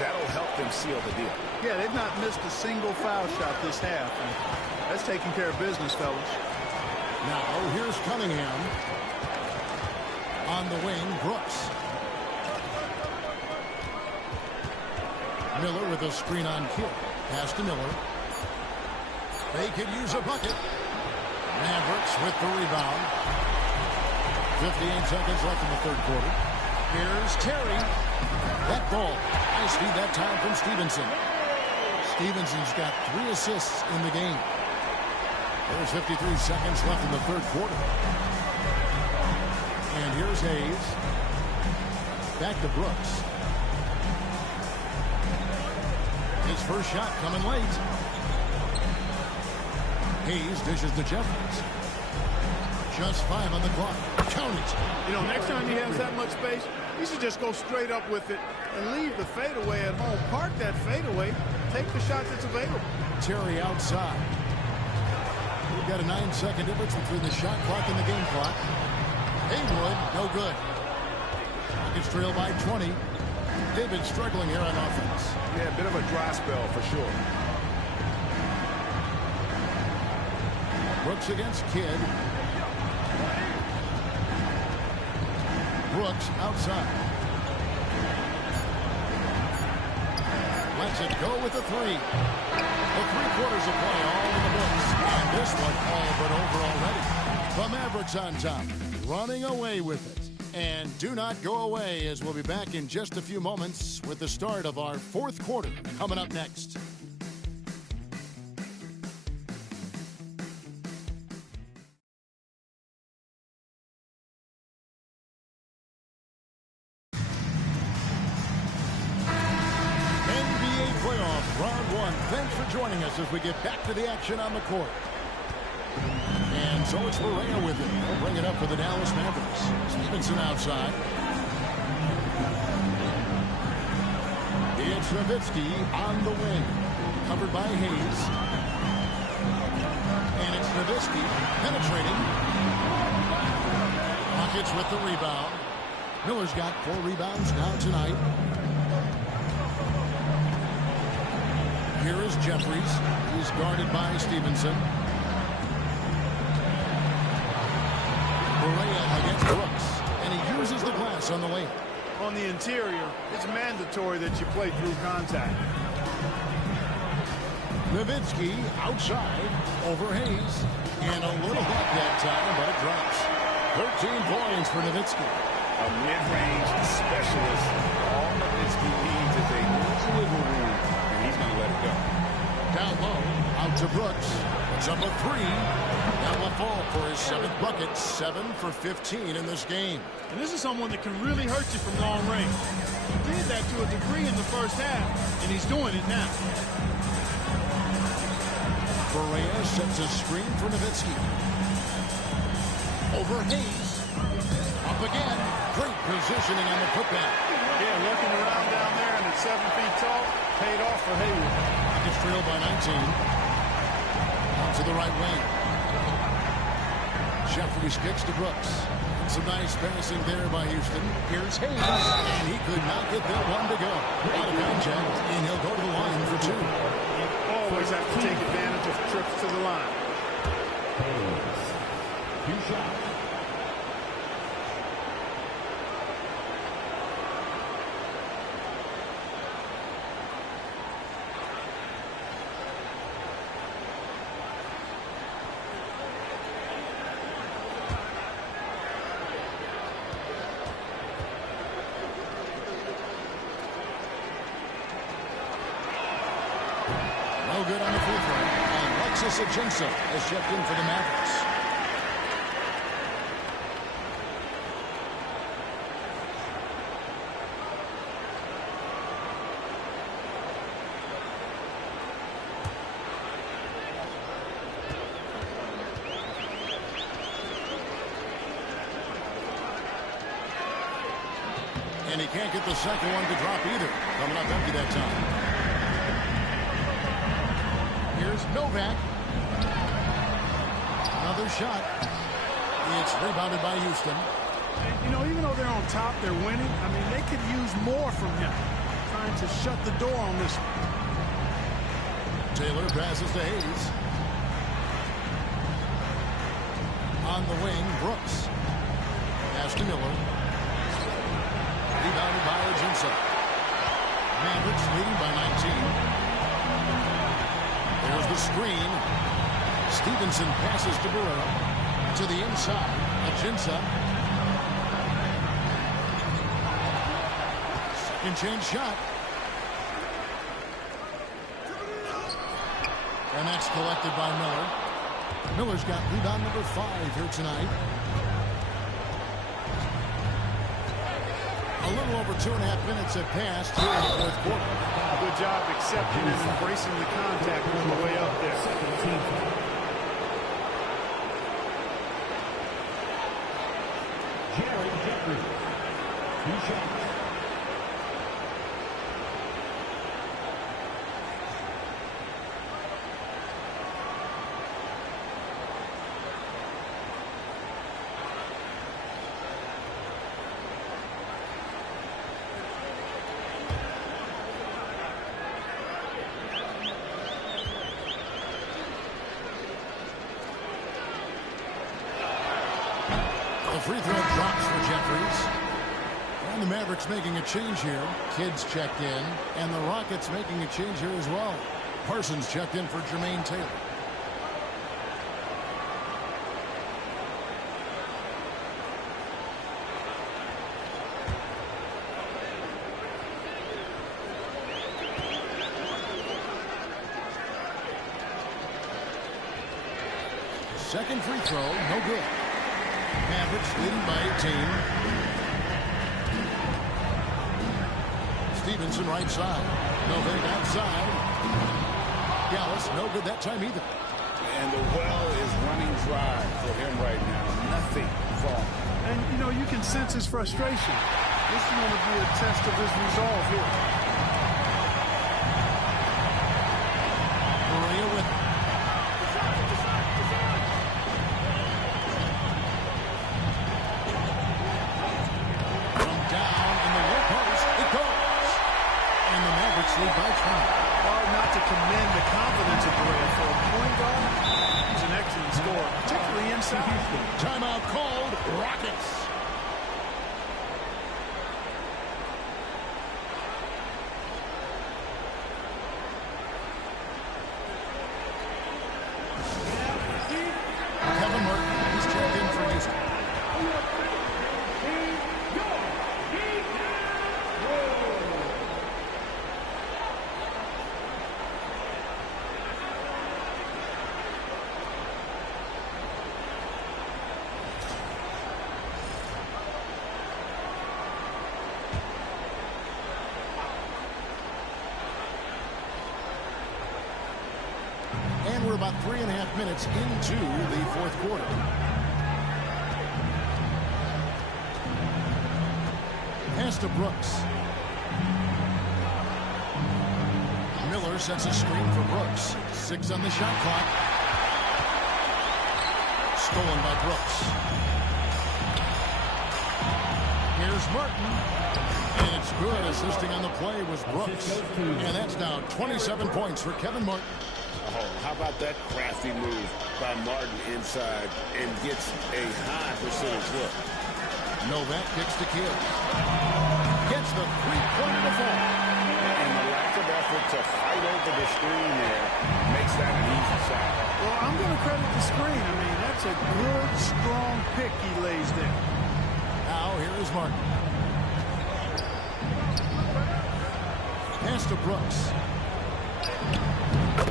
that'll help them seal the deal. Yeah, they've not missed a single foul shot this half. And that's taking care of business, fellas. Now, here's Cunningham. On the wing, Brooks. Miller with a screen on Kidd. Pass to Miller. They could use a bucket. Mavericks with the rebound. 58 seconds left in the third quarter. Here's Terry. That ball. High speed that time from Stevenson. Stevenson's got 3 assists in the game. There's 53 seconds left in the third quarter. And here's Hayes. Back to Brooks. His first shot coming late. Hayes dishes to Jeffries. Just 5 on the clock. Count it. You know, next time he has that much space, he should just go straight up with it and leave the fadeaway at home. Park that fadeaway. Take the shot that's available. Terry outside. We've got a 9-second difference between the shot clock and the game clock. Haywood, no good. Rockets trail by 20. They've been struggling here on offense. Yeah, a bit of a dry spell for sure. Brooks against Kidd. Brooks outside. Lets it go with the 3. The 3 quarters of play all in the books. And this one all but over already. The Mavericks on top, running away with it. And do not go away, as we'll be back in just a few moments with the start of our fourth quarter coming up next. NBA playoff round 1. Thanks for joining us as we get back to the action on the court. And so it's Barea with it. They'll bring it up for the Dallas Mavericks. Stevenson outside. It's Nowitzki on the wing. Covered by Hayes. And it's Nowitzki penetrating. Rockets with the rebound. Miller's got 4 rebounds now tonight. Here is Jeffries. He's guarded by Stevenson. Barea against Brooks, and he uses the glass on the lane. On the interior, it's mandatory that you play through contact. Nowitzki outside. Over Hayes. And a little luck that time, but it drops. 13 points for Nowitzki. A mid-range specialist. All Nowitzki needs is a little wiggle room, and he's going to let it go. Down low, out to Brooks. It's up a 3. That will fall for his 7th bucket. 7 for 15 in this game. And this is someone that can really hurt you from long range. He did that to a degree in the first half, and he's doing it now. Correa sets a screen for Nowitzki. Over Hayes. Up again. Great positioning on the putback. Yeah, looking around down there and at 7 feet tall, paid off for Hayward. It's trailed by 19. On to the right wing. Jeffries kicks to Brooks. Some nice passing there by Houston. Here's Hayes. And he could not get that one to go. Out of contact, and he'll go to the line for 2. You always have to take advantage of trips to the line. Two shots. No good on the free throw. And Alexis Ajinça has checked in for the Mavericks. And he can't get the second one to drop either. Coming up empty that time. Here's Novak. Another shot. It's rebounded by Houston. And, you know, even though they're on top, they're winning. I mean, they could use more from him. Trying to shut the door on this one. Taylor passes to Hayes. On the wing, Brooks. Pass to Miller. Rebounded by Ajinça. Mavericks leading by 19. There's the screen. Stevenson passes to Barrera. To the inside. Ajinça. Second change shot. And that's collected by Miller. Miller's got rebound number 5 here tonight. A little over 2.5 minutes have passed here in the fourth quarter. Good job accepting and embracing the contact on the way up there. Jared Jeffries. Two shots. The free throw drops for Jeffries. And the Mavericks making a change here. Kids checked in. And the Rockets making a change here as well. Parsons checked in for Jermaine Taylor. Second free throw, no good. Mavericks leading by 18. Stevenson right side. Novak outside. Gallus, no good that time either. And the well is running dry for him right now. Nothing wrong. And, you know, you can sense his frustration. This is going to be a test of his resolve here. Correa with it. From down in the low post, it goes. And the Mavericks lead by 20. Hard not to commend the confidence of Correa for a point guard. He's an excellent scorer, particularly inside. Timeout called. Rockets. we're about 3.5 minutes into the fourth quarter. Pass to Brooks. Miller sets a screen for Brooks. 6 on the shot clock. Stolen by Brooks. Here's Martin. And it's good. Assisting on the play was Brooks. And that's now 27 points for Kevin Martin. Oh, how about that crafty move by Martin inside and gets a high percentage look. Novak kicks the kid. Gets the three-pointer to fall. And the lack of effort to fight over the screen there makes that an easy shot. Well, I'm going to credit the screen. I mean, that's a good, strong pick he lays there. Now, here is Martin. Pass to Brooks.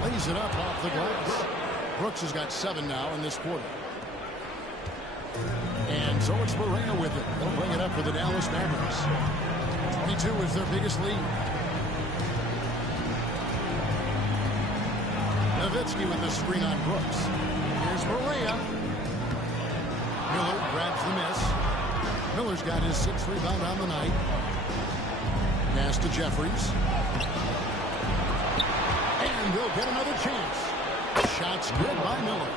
Lays it up off the glass. Brooks has got 7 now in this quarter. And so it's Barea with it. They'll bring it up for the Dallas Mavericks. 22 is their biggest lead. Nowitzki with the screen on Brooks. Here's Barea. Miller grabs the miss. Miller's got his 6th rebound on the night. Pass to Jeffries. And they'll get another chance. Shots good by Miller.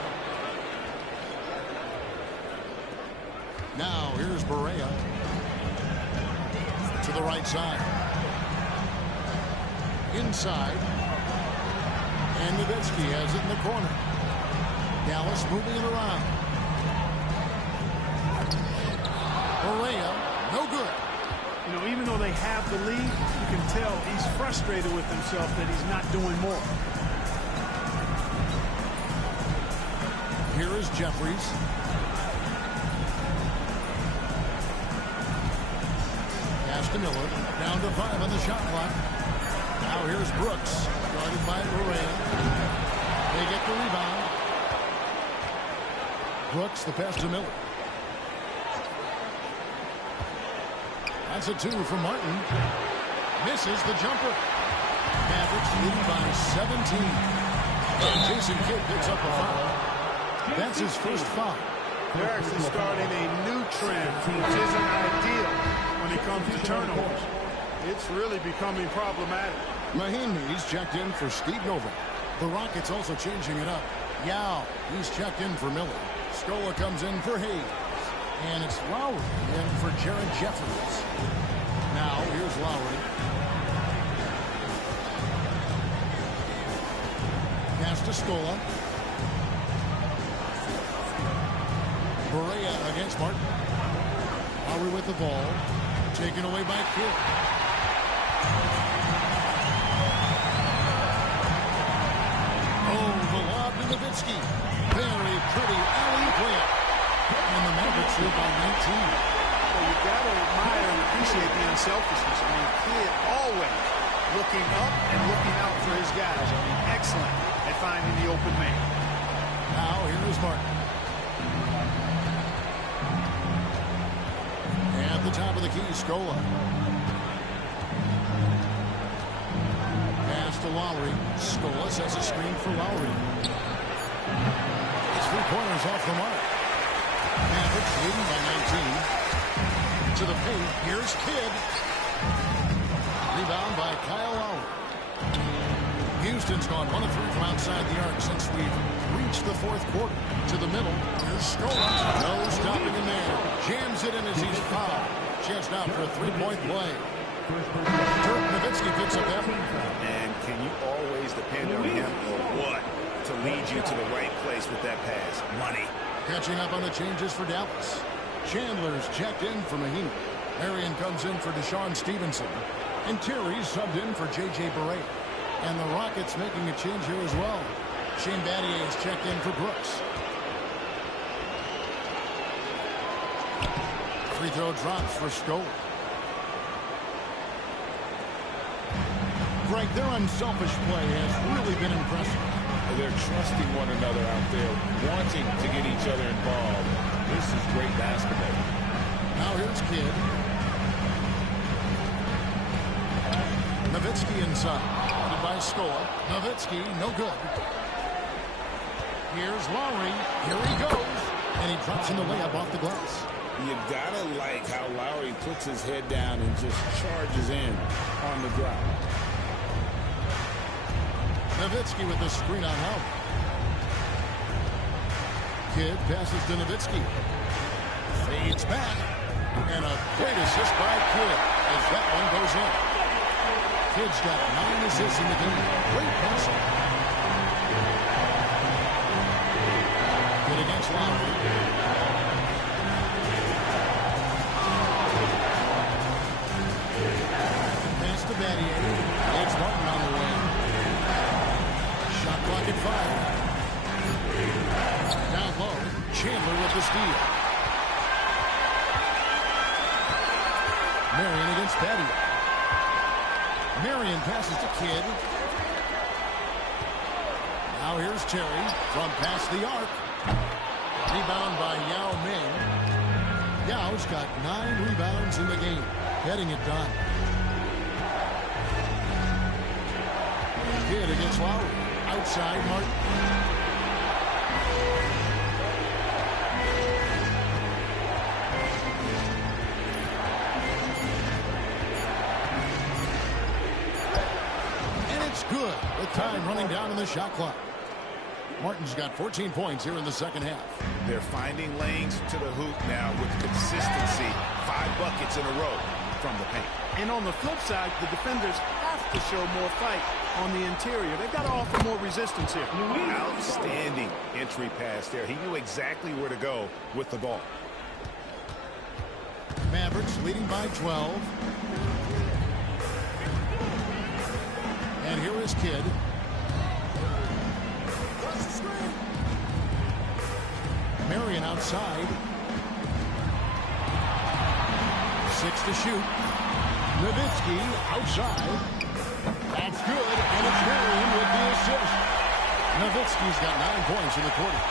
Now here's Barea. To the right side. Inside. And Nowitzki has it in the corner. Dallas moving it around. Barea, no good. You know, even though they have the lead, you can tell he's frustrated with himself that he's not doing more. Here is Jeffries. Pass to Miller. Down to 5 on the shot clock. Now here's Brooks. Guarded by Barea. They get the rebound. Brooks, the pass to Miller. That's a 2 from Martin. Misses the jumper. Mavericks lead by 17. And Jason Kidd picks up a foul. That's his first foul. They're actually starting a new trend, which isn't ideal when it comes to turnovers. It's really becoming problematic. Mahinmi's checked in for Steve Novak. The Rockets also changing it up. Yao, he's checked in for Miller. Scola comes in for Hayes. And it's Lowry in for Jared Jeffries. Now, here's Lowry. Pass to Scola. Barea against Martin. Lowry with the ball. Taken away by Kidd. Oh, the lob to Nowitzki. Very pretty alley-oop layup. And the Mavericks lead by 19. Well, you've got to admire and appreciate the unselfishness. I mean, Kidd always looking up and looking out for his guys. I mean, excellent at finding the open man. Now, here is Martin. At the top of the key, Scola. Pass to Lowry. Scola sets a screen for Lowry. His 3-pointers off the mark. Mavericks leading by 19. To the paint, here's Kidd. Rebound by Kyle Lowry. Houston's gone 1 of 3 from outside the arc since we've reached the fourth quarter. To the middle, here's Scola. No stopping him there. Jams it in as he's fouled. Chest out for a 3-point play. Dirk Nowitzki picks up that. And can you always depend on him or what to lead you to the right place with that pass? Money. Catching up on the changes for Dallas. Chandler's checked in for Mahinmi. Arian comes in for Deshaun Stevenson. And Terry's subbed in for J.J. Barea. And the Rockets making a change here as well. Shane Battier is checked in for Brooks. Free throw drops for Scola. Greg, their unselfish play has really been impressive. They're trusting one another out there, wanting to get each other involved. This is great basketball. Now here's Kidd. Nowitzki inside. By Scola. Nowitzki, no good. Here's Lowry. Here he goes. And he drops in the layup off the glass. You gotta like how Lowry puts his head down and just charges in on the drive. Nowitzki with the screen on Lowry. Kidd passes to Nowitzki. Fades back. And a great assist by Kidd as that one goes in. Kidd's got 9 assists in the game. Great passing. Kidd against Lowry. Pass to Battier. It's Martin on the wing. Shot clock at 5. Down low. Chandler with the steal. Marion against Battier. Marion passes to Kidd. Now here's Terry from past the arc. Rebound by Yao Ming. Yao's got 9 rebounds in the game. Getting it done. Kidd against Lowry. Outside Martin. Good, with time running down in the shot clock. Martin's got 14 points here in the second half. They're finding lanes to the hoop now with consistency. 5 buckets in a row from the paint. And on the flip side, the defenders have to show more fight on the interior. They've got to offer more resistance here. Outstanding entry pass there. He knew exactly where to go with the ball. Mavericks leading by 12. And here is Kidd. Marion outside. 6 to shoot. Nowitzki outside. That's good, and it's Marion with the assist. Nowitzki's got 9 points in the quarter.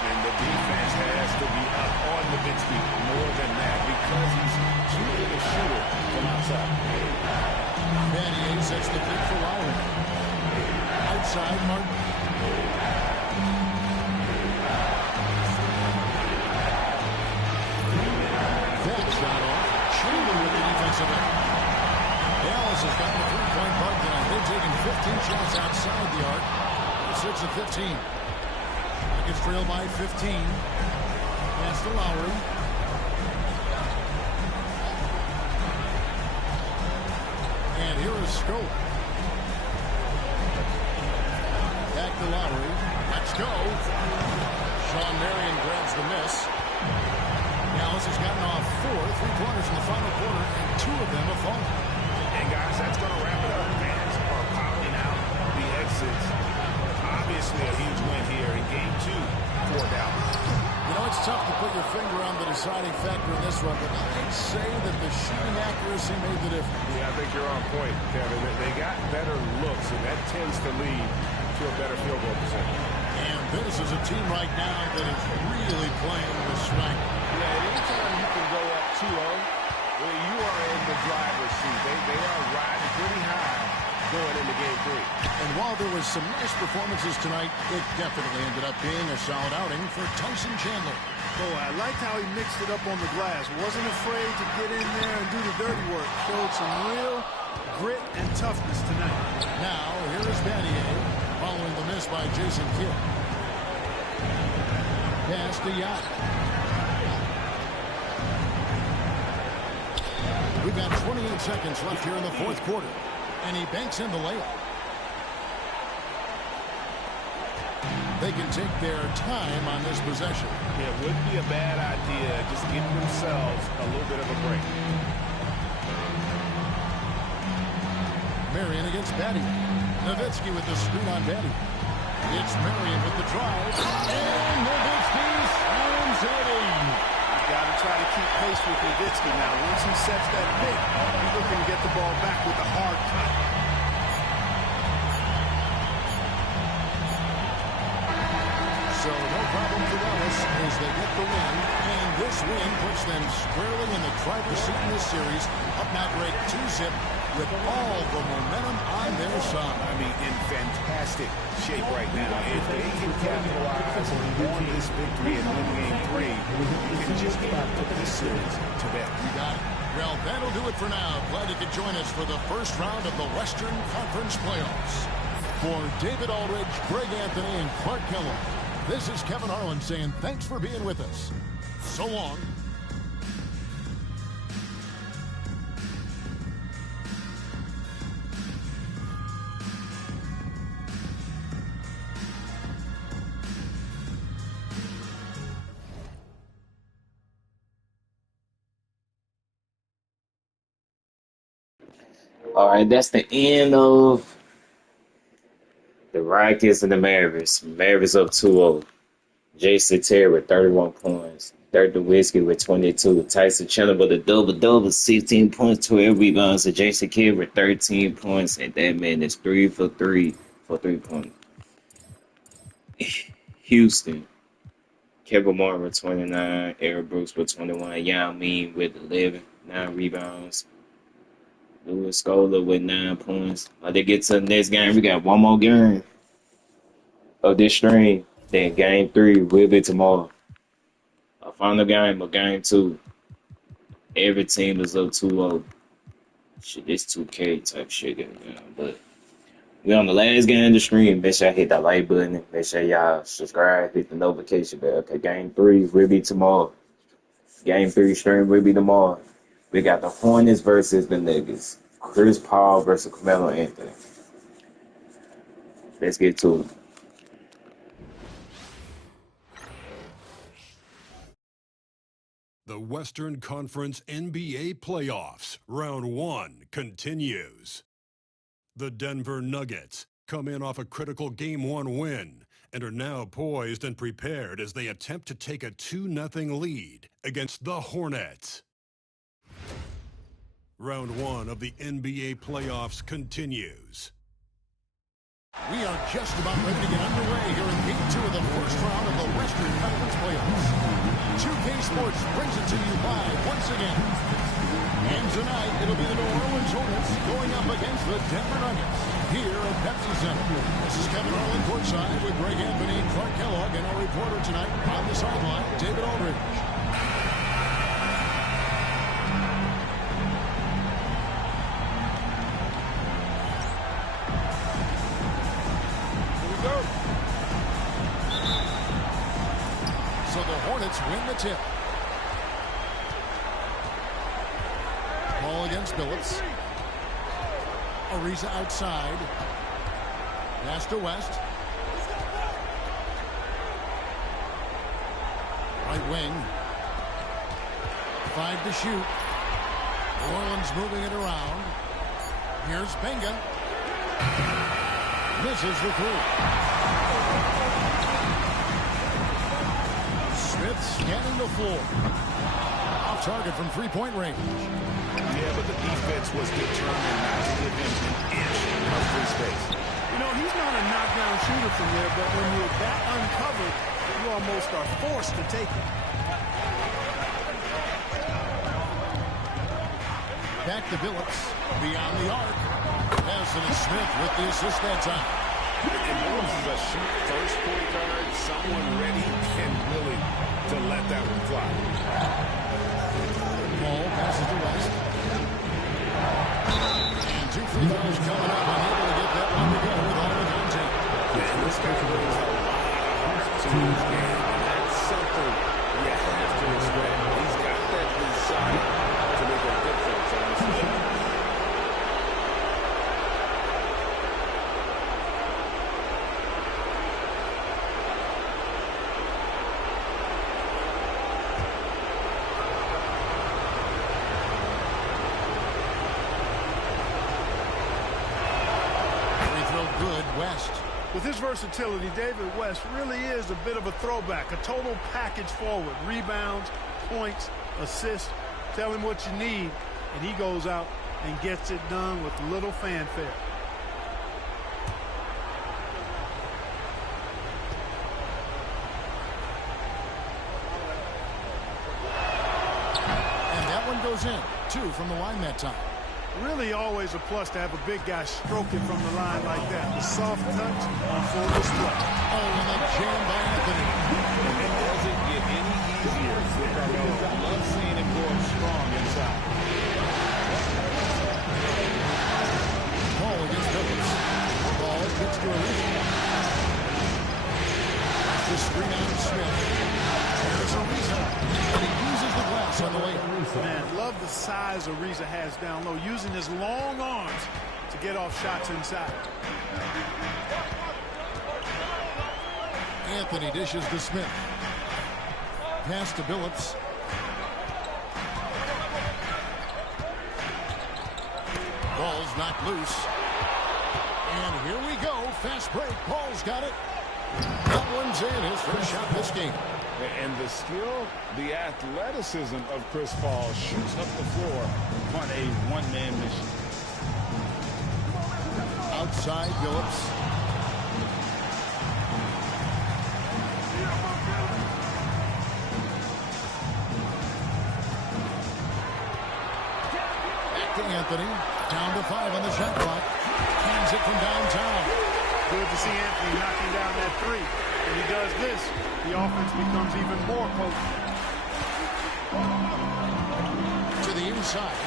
And the defense has to be up on Nowitzki more than that because he's too good a shooter from outside. Battier sets the pick for Lowry. Outside, Martin. That shot off. Chandler with the defensive end. Dallas has gotten a 3-point bug tonight. They've taken 15 shots outside the arc. 6 of 15. Nuggets trail by 15. Pass to Lowry. And here is Scope. Back to Lowry. Let's go. Sean Marion grabs the miss. Dallas has gotten off 4 3-pointers in the final quarter, and 2 of them have fallen. And guys, that's going to wrap it up. Fans are piling out the exits. Obviously a huge win here in Game 2 for Dallas. You know, it's tough to put your finger on the deciding factor in this one, but I'd say that the shooting accuracy made the difference. Yeah, I think you're on point, Kevin. They got better looks, and that tends to lead to a better field goal percentage. And this is a team right now that is really playing with strength. Yeah, anytime you can go up 2-0, you are in the driver's seat. They are riding pretty high going into Game 3. And while there was some nice performances tonight, it definitely ended up being a solid outing for Tyson Chandler. Oh, I liked how he mixed it up on the glass. Wasn't afraid to get in there and do the dirty work. Showed some real grit and toughness tonight. Now, here is Battier following the miss by Jason Kidd. Pass to Yacht. We've got 28 seconds left here in the fourth quarter. And he banks in the layup. They can take their time on this possession. It wouldn't be a bad idea just giving themselves a little bit of a break. Marion against Battier. Nowitzki with the screen on Battier. It's Marion with the drive. And Nowitzki slams it in. Got to try to keep pace with Nowitzki now. Once he sets that pick, he's looking to get the ball back with a hard cut. So no problem for Dallas as they get the win. And this win puts them squarely in the driver's seat in this series. Up now break 2-zip with all the momentum on their side. I mean, in fantastic shape right now. If they can capitalize on this victory and win game 3, you can just about put this series to bed. You got it. Well, that'll do it for now. Glad you could join us for the first round of the Western Conference Playoffs. For David Aldridge, Greg Anthony, and Clark Kellogg, this is Kevin Harlan saying thanks for being with us. So long. All right, that's the end of the Rockets and the Mavericks. Mavericks up 2-0. Jason Terry with 31 points. Dirk Nowitzki with 22. Tyson Chandler with a double-double, 16 points, 12 rebounds. And Jason Kidd with 13 points. And that man is 3 for 3 for 3-pointers. Houston. Kevin Martin with 29. Eric Brooks with 21. Yao Ming with 11. 9 rebounds. Louis Scola with 9 points. They get to the next game. We got one more game of this stream. Then game 3 will be tomorrow. A final game of game 2. Every team is up 2-0. Shit, this 2K type shit going on. But we on the last game of the stream. Make sure y'all hit that like button. Make sure y'all subscribe. Hit the notification bell. Okay, game 3 will be tomorrow. Game 3 stream will be tomorrow. We got the Hornets versus the Nuggets. Chris Paul versus Carmelo Anthony. Let's get to it. The Western Conference NBA Playoffs, Round 1 continues. The Denver Nuggets come in off a critical Game 1 win and are now poised and prepared as they attempt to take a 2-0 lead against the Hornets. Round 1 of the NBA playoffs continues. We are just about ready to get underway here in Game 2 of the first round of the Western Conference Playoffs. 2K Sports brings it to you live once again. And tonight, it'll be the New Orleans Hornets going up against the Denver Nuggets here at Pepsi Center. This is Kevin Harlan courtside with Greg Anthony and Clark Kellogg, and our reporter tonight on the sideline, David Aldridge. So the Hornets win the tip. Ball against Billups. Ariza outside. Pass to West. Right wing. 5 to shoot. New Orleans moving it around. Here's Benga. Misses the three. Smith scanning the floor. Off target from three-point range. Yeah, but the defense was determined not to give him an inch of free space. You know, he's not a knockdown shooter from there, but when you're that uncovered, you almost are forced to take it. Back to Billups. Beyond the arc. Anthony Smith with the assist that time. And Billups is a shoot-first point guard, someone ready and willing to let that one fly. Ball passes to West. And 2 free throws coming up. Unable to get that one to go with all the contact. And this guy brings a lot of heart to his game, and that's something you have to respect. He's got that desire to make a difference on this field. West. With his versatility, David West really is a bit of a throwback, a total package forward. Rebounds, points, assists. Tell him what you need, and he goes out and gets it done with little fanfare. And that one goes in. 2 from the line that time. Really always a plus to have a big guy stroking from the line like that. The soft touch on full display. Oh, and that jam by Anthony. It doesn't get any easier with Carmelo. I love seeing him go up strong inside. Ball against Phillips. Ball gets to Ariza. The screen on Smith. There's Ariza. And he uses the glass on the way. Man, love the size Ariza has down low, using his long arms to get off shots inside. Anthony dishes to Smith. Pass to Billups. Ball's knocked loose. And here we go. Fast break. Paul's got it. That one's in. His first shot this game. And the skill, the athleticism of Chris Paul shoots up the floor on a one-man mission. Outside Billups. Back to Anthony. Down to 5 on the shot clock. Hands it from downtown. Good to see Anthony knocking down that three. When he does this, the offense becomes even more potent. To the inside.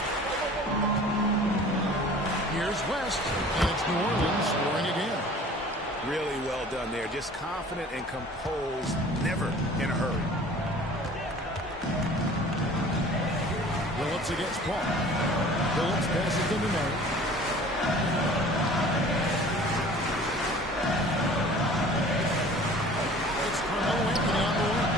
Here's West. And it's New Orleans scoring again. Really well done there. Just confident and composed, never in a hurry. Billups against Paul. Billups passes to Nene. It's Carmelo Anthony on the wing.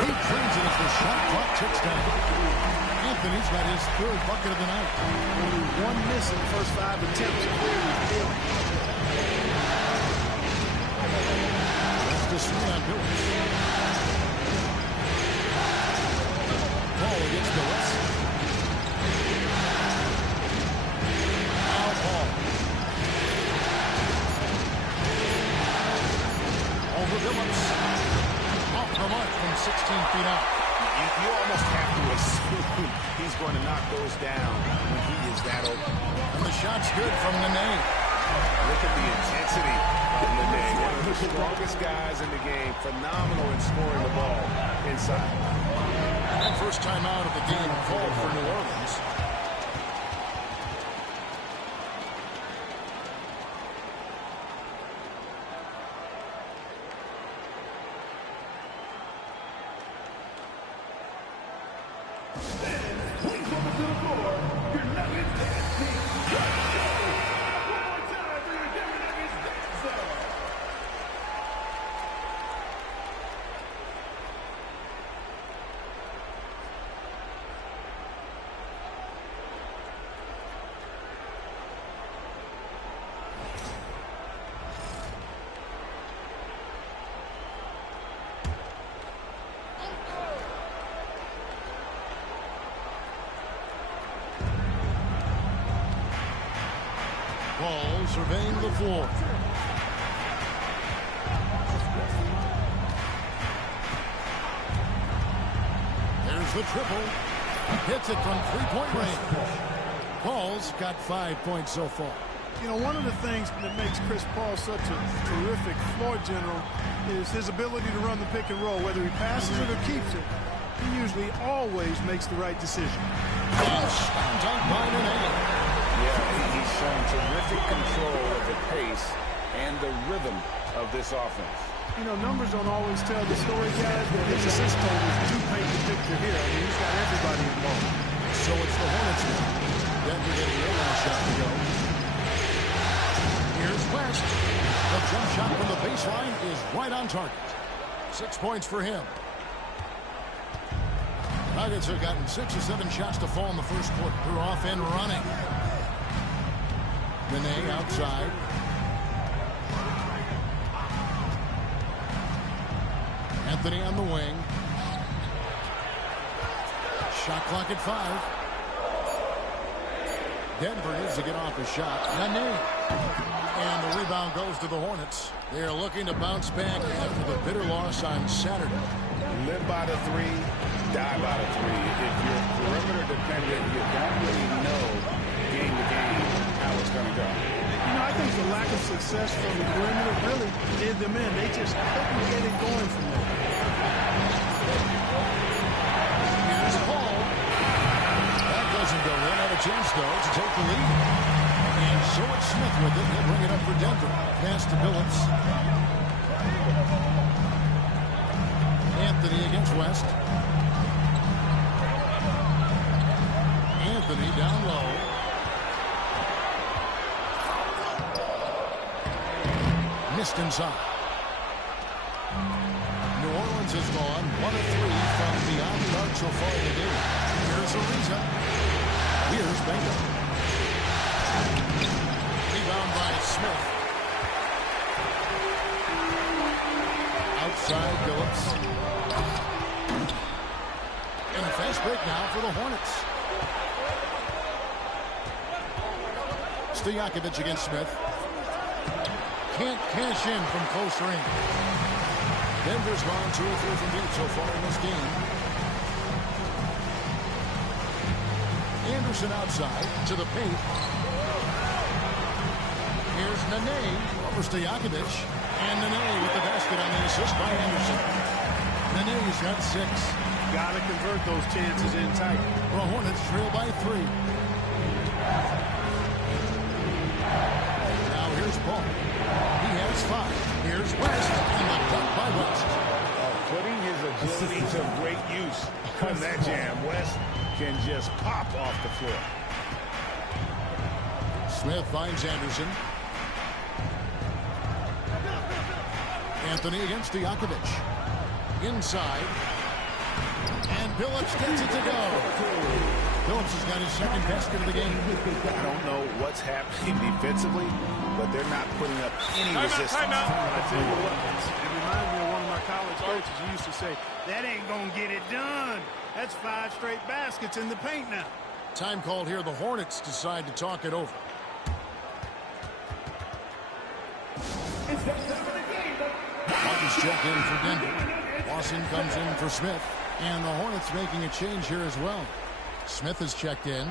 He drains it as the shot clock ticks down. Anthony's got his third bucket of the night. Only one miss in the first 5 attempts. That's the swing on Billups. Paul against Billups. Now Paul. Over Billups. Off the mark from 16 feet out. You almost have to assume he's going to knock those down when he is that open. And the shot's good from Nene. Look at the intensity of Nene, one of the strongest guys in the game. Phenomenal in scoring the ball inside. And first time out of the game called for New Orleans. Paul surveying the floor. There's the triple. Hits it from three-point range. Paul's got 5 points so far. You know, one of the things that makes Chris Paul such a terrific floor general is his ability to run the pick and roll. Whether he passes it or keeps it, he usually always makes the right decision. Dunk by Nene. Yeah, he's shown terrific control of the pace and the rhythm of this offense. You know, numbers don't always tell the story, guys, but his assist totals do paint the picture here. I mean, he's got everybody involved. So it's the Hornets now. Denver getting their last shot to go. Here's West. The jump shot from the baseline is right on target. 6 points for him. Nuggets have gotten 6 or 7 shots to fall in the first quarter. They're off and running. Nene outside. Anthony on the wing. Shot clock at 5. Denver needs to get off a shot. Nene. And the rebound goes to the Hornets. They are looking to bounce back after the bitter loss on Saturday. Live by the three, die by the three. If you're perimeter dependent, you don't really know game to game how it's going to go. You know, I think the lack of success from the perimeter really did them in. They just couldn't get it going from there. Here's Paul. That doesn't go in. Had a chance, though, to take the lead. And so it's Smith with it. He'll bring it up for Denver. Pass to Billups. Anthony against West. Anthony down low. Missed inside. New Orleans has gone 1 of 3 from beyond the arc so far in the game. Here's Ariza. Here's Baker. Rebound by Smith. Outside Billups. And a fast break now for the Hornets. Stojakovic against Smith. Can't cash in from close range. Denver's gone 2 of 3 from deep so far in this game. Anderson outside to the paint. Here's Nene over Stojakovic. And Nene with the basket on the assist by Anderson. Nene's got 6. Got to convert those chances in tight. The Hornets trail by 3. Now here's Paul. He has 5. Here's West. And the dunk by West. Putting his agility to great use on that jam. West can just pop off the floor. Smith finds Anderson. Anthony against Stojakovic. Inside. And Billups gets it to go. Billups has got his second basket of the game. I don't know what's happening defensively, but they're not putting up any resistance. I tell you what, it reminds me of one of my college coaches who used to say, that ain't going to get it done. That's 5 straight baskets in the paint now. Time called here. The Hornets decide to talk it over. Marcus check in for Denver. Lawson comes in for Smith. And the Hornets making a change here as well. Smith has checked in.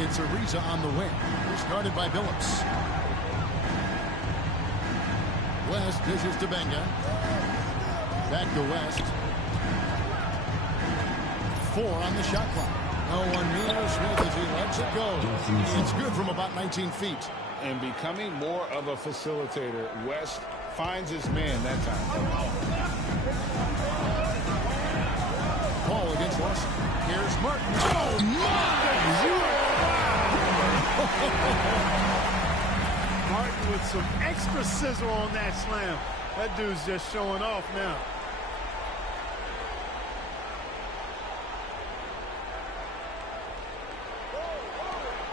It's Ariza on the wing. He's guarded by Billups. West dishes to Benga. Back to West. 4 on the shot clock. No one near Smith as he lets it go. It's good from about 19 feet. And becoming more of a facilitator, West finds his man that time. Paul against Lawson. Here's Martin. Oh, my! Martin with some extra sizzle on that slam. That dude's just showing off now.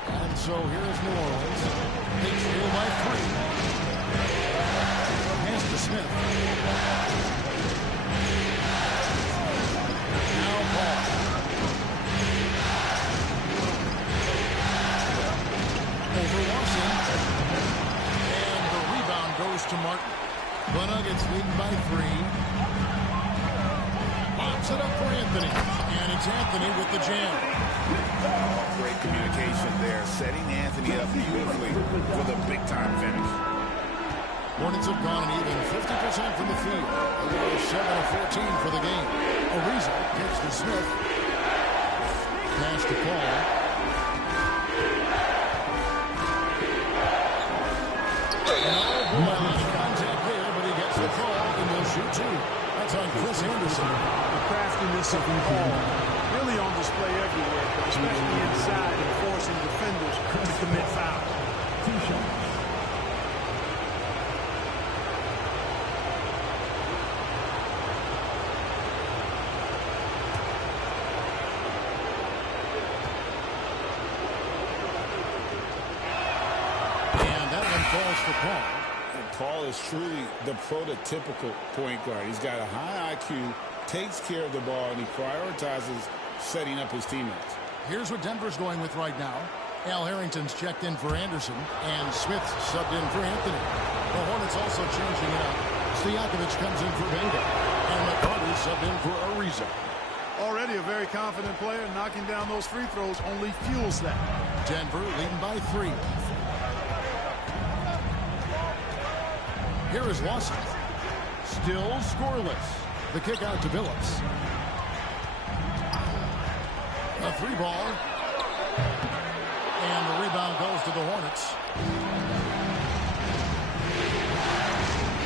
And so here's New Orleans. They trail by 3. Pass to Smith. Now Paul. Over Lawson. And the rebound goes to Martin. The Nuggets lead by 3. Pops it up for Anthony. And it's Anthony with the jam. Great communication there, setting Anthony up beautifully for the big-time finish. Hornets have gone an even 50% from the field. They go 7 of 14 for the game. Ariza gets to Smith. Pass to Paul. Contact there, but he gets the call and will shoot 2. That's on Chris Anderson. The craftiness of Paul really on display everywhere, but especially inside and forcing defenders to commit fouls. 2 shots. calls for Paul. And Paul is truly the prototypical point guard. He's got a high IQ, takes care of the ball, and he prioritizes setting up his teammates. Here's what Denver's going with right now. Al Harrington's checked in for Anderson, and Smith's subbed in for Anthony. The Hornets also changing it up. Stojakovic comes in for Vega, and McCarty subbed in for Ariza. Already a very confident player. Knocking down those free throws only fuels that. Denver leading by 3. Here is Lawson. Still scoreless. The kick out to Billups. A 3-ball. And the rebound goes to the Hornets.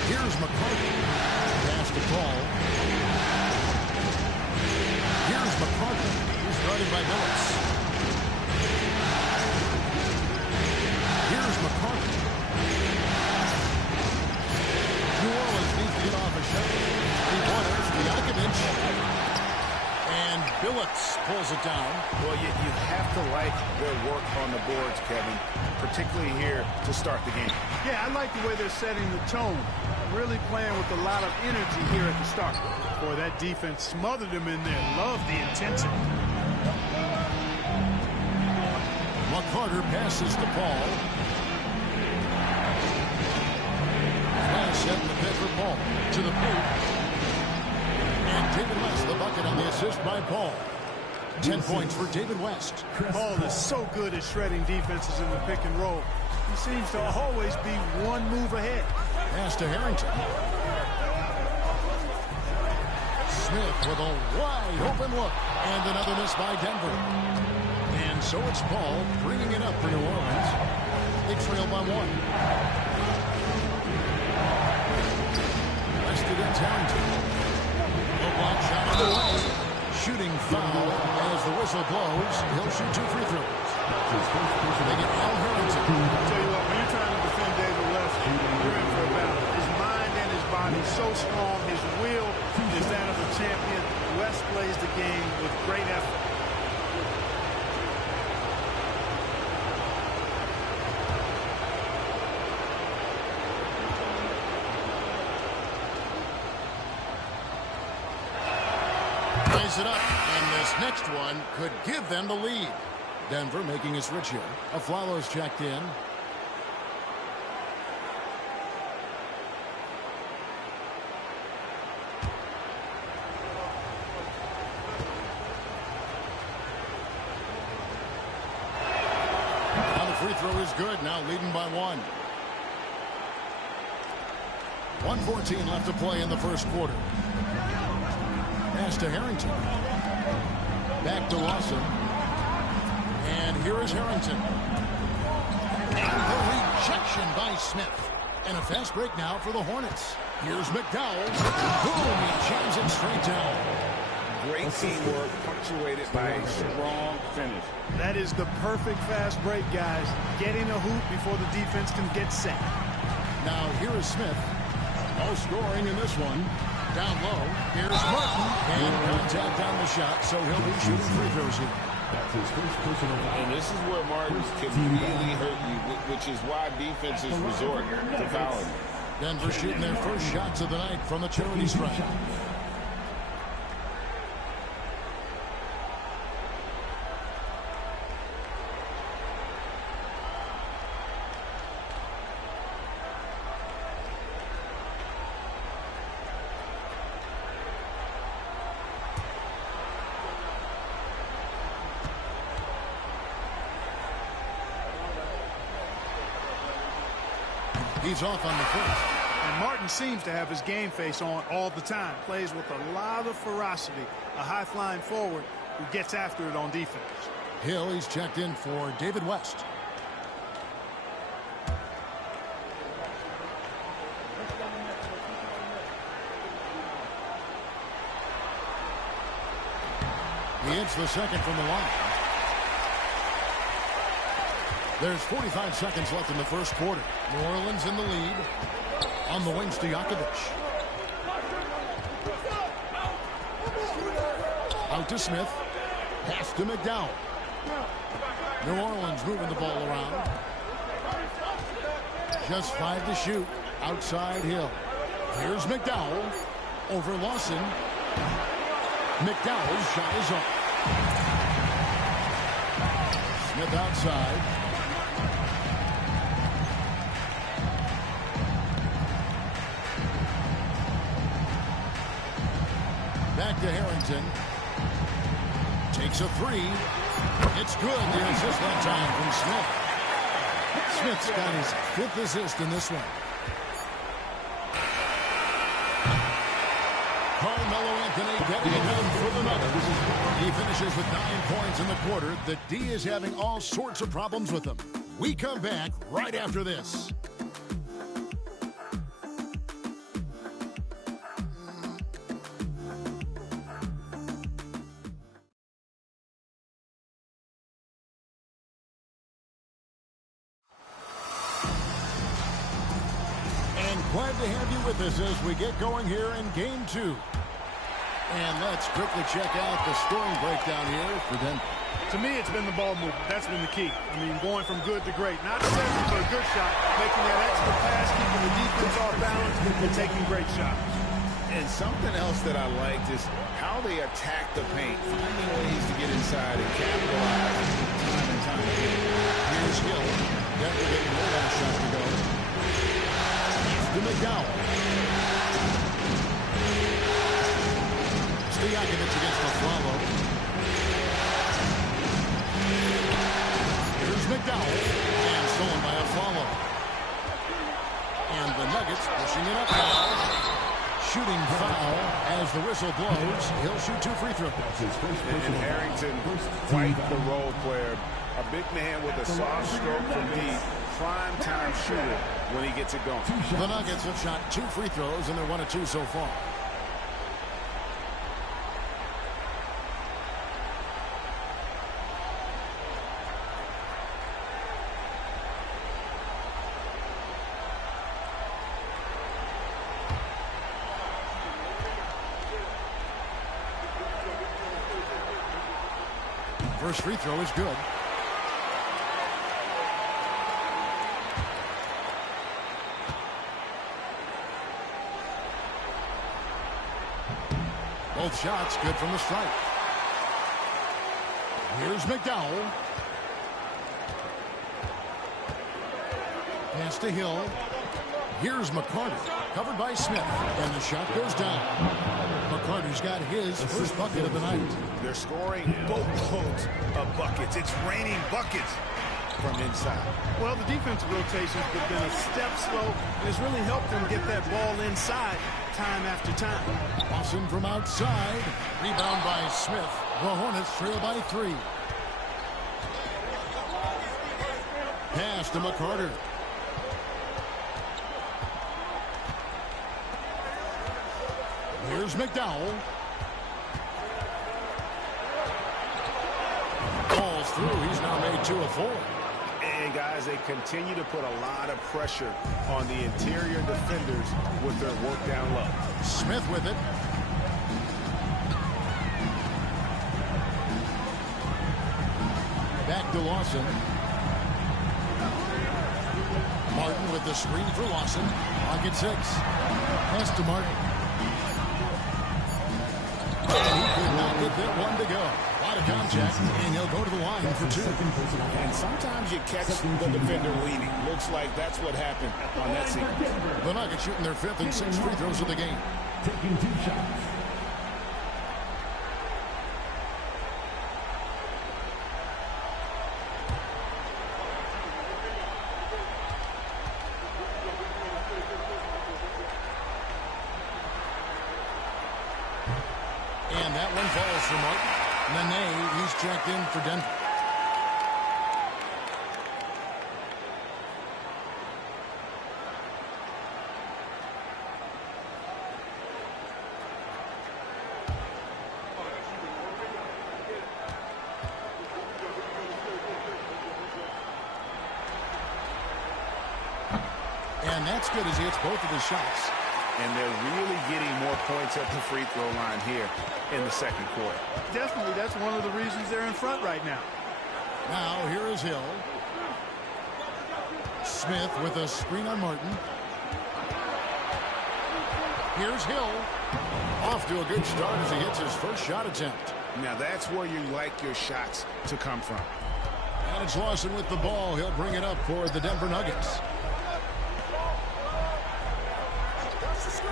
Here's McCarty. Pass to Paul. Here's McCarty. He's guarded by Billups. Here's McCarty. New Orleans needs to get off a shot. Three-pointers, Stojakovic. And Billups pulls it down. Well, you have to like their work on the boards, Kevin, particularly here to start the game. Yeah, I like the way they're setting the tone. Really playing with a lot of energy here at the start. Boy, that defense smothered them in there. Love the intensity. McCarter passes to Paul. Flash set in the pit for Paul. To the paint. And David West, the bucket on the assist by Paul. 10 points for David West. Paul is so good at shredding defenses in the pick and roll. He seems to always be one move ahead. Pass to Harrington. Smith with a wide open look. And another miss by Denver. And so it's Paul bringing it up for New Orleans. They trail by 1. West against Harrington. No block shot on the way. Shooting foul as the whistle blows. He'll shoot 2 free throws. They get Al Harrington. I'll tell you what, when you're trying to defend David West, you're in for a battle. His mind and his body so strong. His will is that of a champion. West plays the game with great effort. It up, and this next one could give them the lead. Denver making his rich here. Aflalo's checked in. Now the free throw is good, now leading by 1. 1:14 left to play in the first quarter. Pass to Harrington. Back to Lawson. And here is Harrington. And the rejection by Smith. And a fast break now for the Hornets. Here's McDowell. Boom, he jams it straight down. Great teamwork, punctuated by a strong finish. That is the perfect fast break, guys. Getting a hoop before the defense can get set. Now here is Smith. No scoring in this one. Down low, here's Martin, and contact on the shot, so he'll be shooting free throws here. And this is where Martin can really hurt you, which is why defenses resort to fouling. Denver shooting their first shots of the night from the charity stripe. He's off on the first. And Martin seems to have his game face on all the time. Plays with a lot of ferocity. A high-flying forward who gets after it on defense. Hill, he's checked in for David West. He hits the second from the line. There's 45 seconds left in the first quarter. New Orleans in the lead. On the wing, Stojakovic. Out to Smith. Pass to McDowell. New Orleans moving the ball around. Just 5 to shoot. Outside Hill. Here's McDowell. Over Lawson. McDowell's shot is up. Smith outside. Back to Harrington. Takes a 3. It's good. The assist that time from Smith. Smith's got his 5th assist in this one. Carmelo Anthony getting it done for the Nuggets. He finishes with 9 points in the quarter. The D is having all sorts of problems with him. We come back right after this. Glad to have you with us as we get going here in Game 2. And let's quickly check out the scoring breakdown here for Denver. To me, it's been the ball movement. That's been the key. I mean, going from good to great. Not necessarily for a good shot, making that extra pass, keeping the defense off balance, and taking great shots. And something else that I liked is how they attack the paint, finding ways to get inside and capitalize time and time again. Here's Hill. Denver getting more last shot to go. To McDowell. Stojakovic against the follow. Here's McDowell. And stolen by a follow. And the Nuggets pushing it up now. Shooting foul as the whistle blows. He'll shoot 2 free throws. And Harrington, quite the role player. A big man with a soft stroke from deep. Prime time shooter when he gets it going. The Nuggets have shot 2 free throws, and they're 1 of 2 so far. First free throw is good. Both shots good from the stripe. Here's McDowell. Pass to Hill. Here's McCarter. Covered by Smith. And the shot goes down. McCarter's got his first bucket of the night. They're scoring boatloads of buckets. It's raining buckets from inside. Well, the defensive rotations have been a step slow, and it's really helped them get that ball inside time after time. Lawson from outside. Rebound by Smith. The Hornets trail by 3. Pass to McCarter. Here's McDowell. Falls through. He's now made 2 of 4. And guys, they continue to put a lot of pressure on the interior defenders with their work down low. Smith with it. Back to Lawson. Martin with the screen for Lawson. Pocket 6. Pass to Martin. And he could not get that one to go. A lot of contact, and he'll go to the line for 2. And sometimes you catch the defender leading. Looks like that's what happened on that sequence. The Nuggets shooting their 5th and 6th free throws of the game. Taking 2 shots. And that one falls for Martin. Nene, he's checked in for Denver. And that's good as he hits both of his shots. And they're really getting more points at the free throw line here in the second quarter. Definitely, that's one of the reasons they're in front right now. Now, here is Hill. Smith with a screen on Martin. Here's Hill. Off to a good start as he hits his first shot attempt. Now that's where you like your shots to come from. And it's Lawson with the ball. He'll bring it up for the Denver Nuggets.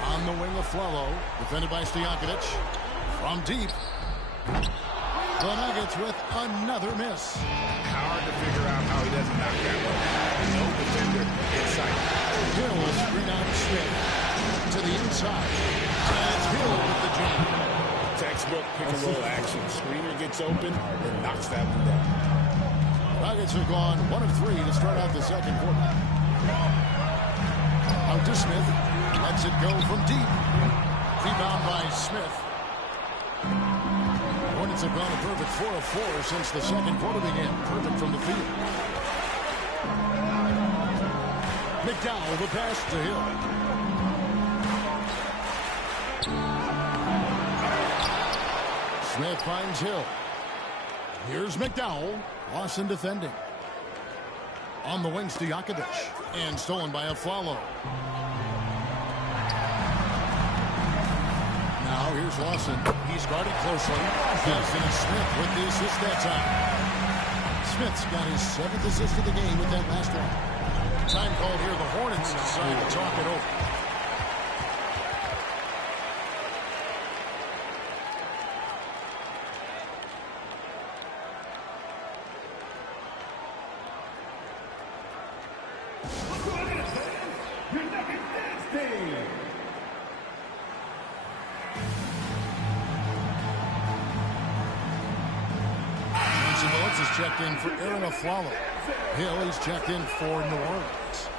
On the wing of Flalo, defended by Stojakovic. From deep. The Nuggets with another miss. Hard to figure out how he doesn't knock that one down. No defender in sight. Hill will screen out Smith to the inside. And it's Hill with the jam. Textbook pick-and-roll action. Screener gets open and knocks that one down. Nuggets have gone 1 of 3 to start out the second quarter. Out to Smith. Lets it go from deep. Rebound by Smith. Hornets have gone a perfect 4 of 4 since the second quarter began. Perfect from the field. McDowell, the pass to Hill. Smith finds Hill. Here's McDowell. Lawson defending. On the wing, Stojakovic. And stolen by Aflalo. Now here's Lawson. He's guarded closely. Dennis Smith with the assist that time. Smith's got his 7th assist of the game with that last one. Time called here. The Hornets decide to talk it over. Is checked in for Aaron Aflalo. Hill is checked in for New Orleans.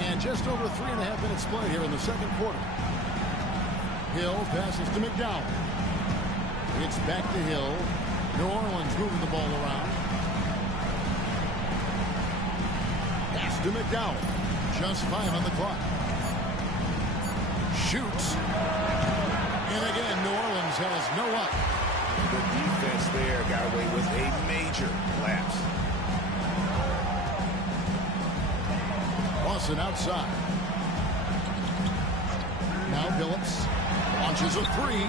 And just over 3.5 minutes play here in the second quarter. Hill passes to McDowell. It's back to Hill. New Orleans moving the ball around. Pass to McDowell. Just 5 on the clock. Shoots. And again, New Orleans has no up. The defense there got away with a major lapse. Lawson outside. Now Phillips. Launches a 3,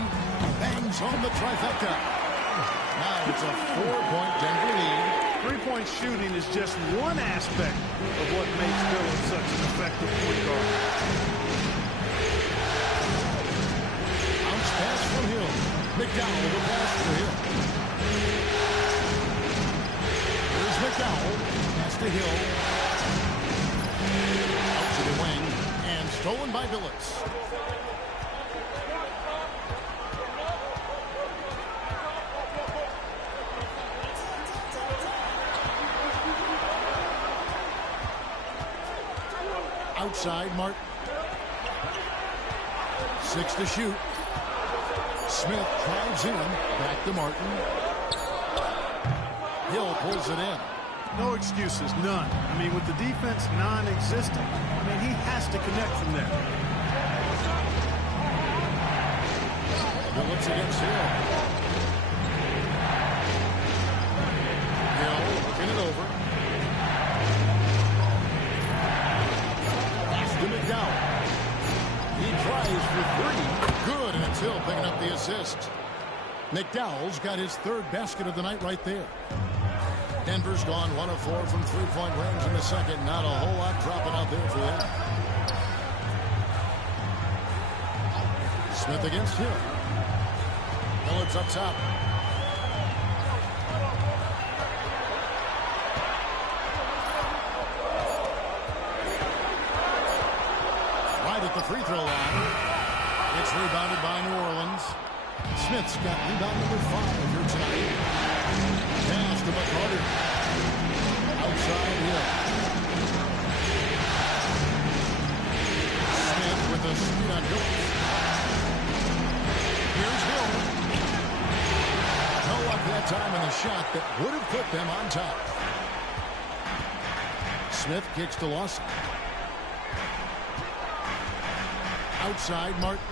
bangs on the trifecta. Now it's a 4-point Denver lead. Three-point shooting is just one aspect of what makes Phillips such an effective point guard. Bounce pass from Hill. McDowell with a pass for Hill. Here's McDowell. Pass to Hill. Out to the wing. And stolen by Phillips. Outside, Martin. 6 to shoot. Smith drives in. Back to Martin. Hill pulls it in. No excuses, none. I mean, with the defense non-existent, I mean, he has to connect from there. Phillips against Hill. Hill looking it over. To McDowell. He tries for 3. Good, and it's Hill picking up the assist. McDowell's got his 3rd basket of the night right there. Denver's gone 1 of 4 from 3-point range in the second. Not a whole lot dropping out there for them. Smith against Hill. Phillips up top. At the free throw line. It's rebounded by New Orleans. Smith's got rebound number 5 here tonight. Pass to McCarter. Outside Hill. Smith with a screen on Hill. Here's Hill. No luck that time in the shot that would have put them on top. Smith kicks to Lawson. Outside, Martin.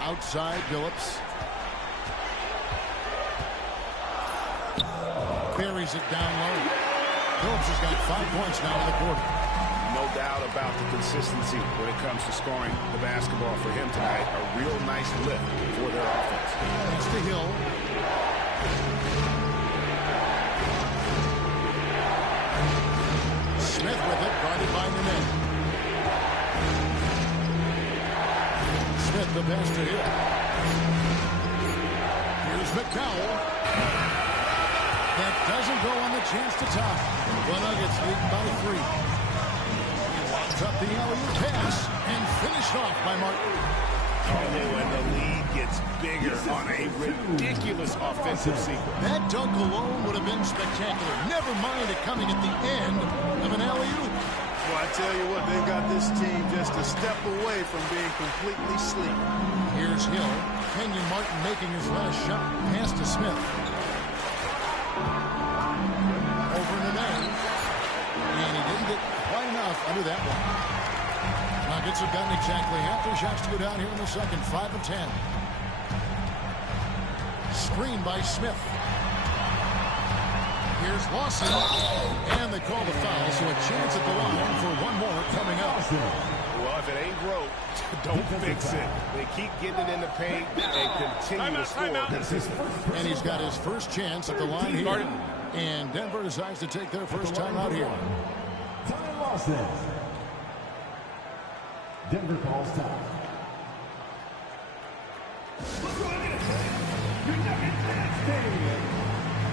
Outside, Phillips. Buries it down low. Phillips has got 5 points now in the quarter. No doubt about the consistency when it comes to scoring the basketball for him tonight. A real nice lift for their offense. It's to Hill. Smith with it, guarded by Nene. Smith the pass to Hill. Here's McDowell. That doesn't go on the chance to tie. The Nuggets lead by 3. He lines up the alley-oop pass and finished off by Martin. When the lead gets bigger on a ridiculous offensive sequence. That dunk alone would have been spectacular. Never mind it coming at the end of an alley-oop. Well, I tell you what, they've got this team just a step away from being completely sleep. Here's Hill. Kenyon Martin making his last shot. Pass to Smith. Over Nene. And he didn't get quite enough under that one. Nuggets have gotten exactly half their shots to go down here in the second. 5 of 10. Screen by Smith. Here's Lawson. And they call the foul, so a chance at the line for one more coming up. Well, if it ain't broke, don't fix it. They keep getting it in the paint and continue to score consistently. And he's got his first chance at the line here. And Denver decides to take their first time out here. Time Lawson. Denver calls time.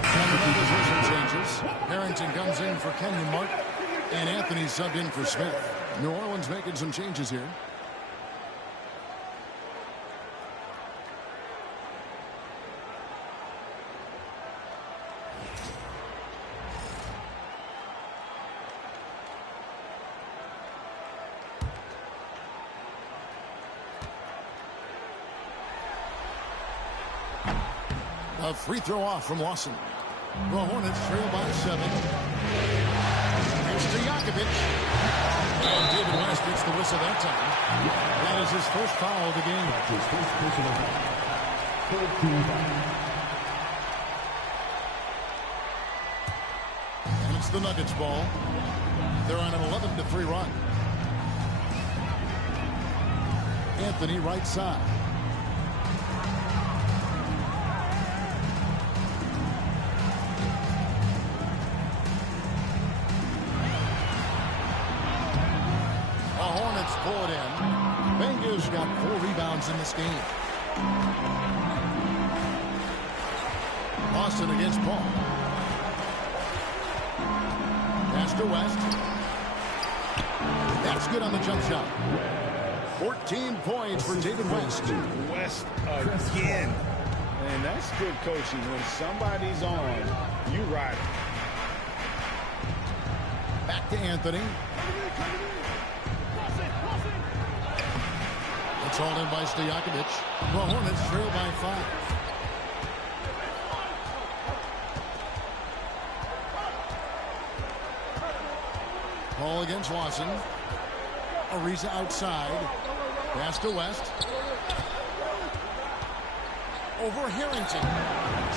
And the position changes. Harrington comes in for Kenyon Martin. And Anthony subbed in for Smith. New Orleans making some changes here. A free throw off from Lawson. The Hornets trail by 7. Here's Stojakovic. And David West gets the whistle that time. That is his first foul of the game. His first personal foul. And it's the Nuggets ball. They're on an 11-3 run. Anthony right side. Pull it in. Benga's got 4 rebounds in this game. Austin against Paul. Pass to West. That's good on the jump shot. 14 points for David West. West again. And that's good coaching. When somebody's on, you ride it. Back to Anthony. It's hauled in by Stojakovic. The Hornets trail by 5. Ball against Lawson. Ariza outside. Pass to West. Over Harrington.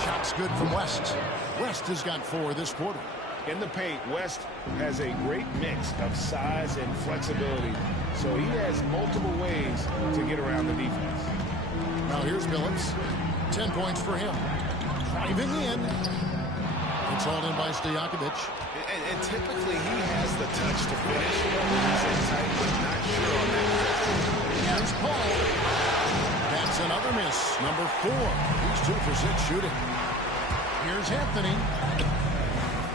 Shot's good from West. West has got 4 this quarter. In the paint, West has a great mix of size and flexibility, so he has multiple ways to get around the defense. Now here's Phillips. 10 points for him. Driving in. It's hauled in by Stojakovic. And typically he has the touch to finish. He's in tight, but not sure on that. Here's Paul. That's another miss. Number 4. He's 2 for 6 shooting. Here's Anthony.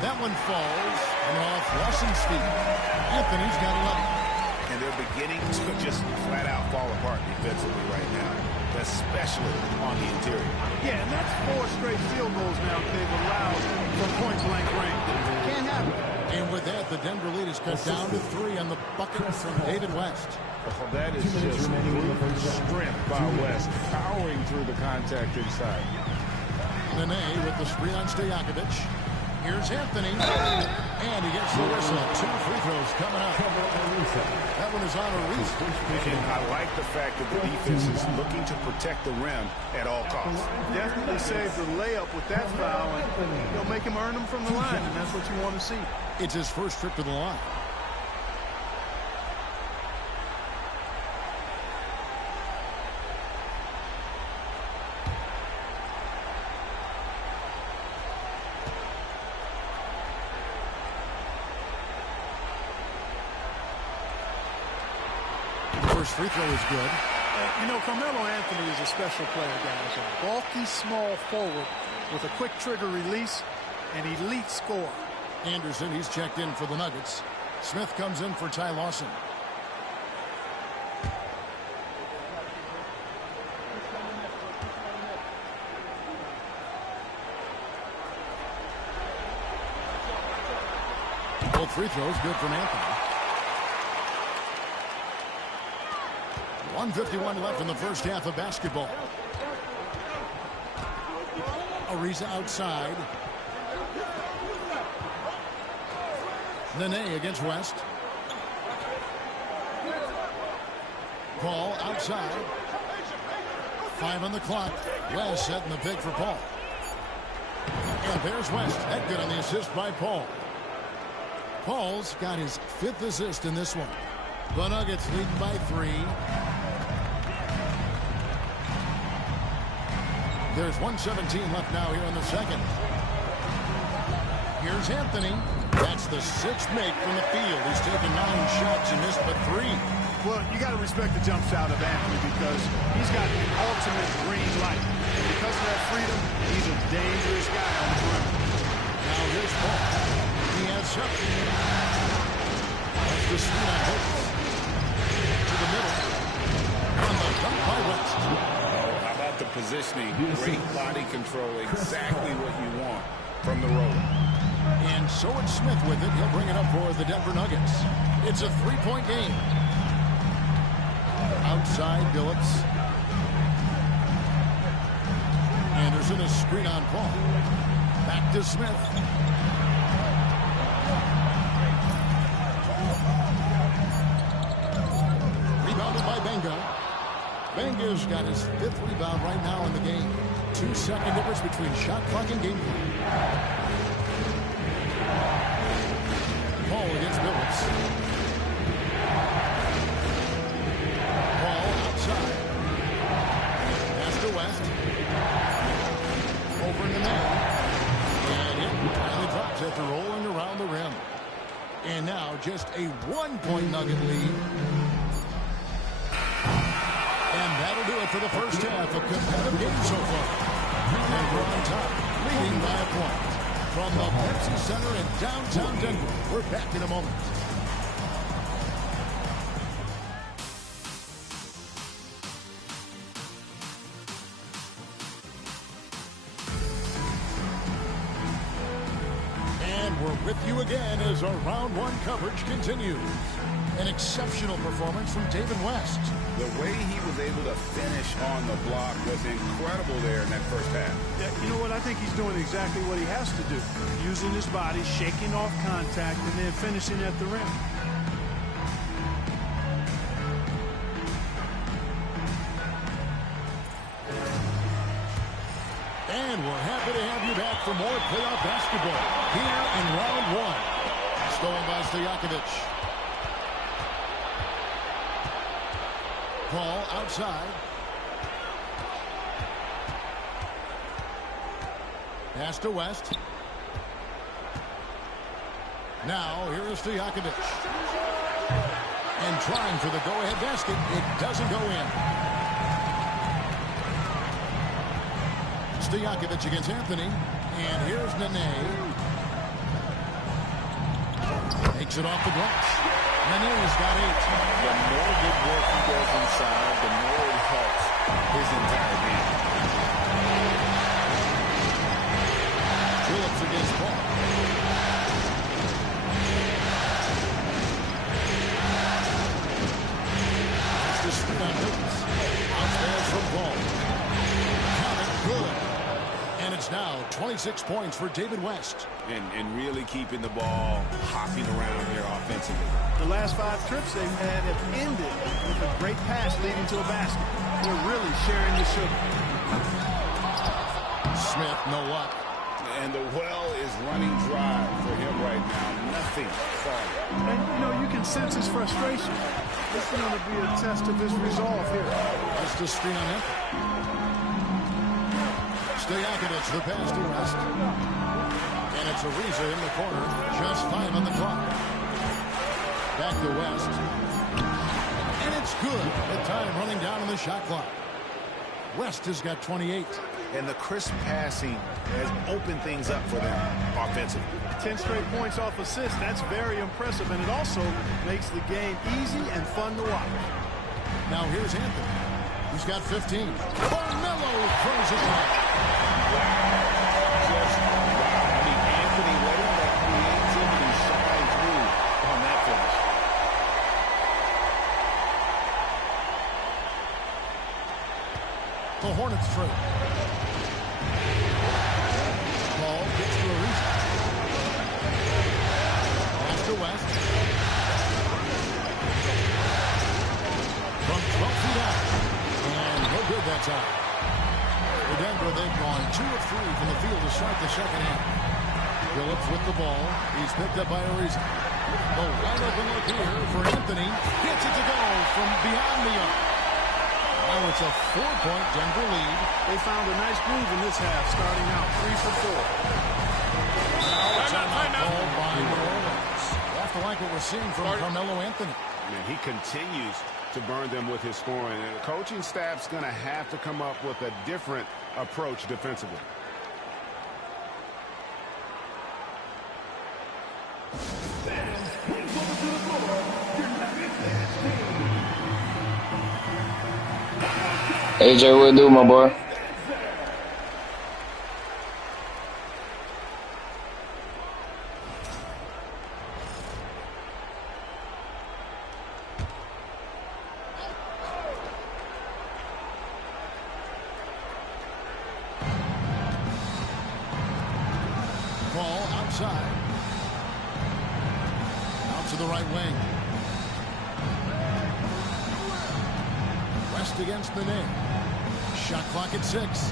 That one falls and off Lawson's feet. Anthony's got 11. And they're beginning to just flat out fall apart defensively right now, especially on the interior. Yeah, and that's 4 straight field goals now they've allowed from point-blank range. Can't happen. And with that, the Denver lead is cut down to 3 on the bucket from David West. Oh, that is just brute strength by West, powering through the contact inside. Nene with the screen on Stojakovic. Here's Anthony. And he gets the whistle. 2 free throws coming up. That one is on Ariza. And I like the fact that the defense is looking to protect the rim at all costs. Definitely saved the layup with that foul, and they'll make him earn them from the line, and that's what you want to see. It's his first trip to the line. First free throw is good. You know, Carmelo Anthony is a special player, guys. A bulky, small forward with a quick trigger release, an elite scorer. Anderson, he's checked in for the Nuggets. Smith comes in for Ty Lawson. Both free throws good from Anthony. 1:51 left in the first half of basketball. Ariza outside. Nene against West. Paul outside. 5 on the clock. West setting the pick for Paul. And there's West. That good on the assist by Paul. Paul's got his 5th assist in this one. The Nuggets leading by 3. There's 1:17 left now here in the second. Here's Anthony. That's the 6th make from the field. He's taken 9 shots and missed but 3. Well, you got to respect the jump shot of Anthony because he's got the ultimate green light. And because of that freedom, he's a dangerous guy on the perimeter. Now here's Paul. He has something. That's the screen on Hicks. To the middle. On the dunk by West. How about the positioning? Great body control, exactly what you want from the roller. And so it's Smith with it. He'll bring it up for the Denver Nuggets. It's a 3-point game. Outside Billups. Anderson is screen on Paul. Back to Smith. Rebounded by Benga. Benga's got his 5th rebound right now in the game. 2-second difference between shot clock and game clock. Paul against Billups. Paul outside. Pass to West. Over in the net. And it finally drops after rolling around the rim. And now just a 1-point Nugget lead. And that'll do it for the first half. A competitive game so far. And we're on top, leading by a point. From the Pepsi Center in downtown Denver. We're back in a moment. And we're with you again as our round 1 coverage continues. An exceptional performance from David West. The way he was able to finish on the block was incredible there in that first half. Yeah, you know what? I think he's doing exactly what he has to do. Using his body, shaking off contact, and then finishing at the rim. And we're happy to have you back for more playoff basketball here in round 1. Stolen by Stojakovic. Paul outside. Pass to West. Now here is Stojakovic. And trying for the go-ahead basket. It doesn't go in. Stojakovic against Anthony. And here's Nene. Takes it off the glass. Nene's got 8. The more good work he does inside, the more it helps his entire game. Phillips against Paul. 26 points for David West. And really keeping the ball hopping around here offensively. The last 5 trips they've had have ended with a great pass leading to a basket. They're really sharing the sugar. Smith, no luck. And the well is running dry for him right now. Nothing falling. And, you know, you can sense his frustration. This is going to be a test of his resolve here. Just a screen on him. Stojakovic, the pass to West. And it's Ariza in the corner. Just 5 on the clock. Back to West. And it's good. The time running down on the shot clock. West has got 28. And the crisp passing has opened things up for them offensively. 10 straight points off assists. That's very impressive. And it also makes the game easy and fun to watch. Now here's Anthony. He's got 15. Carmelo throws it back. Just wow. I mean, Anthony letting that creativity shine through on that finish. The Hornets trade. Ball gets to Ariza. Pass to West. From 12 feet out. And no good that time. For Denver, they've gone 2 of 3 from the field to start the second half. Phillips with the ball. He's picked up by Ariza. The wide open look here for Anthony. Gets it to go from beyond the arc. Now it's a 4-point Denver lead. They found a nice groove in this half, starting out 3 for 4. Now a timeout called by New Orleans. Have to like what we're seeing from Carmelo Anthony. Man, he continues to burn them with his scoring. And the coaching staff's going to have to come up with a different approach defensively. AJ, what do, my boy? Ball outside. Out to the right wing. West against the net. Shot clock at 6.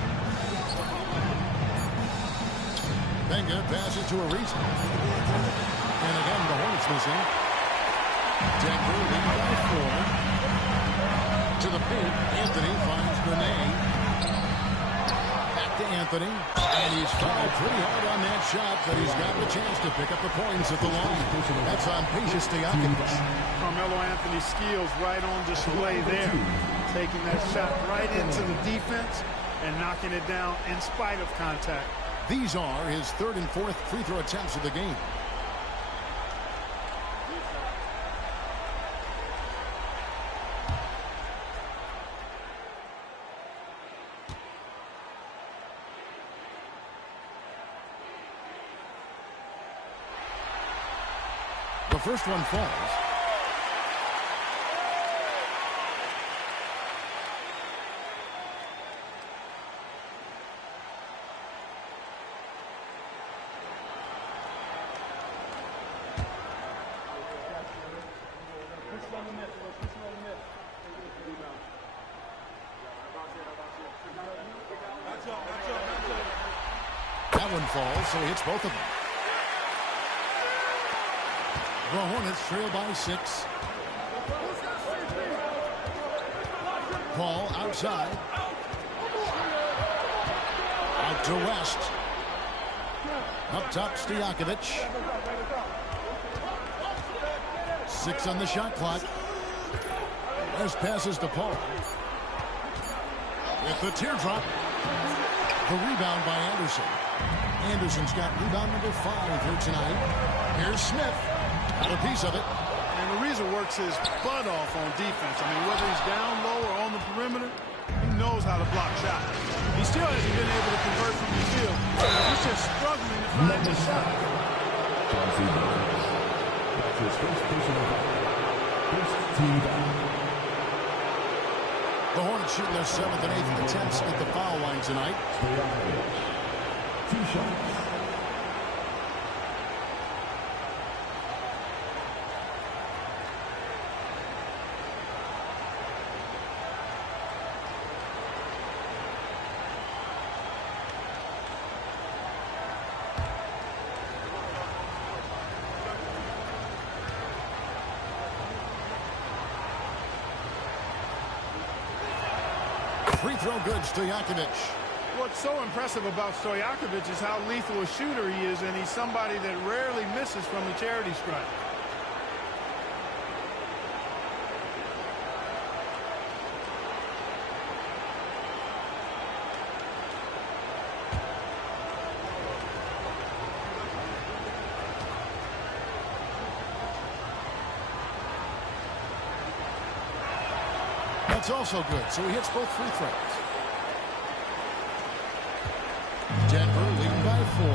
Benga passes to Ariza. And again, the Hornets missing. Denver lead by 4. To the paint, Anthony finds Benet. Back to Anthony. And he's fouled pretty hard on that shot, but he's got the chance to pick up the points at the line. That's on Peja Stojakovic. Carmelo Anthony's skills right on display there. Taking that shot right into the defense and knocking it down in spite of contact. These are his 3rd and 4th free throw attempts of the game. The first one falls. That one falls, so he hits both of them. The Hornets trail by 6. Paul outside. Out to West. Up top, Stojakovic. 6 on the shot clock. West passes to Paul. With the teardrop. The rebound by Anderson. Anderson's got rebound number 5 here tonight. Here's Smith. Got a piece of it. And Ariza works his butt off on defense. I mean, whether he's down low or on the perimeter, he knows how to block shots. He still hasn't been able to convert from the field. He's just struggling to find the shot. That's his first personal foul. First team foul. The Hornets shooting their 7th and 8th attempts at the foul line tonight. 2 shots. Free throw good, Stojakovic. What's so impressive about Stojakovic is how lethal a shooter he is, and he's somebody that rarely misses from the charity stripe. That's also good, so he hits both free throws. Denver leading by 4.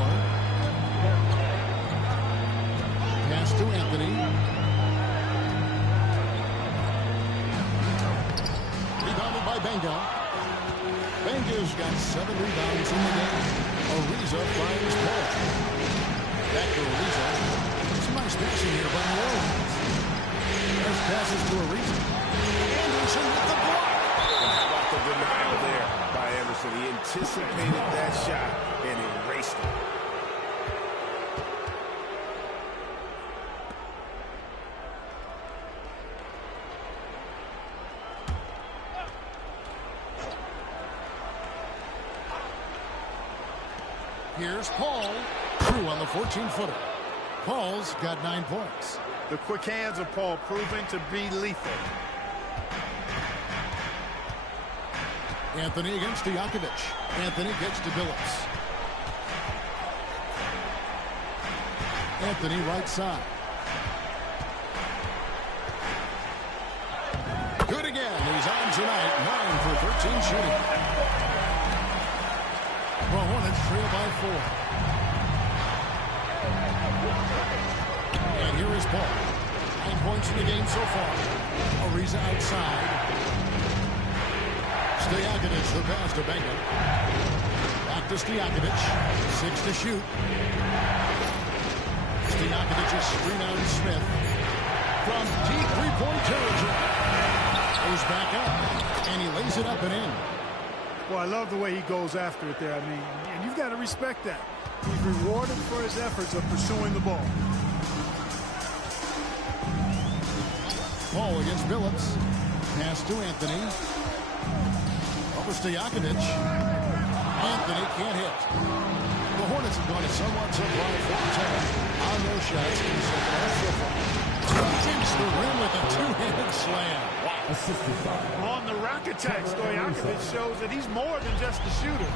Pass to Anthony. Rebounded by Benga. Benga's got 7 rebounds in the game. Ariza finds Paul. Back to Ariza. Some nice passing here by New Orleans. There's passes to Ariza. Anderson with the block. How about the denial there by Anderson? He anticipated that shot and erased it. Here's Paul. True on the 14-footer. Paul's got 9 points. The quick hands of Paul proving to be lethal. Anthony against Stojakovic. Anthony gets to Billups. Anthony right side. Good again. He's on tonight. 9 for 13 shooting. The Hornets trail by 4. And here is Paul. 9 points in the game so far. Ariza outside. Stojakovic, the pass to Benga. Back to Stojakovic. 6 to shoot. Stojakovic's screen on Smith. From deep three-point territory. Goes back up. And he lays it up and in. Well, I love the way he goes after it there. I mean, and you've got to respect that. He's rewarded for his efforts of pursuing the ball. Paul against Billups. Pass to Anthony. Over Stojakovic. Anthony can't hit. The Hornets have gone to somewhat supply 4-10 on those shots in the second half. Digs the rim with a 2-handed slam. Wow. On the rack attack, Stojakovic shows that he's more than just a shooter.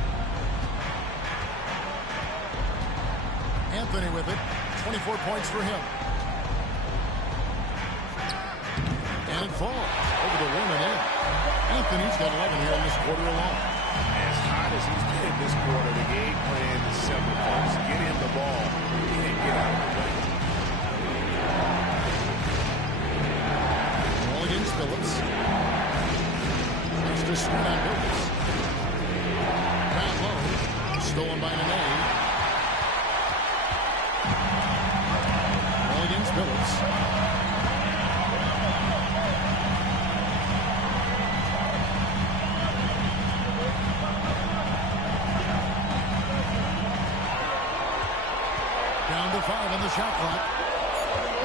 Anthony with it. 24 points for him. And it falls over the rim and in. Anthony's got 11 here in this quarter alone. As hot as he's been this quarter, the game plan is simple, folks. Get him the ball and get out of the way. Ball against Billups. Next to screen on Billups. Down low. Stolen by Nene. Ball against Billups. Down to 5 on the shot clock.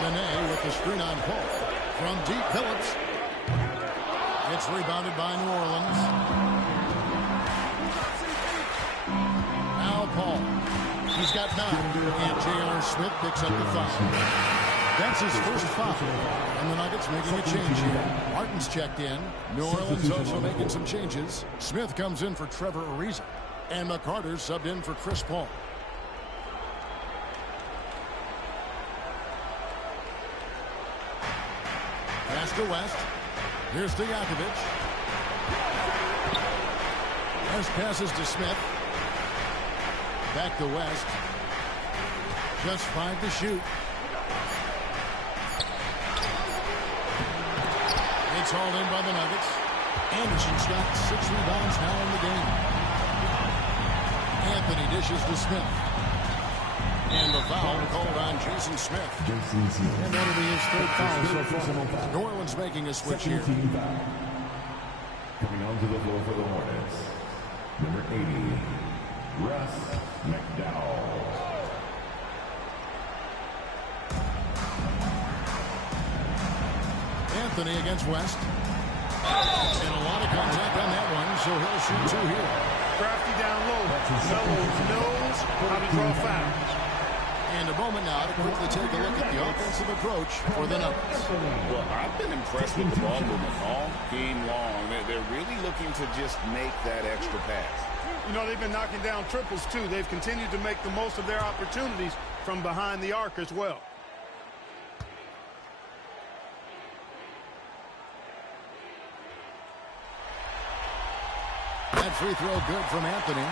Nene with the screen on Paul. From deep, Billups. It's rebounded by New Orleans. Now Paul. He's got 9. And J.R. Smith picks up the foul. That's his first foul. And the Nuggets making a change here. Martin's checked in. New Orleans also making some changes. Smith comes in for Trevor Ariza. And McCarter's subbed in for Chris Paul. Pass to West. Here's Stojakovic. West passes to Smith. Back to West. Just 5 to shoot. It's hauled in by the Nuggets. Anderson's got 6 rebounds now in the game. Anthony dishes to Smith. And the foul called on Jason Smith. And that'll be his third foul so far. New Orleans making a switch here. Coming onto the floor for the Hornets, number 80, Russ McDowell. Anthony against West. And a lot of contact on that one, so he'll shoot two here. Crafty down low. Melo knows how to draw fouls. And a moment now to quickly take a look at the offensive approach for the Nuggets. Well, I've been impressed with the ball movement all game long. They're really looking to just make that extra pass. You know, they've been knocking down triples, too. They've continued to make the most of their opportunities from behind the arc as well. That free throw good from Anthony.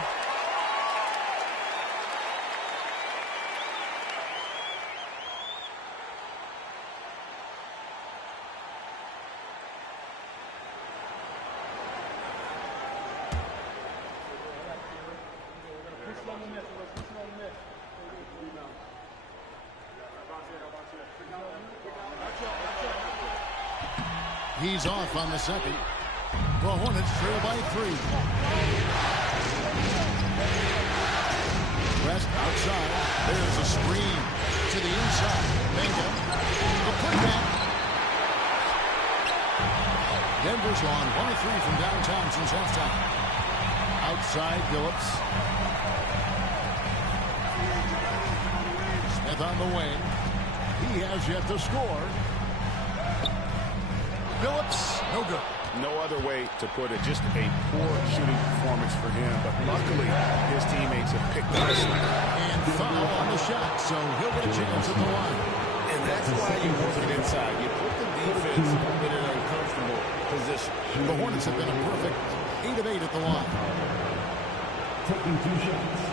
He's off on the second. The Hornets trail by 3. West outside. There's a screen to the inside. Benga. The putback. Denver's on 1 of 3 from downtown since halftime. Outside Phillips. Smith on the wing. He has yet to score. Phillips, no good. No other way to put it. Just a poor shooting performance for him. But luckily, his teammates have picked up a slack. And foul on the shot, so he'll get a chance at the line. And that's why you work it inside. You put the defense in an uncomfortable position. The Hornets have been a perfect 8 of 8 at the line. Taking 2 shots.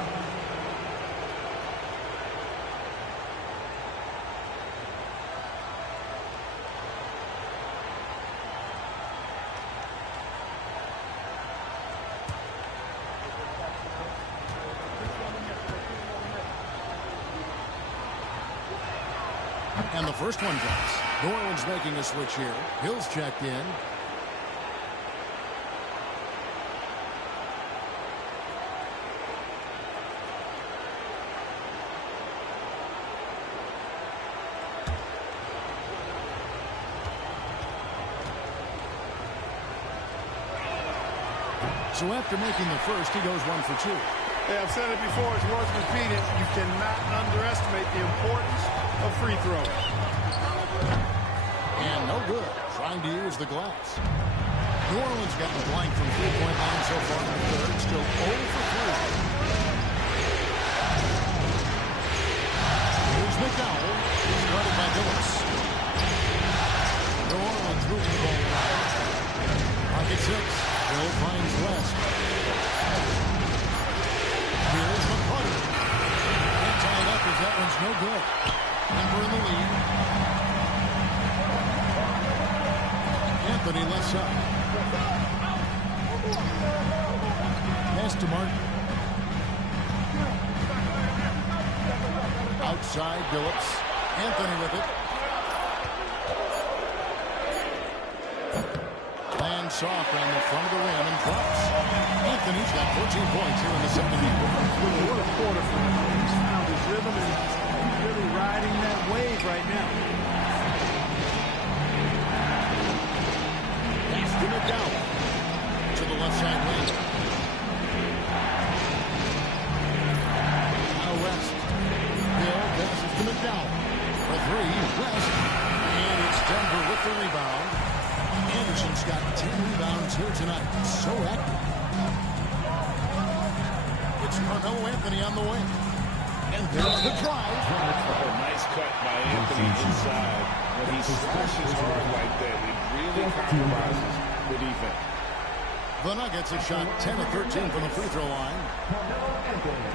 And the first one drops. New Orleans making a switch here. Hill's checked in. So after making the first, he goes 1 for 2. Hey, I've said it before, it's worth repeating. You cannot underestimate the importance of free throws. And no good. Trying to use the glass. New Orleans gotten blank from three-point line so far in the third. Still 0 for 3. Here's McDowell. He's guarded by Phillips. New Orleans moving the ball around. Pocket 6. Hill finds West. Here's McCarter. Can't tie it up as that one's no good. Denver in the lead. Anthony left side. Pass to Martin. Outside Phillips. Anthony with it. Lands soft on the front of the rim and drops. Anthony's got 14 points here in the second half. What a quarter for him. He's found his rhythm and he's really riding that wave right now. Pass to McDowell. To the left side wing. Now West. Hill passes to McDowell. For 3, West. And it's Denver with the rebound. Anderson's got 10 rebounds here tonight. So active. It's Carmelo Anthony on the wing. And there's the drive. Oh, nice cut by Anthony inside. When he slashes hard like that, it really compromises the defense. The Nuggets have shot 10 of 13 from the free throw line. Carmelo Anthony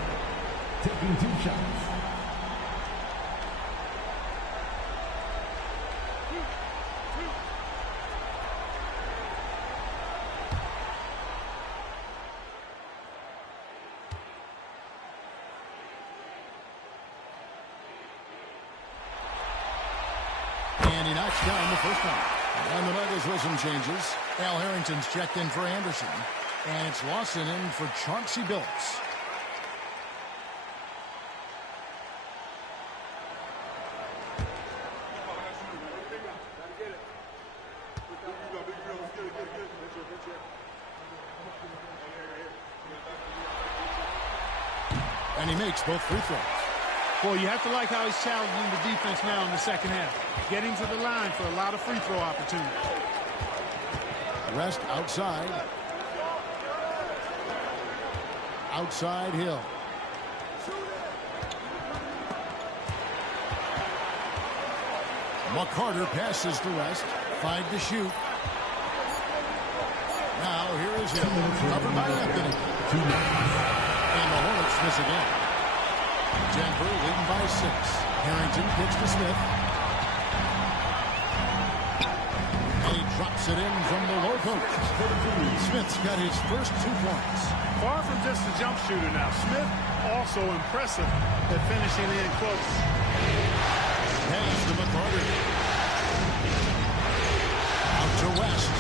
taking 2 shots. And he knocks down the first one. And the Nuggets with some changes. Al Harrington's checked in for Anderson. And it's Lawson in for Chauncey Billups. And he makes both free throws. Boy, you have to like how he's challenging the defense now in the second half. Getting to the line for a lot of free throw opportunities. Rest outside. Outside Hill. McCarter passes to Rest. 5 to shoot. Now here is Hill. Covered by Anthony. And the Hornets miss again. Denver leading by 6. Harrington kicks to Smith. And he drops it in from the low post. Smith's got his first 2 points. Far from just a jump shooter now. Smith also impressive at finishing in close. Pass to McCarter. Out to West.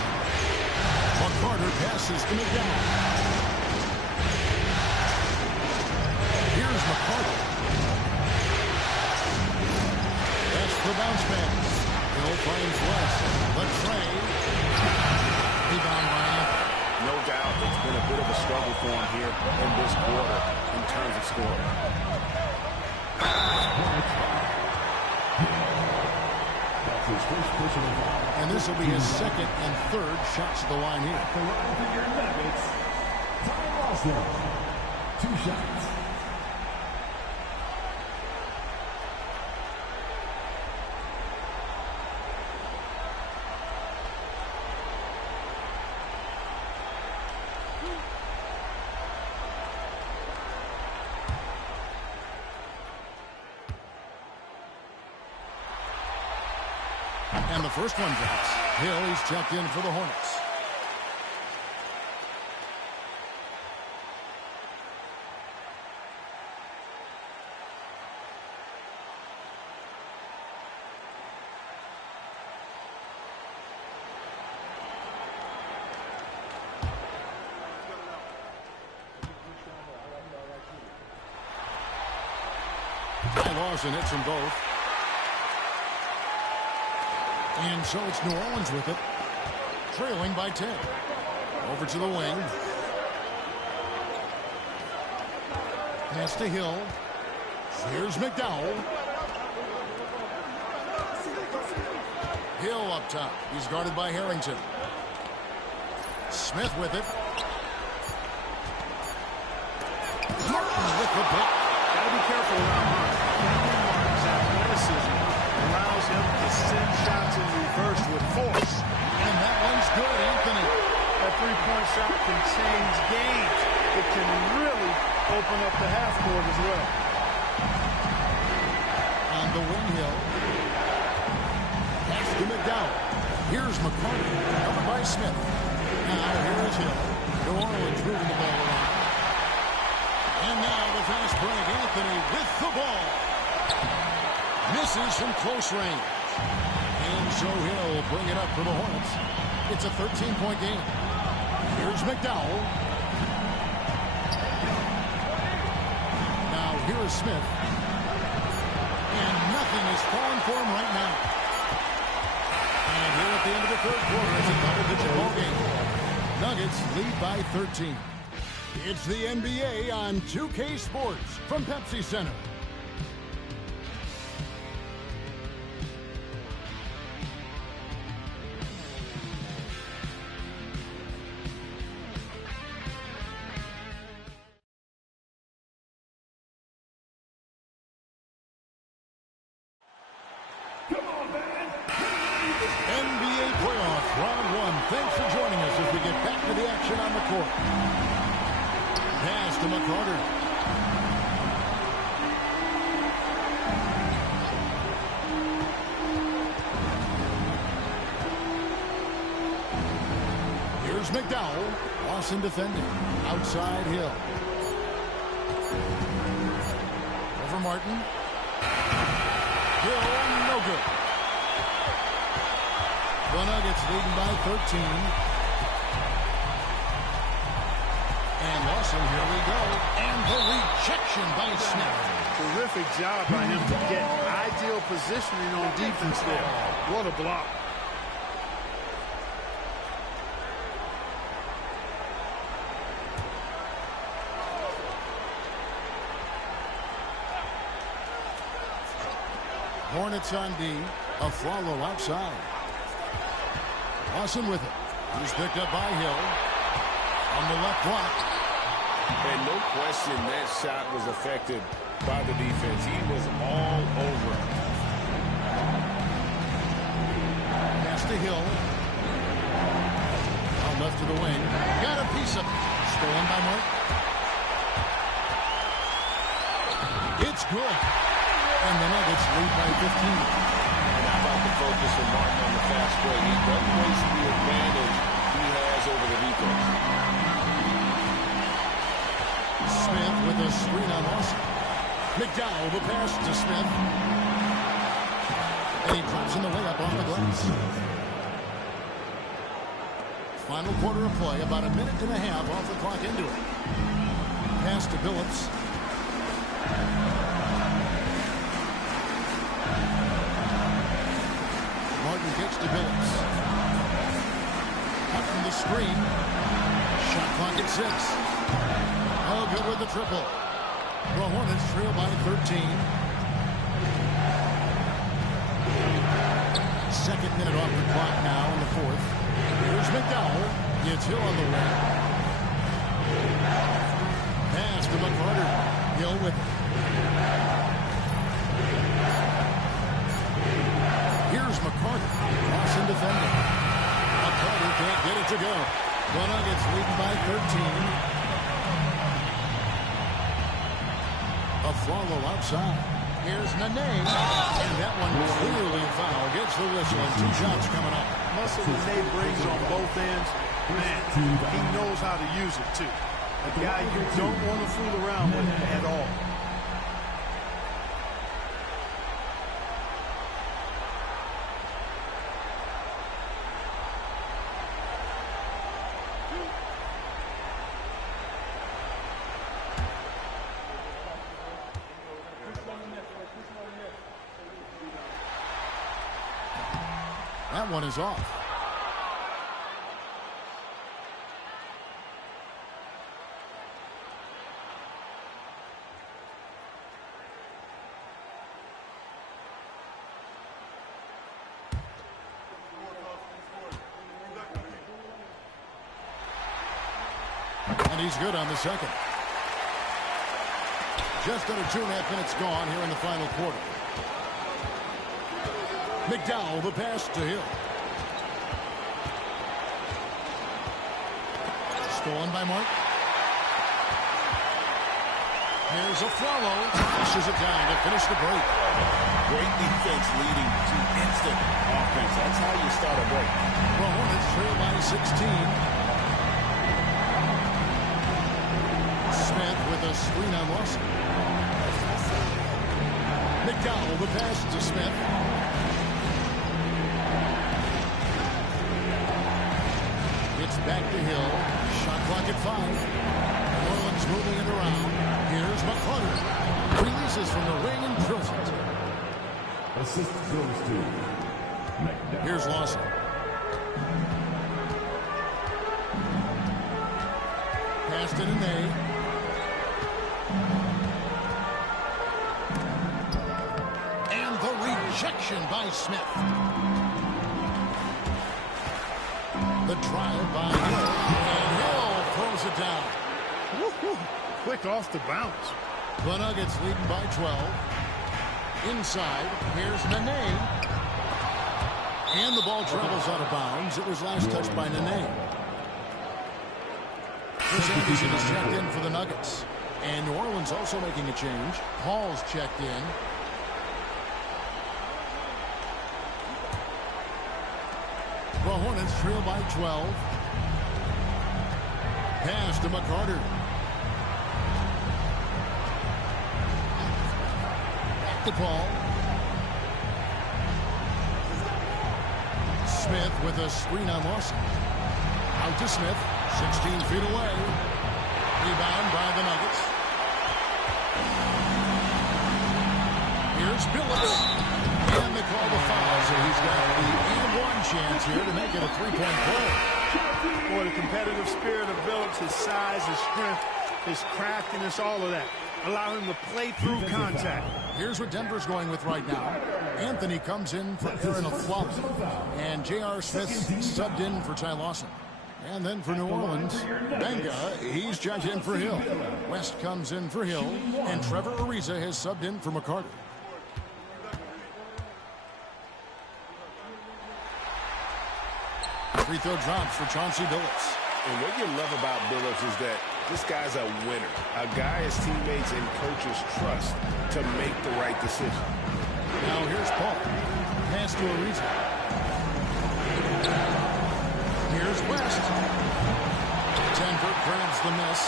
McCarter passes to McDowell. Here's McCarter. That's the bounce pass. Hill finds West. But Trey. Rebound by Anthony. No doubt it's been a bit of a struggle for him here in this quarter in terms of scoring. And this will be his second and third shots at the line here. The line for your Nuggets, Ty Lawson. 2 shots. And the first one drops. Hill, he's checked in for the Hornets. Ty Lawson hits them both. And so it's New Orleans with it, trailing by 10. Over to the wing. Pass to Hill. Here's McDowell. Hill up top. He's guarded by Harrington. Smith with it. Martin with the block. Got to be careful around Martin. Martin's athleticism allows him to send shots in reverse with force. And that one's good, Anthony. That three-point shot can change games. It can really open up the half court as well. On the wing, Hill. Pass to McDowell. Here's McCarty, covered by Smith. Now here is Hill. New Orleans moving the ball around. And now the fast break. Anthony with the ball. Misses from close range. And so Hill will bring it up for the Hornets. It's a 13-point game. Here's McDowell. Now here is Smith. And nothing is falling for him right now. And here at the end of the third quarter, it's a double-digit ball game. Nuggets lead by 13. It's the NBA on 2K Sports from Pepsi Center. NBA playoffs, round 1. Thanks for joining us as we get back to the action on the court. Pass to McCarter. Here's McDowell. Lawson defending. Outside Hill. Over Martin. Hill, no good. The Nuggets leading by 13. And Lawson, here we go. And the rejection by Smith. Terrific job by him to get ideal positioning on defense there. What a block. Hornets on D. Afflalo outside. Lawson with it. He's picked up by Hill. On the left block. And no question that shot was affected by the defense. He was all over him. Pass to Hill. On left to the wing. Got a piece of it. Stolen by Mark. It's good. And the Nuggets lead by 15. And how about the focus of Martin on the fast break? He doesn't waste the advantage he has over the defense. Smith with a screen on Lawson. McDowell, the pass to Smith. And he drops in the layup on the glass. Final quarter of play, about a minute and a half off the clock into it. Pass to Billups. Martin gets to Billups. Up from the screen. Shot clock at 6. Oh, good with the triple. The Hornets trail by 13. Second minute off the clock now in the fourth. Here's McDowell. Gets Hill on the wing. Pass to McCarter. Hill with it. Here's McCarter. Lawson defending. McCarter can't get it to go. The Nuggets leading by 13. Afflalo outside. Here's Nene. And that one clearly a foul. Gets the whistle and 2 shots coming up. Muscle Nene brings on both ends. Man, he knows how to use it too. A guy you don't want to fool around with at all. That one is off. And he's good on the second. Just under 2.5 minutes gone here in the final quarter. McDowell, the pass to Hill. Stolen by Mark. Here's Afflalo. Pushes it down to finish the break. Great defense leading to instant offense. That's how you start a break. The Hornets trail by 16. Smith with a screen on Lawson. McDowell, the pass to Smith. It's back to Hill. Shot clock at 5. New Orleans moving it around. Here's McCarter. Releases from the ring and drills it. Assist goes to McDowell. Here's Lawson. Passed it in A. And the rejection by Smith. The drive by Hill. And Hill throws it down. Woo-hoo. Quick off the bounce. The Nuggets leading by 12. Inside, here's Nene. And the ball travels out of bounds. It was last touched by Nene. Chris Anderson is checked in for the Nuggets. And New Orleans also making a change. Hall's checked in. The Hornets trail by 12. Pass to McCarter. Back to Paul. Smith with a screen on Lawson. Out to Smith, 16 feet away. Rebound by the Nuggets. Here's Billups. And they call the foul, so he's got the and-one chance here to make it a three-point play. Boy, the competitive spirit of Billups, his size, his strength, his craftiness, all of that. Allow him to play through contact. Here's what Denver's going with right now. Anthony comes in for Aaron Aflalo. And J.R. Smith subbed in for Ty Lawson. And then for New Orleans, Benga, he's checked in for Hill. West comes in for Hill. And Trevor Ariza has subbed in for McCarter. Free throw drops for Chauncey Billups. And what you love about Billups is that this guy's a winner. A guy his teammates and coaches trust to make the right decision. Now here's Paul. Pass to Ariza. Here's West. Denver grabs the miss.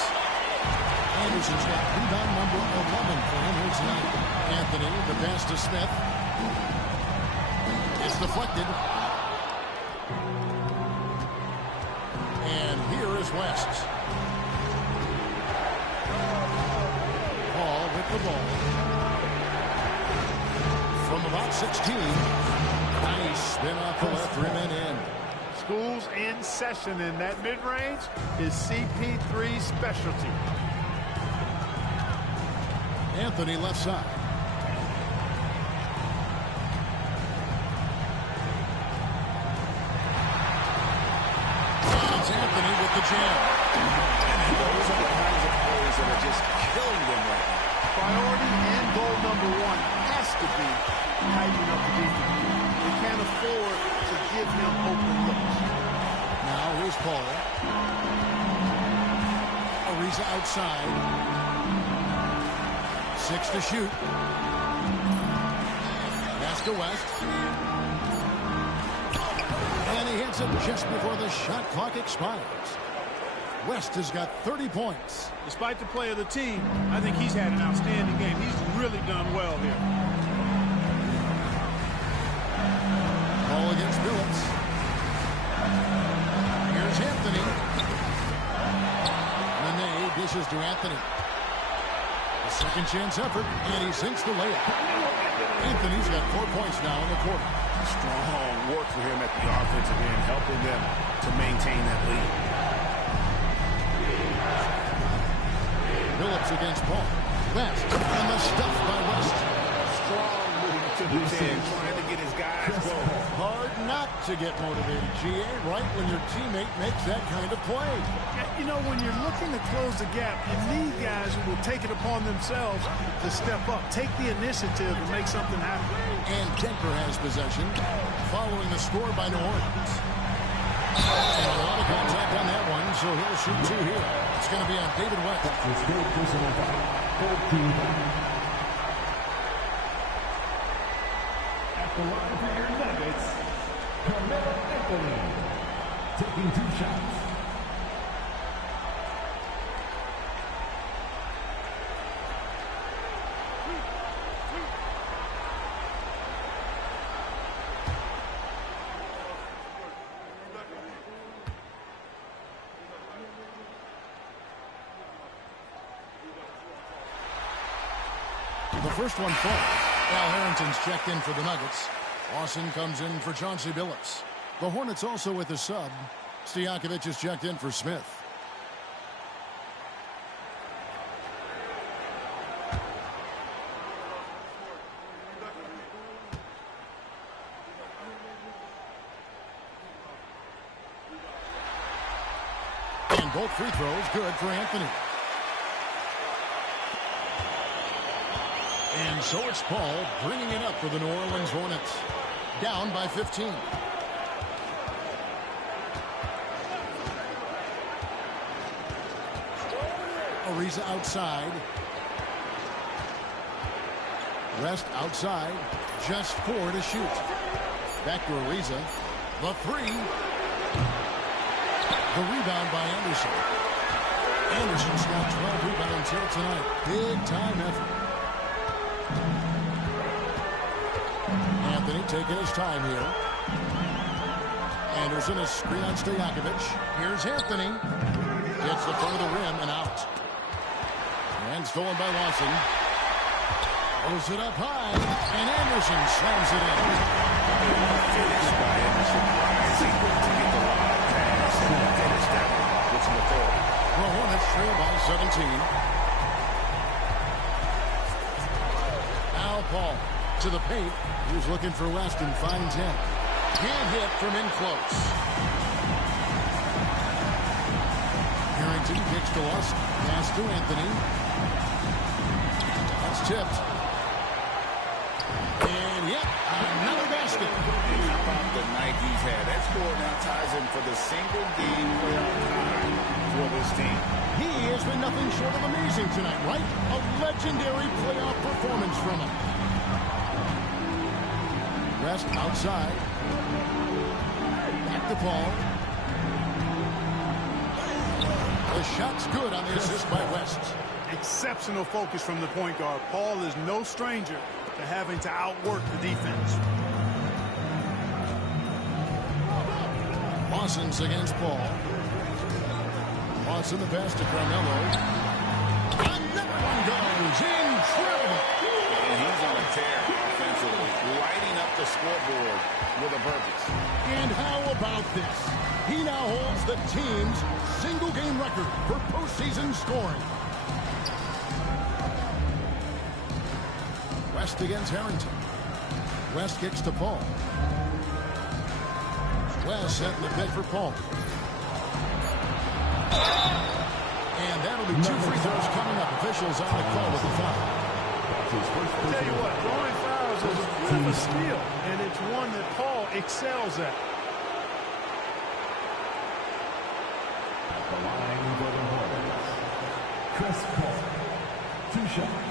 Anderson's got rebound number 11 for him here tonight. Anthony, the pass to Smith. It's deflected. And here is West. Paul with the ball. From about 16. Nice spin off the left rim and in. School's in session, and that mid-range is CP3's specialty. Anthony left side. It's Anthony with the jam. And those are the kinds of plays that are just killing them right now. Priority and goal number one has to be tightening up the defense. They can't afford to give him open looks. Now here's Paul. Ariza outside. 6 to shoot. Pass to West. And he hits it just before the shot clock expires. West has got 30 points. Despite the play of the team, I think he's had an outstanding game. He's really done well here. Ball against Billups. Here's Anthony. Nene dishes to Anthony. A second chance effort, and he sinks the layup. Anthony's got 4 points now in the quarter. Strong work for him at the offensive end, helping them to maintain that lead. Billups against Paul. West, and the stuff by West. Strong move to the 10, trying to get his guys going. Hard not to get motivated, GA, right when your teammate makes that kind of play. You know, when you're looking to close the gap, you need guys who will take it upon themselves to step up, take the initiative and make something happen. And Denver has possession, following the score by New Orleans. And a lot of contact on that one, so he'll shoot 2 here. It's going to be on David West. At the line for your Nuggets, Carmelo Anthony, taking 2 shots. The first one falls. Al Harrington's checked in for the Nuggets. Lawson comes in for Chauncey Billups. The Hornets also with a sub. Stojakovic is checked in for Smith. And both free throws good for Anthony. And so it's Paul bringing it up for the New Orleans Hornets. Down by 15. Ariza outside. West outside. Just 4 to shoot. Back to Ariza. The 3. The rebound by Anderson. Anderson's got 12 rebounds here tonight. Big time effort. Anthony taking his time here. Anderson is screen on Stojakovic. Here's Anthony. Gets the front of the rim and out. And stolen by Lawson. Throws it up high. And Anderson slams it in. Finish by Anderson. Rising to get the lob pass and finish that with some authority. The Hornets trail by 17. Now Paul to the paint. He's looking for West and finds him. Can't hit from in close. Harrington kicks to Lawson. Pass to Anthony. That's tipped. And yep, another basket. And how about the night he's had? That score now ties him for the single game playoff time for this team. He has been nothing short of amazing tonight, right? A legendary playoff performance from him. West outside. Back to Paul. The shot's good on the assist by West. Exceptional focus from the point guard. Paul is no stranger to having to outwork the defense. Lawson's against Paul. Lawson the pass to Carmelo. Another one goes. Incredible. And he's on a tear offensively, lighting up the scoreboard with a purpose. And how about this? He now holds the team's single-game record for postseason scoring. West against Harrington. West kicks to Paul. West setting the pick for Paul. And that'll be 2 free throws coming up. Officials on the call with the foul. I'll tell you what, drawing fouls is a bit of a skill, and it's one that Paul excels at. At the line for the Hornets, Chris Paul. 2 shots.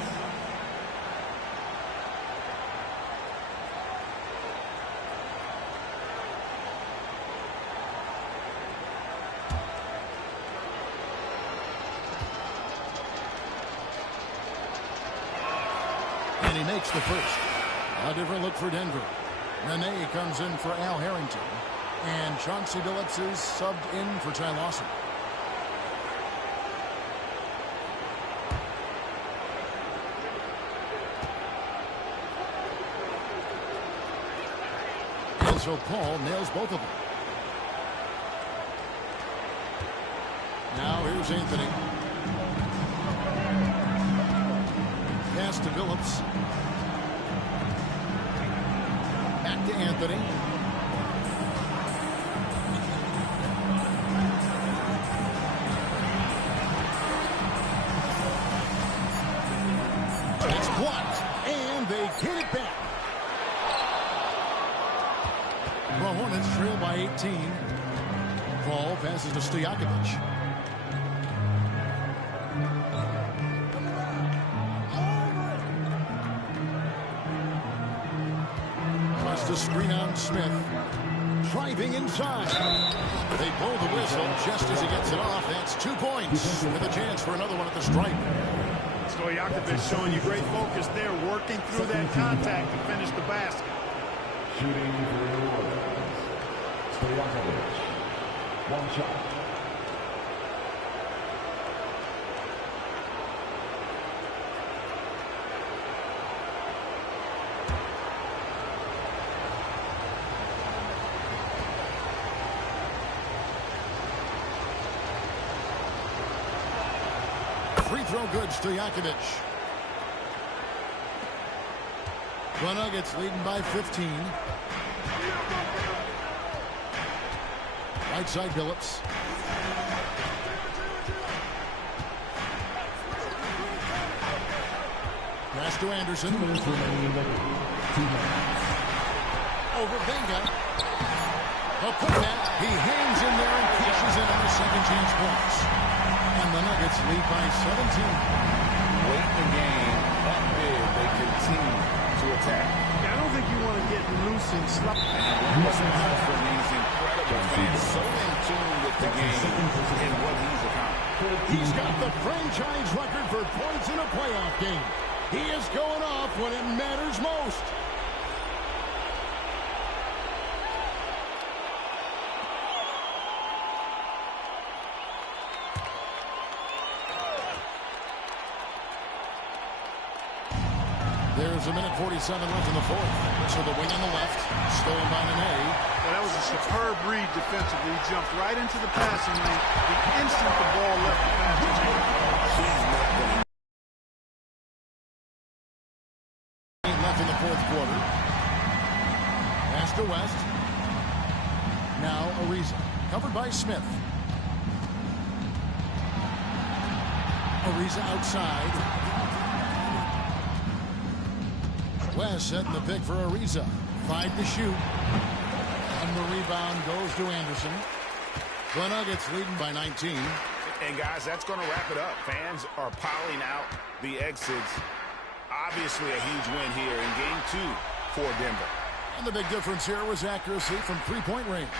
And he makes the first. A different look for Denver. Nene comes in for Al Harrington. And Chauncey Billups is subbed in for Ty Lawson. And so Paul nails both of them. Now here's Anthony. Pass to Billups. Back to Anthony. It's blocked, and they get it back. The Hornets trail by 18. Paul passes to Stojakovic. The screen on Smith. Driving inside. They blow the whistle just as he gets it off. That's 2 points with a chance for another one at the stripe. Stojakovic showing you great focus there, working through that contact to finish the basket. Shooting for the Warriors, Stojakovic. 1 shot. Free throw good, Stojakovic. The Nuggets leading by 15. Right side, Billups. Pass to Anderson. 2 minutes remaining in the game. 2 minutes. Over Benga. A putback. He hangs in there and cashes in on the second chance points. And the Nuggets lead by 17. Late in the game, up big, they continue to attack. I don't think you want to get loose and sloppy. And listen from these incredible fans, so in tune with the game and what he's accomplished. He's got the franchise record for points in a playoff game. He is going off when it matters most. There's a minute 47 left in the fourth. So the wing on the left, stolen by Nene. Well, that was a superb read defensively. He jumped right into the passing lane the instant the ball left the passing lane. Left in the fourth quarter. Pass to West. Now Ariza. Covered by Smith. Ariza outside. West setting the pick for Ariza. 5 to shoot. And the rebound goes to Anderson. The Nuggets leading by 19. And guys, that's going to wrap it up. Fans are piling out the exits. Obviously a huge win here in game 2 for Denver. And the big difference here was accuracy from three-point range.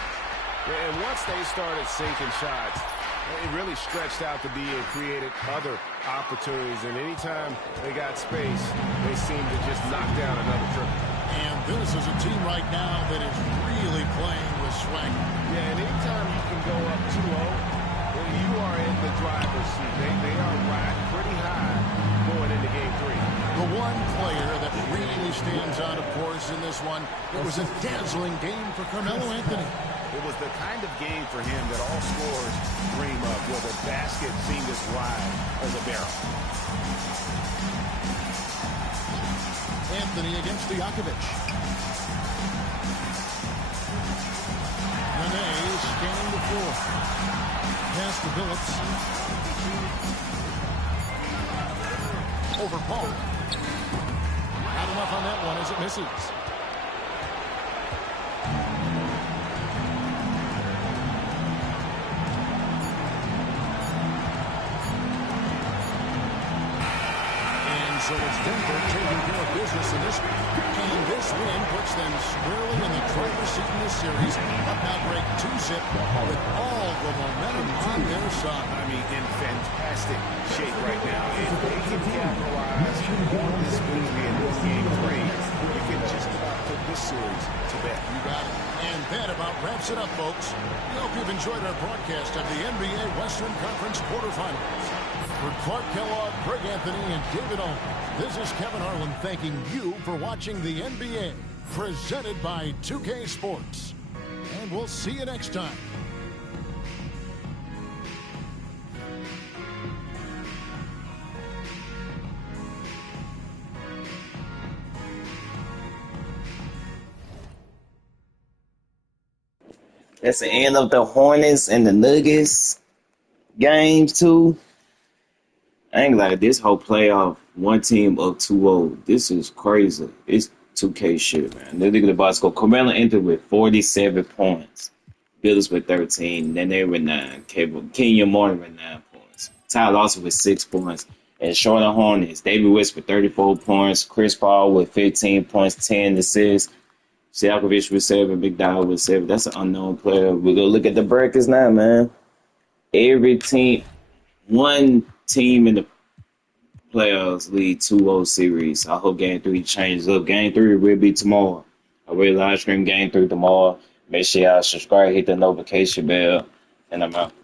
And once they started sinking shots, it really stretched out the D and created other opportunities. And anytime they got space, they seemed to just knock down another triple. And this is a team right now that is really playing with swagger. Yeah, and anytime you can go up 2-0, well, you are in the driver's seat. They are riding pretty high going into game 3. The one player that really stands out, of course, in this one, it was a dazzling game for Carmelo Anthony. It was the kind of game for him that all scorers dream of, where the basket seemed as wide as a barrel. Anthony against Stojakovic. Nene scanning the floor. Pass to Phillips. Over Paul. Not enough on that one as it misses. So it's Denver taking care of business in this one. And this win puts them squarely in the driver's seat in this series. Up now break 2-0 with all the momentum on their side. I mean, in fantastic shape right now. If they can capitalize on this victory in this game 3, you can just about put this series to bed. You got it. And that about wraps it up, folks. We hope you've enjoyed our broadcast of the NBA Western Conference quarterfinals. For Clark Kellogg, Greg Anthony, and David Owen, this is Kevin Harlan thanking you for watching the NBA, presented by 2K Sports. And we'll see you next time. That's the end of the Hornets and the Nuggets games too. I ain't like this whole playoff. One team up 2-0. This is crazy. It's 2K shit, man. Look at the box score. Carmelo entered with 47 points. Bills with 13. Then they with 9. Kenyon Martin with 9 points. Ty Lawson with 6 points. And Charlotte Hornets, David West with 34 points. Chris Paul with 15 points, 10 assists. Stojakovic with 7. Big Dog with 7. That's an unknown player. We're going to look at the brackets now, man. Every team, one team in the playoffs lead 2-0 series. I hope Game 3 changes up. Game 3 will be tomorrow. I will live stream Game 3 tomorrow. Make sure y'all subscribe, hit the notification bell, and I'm out.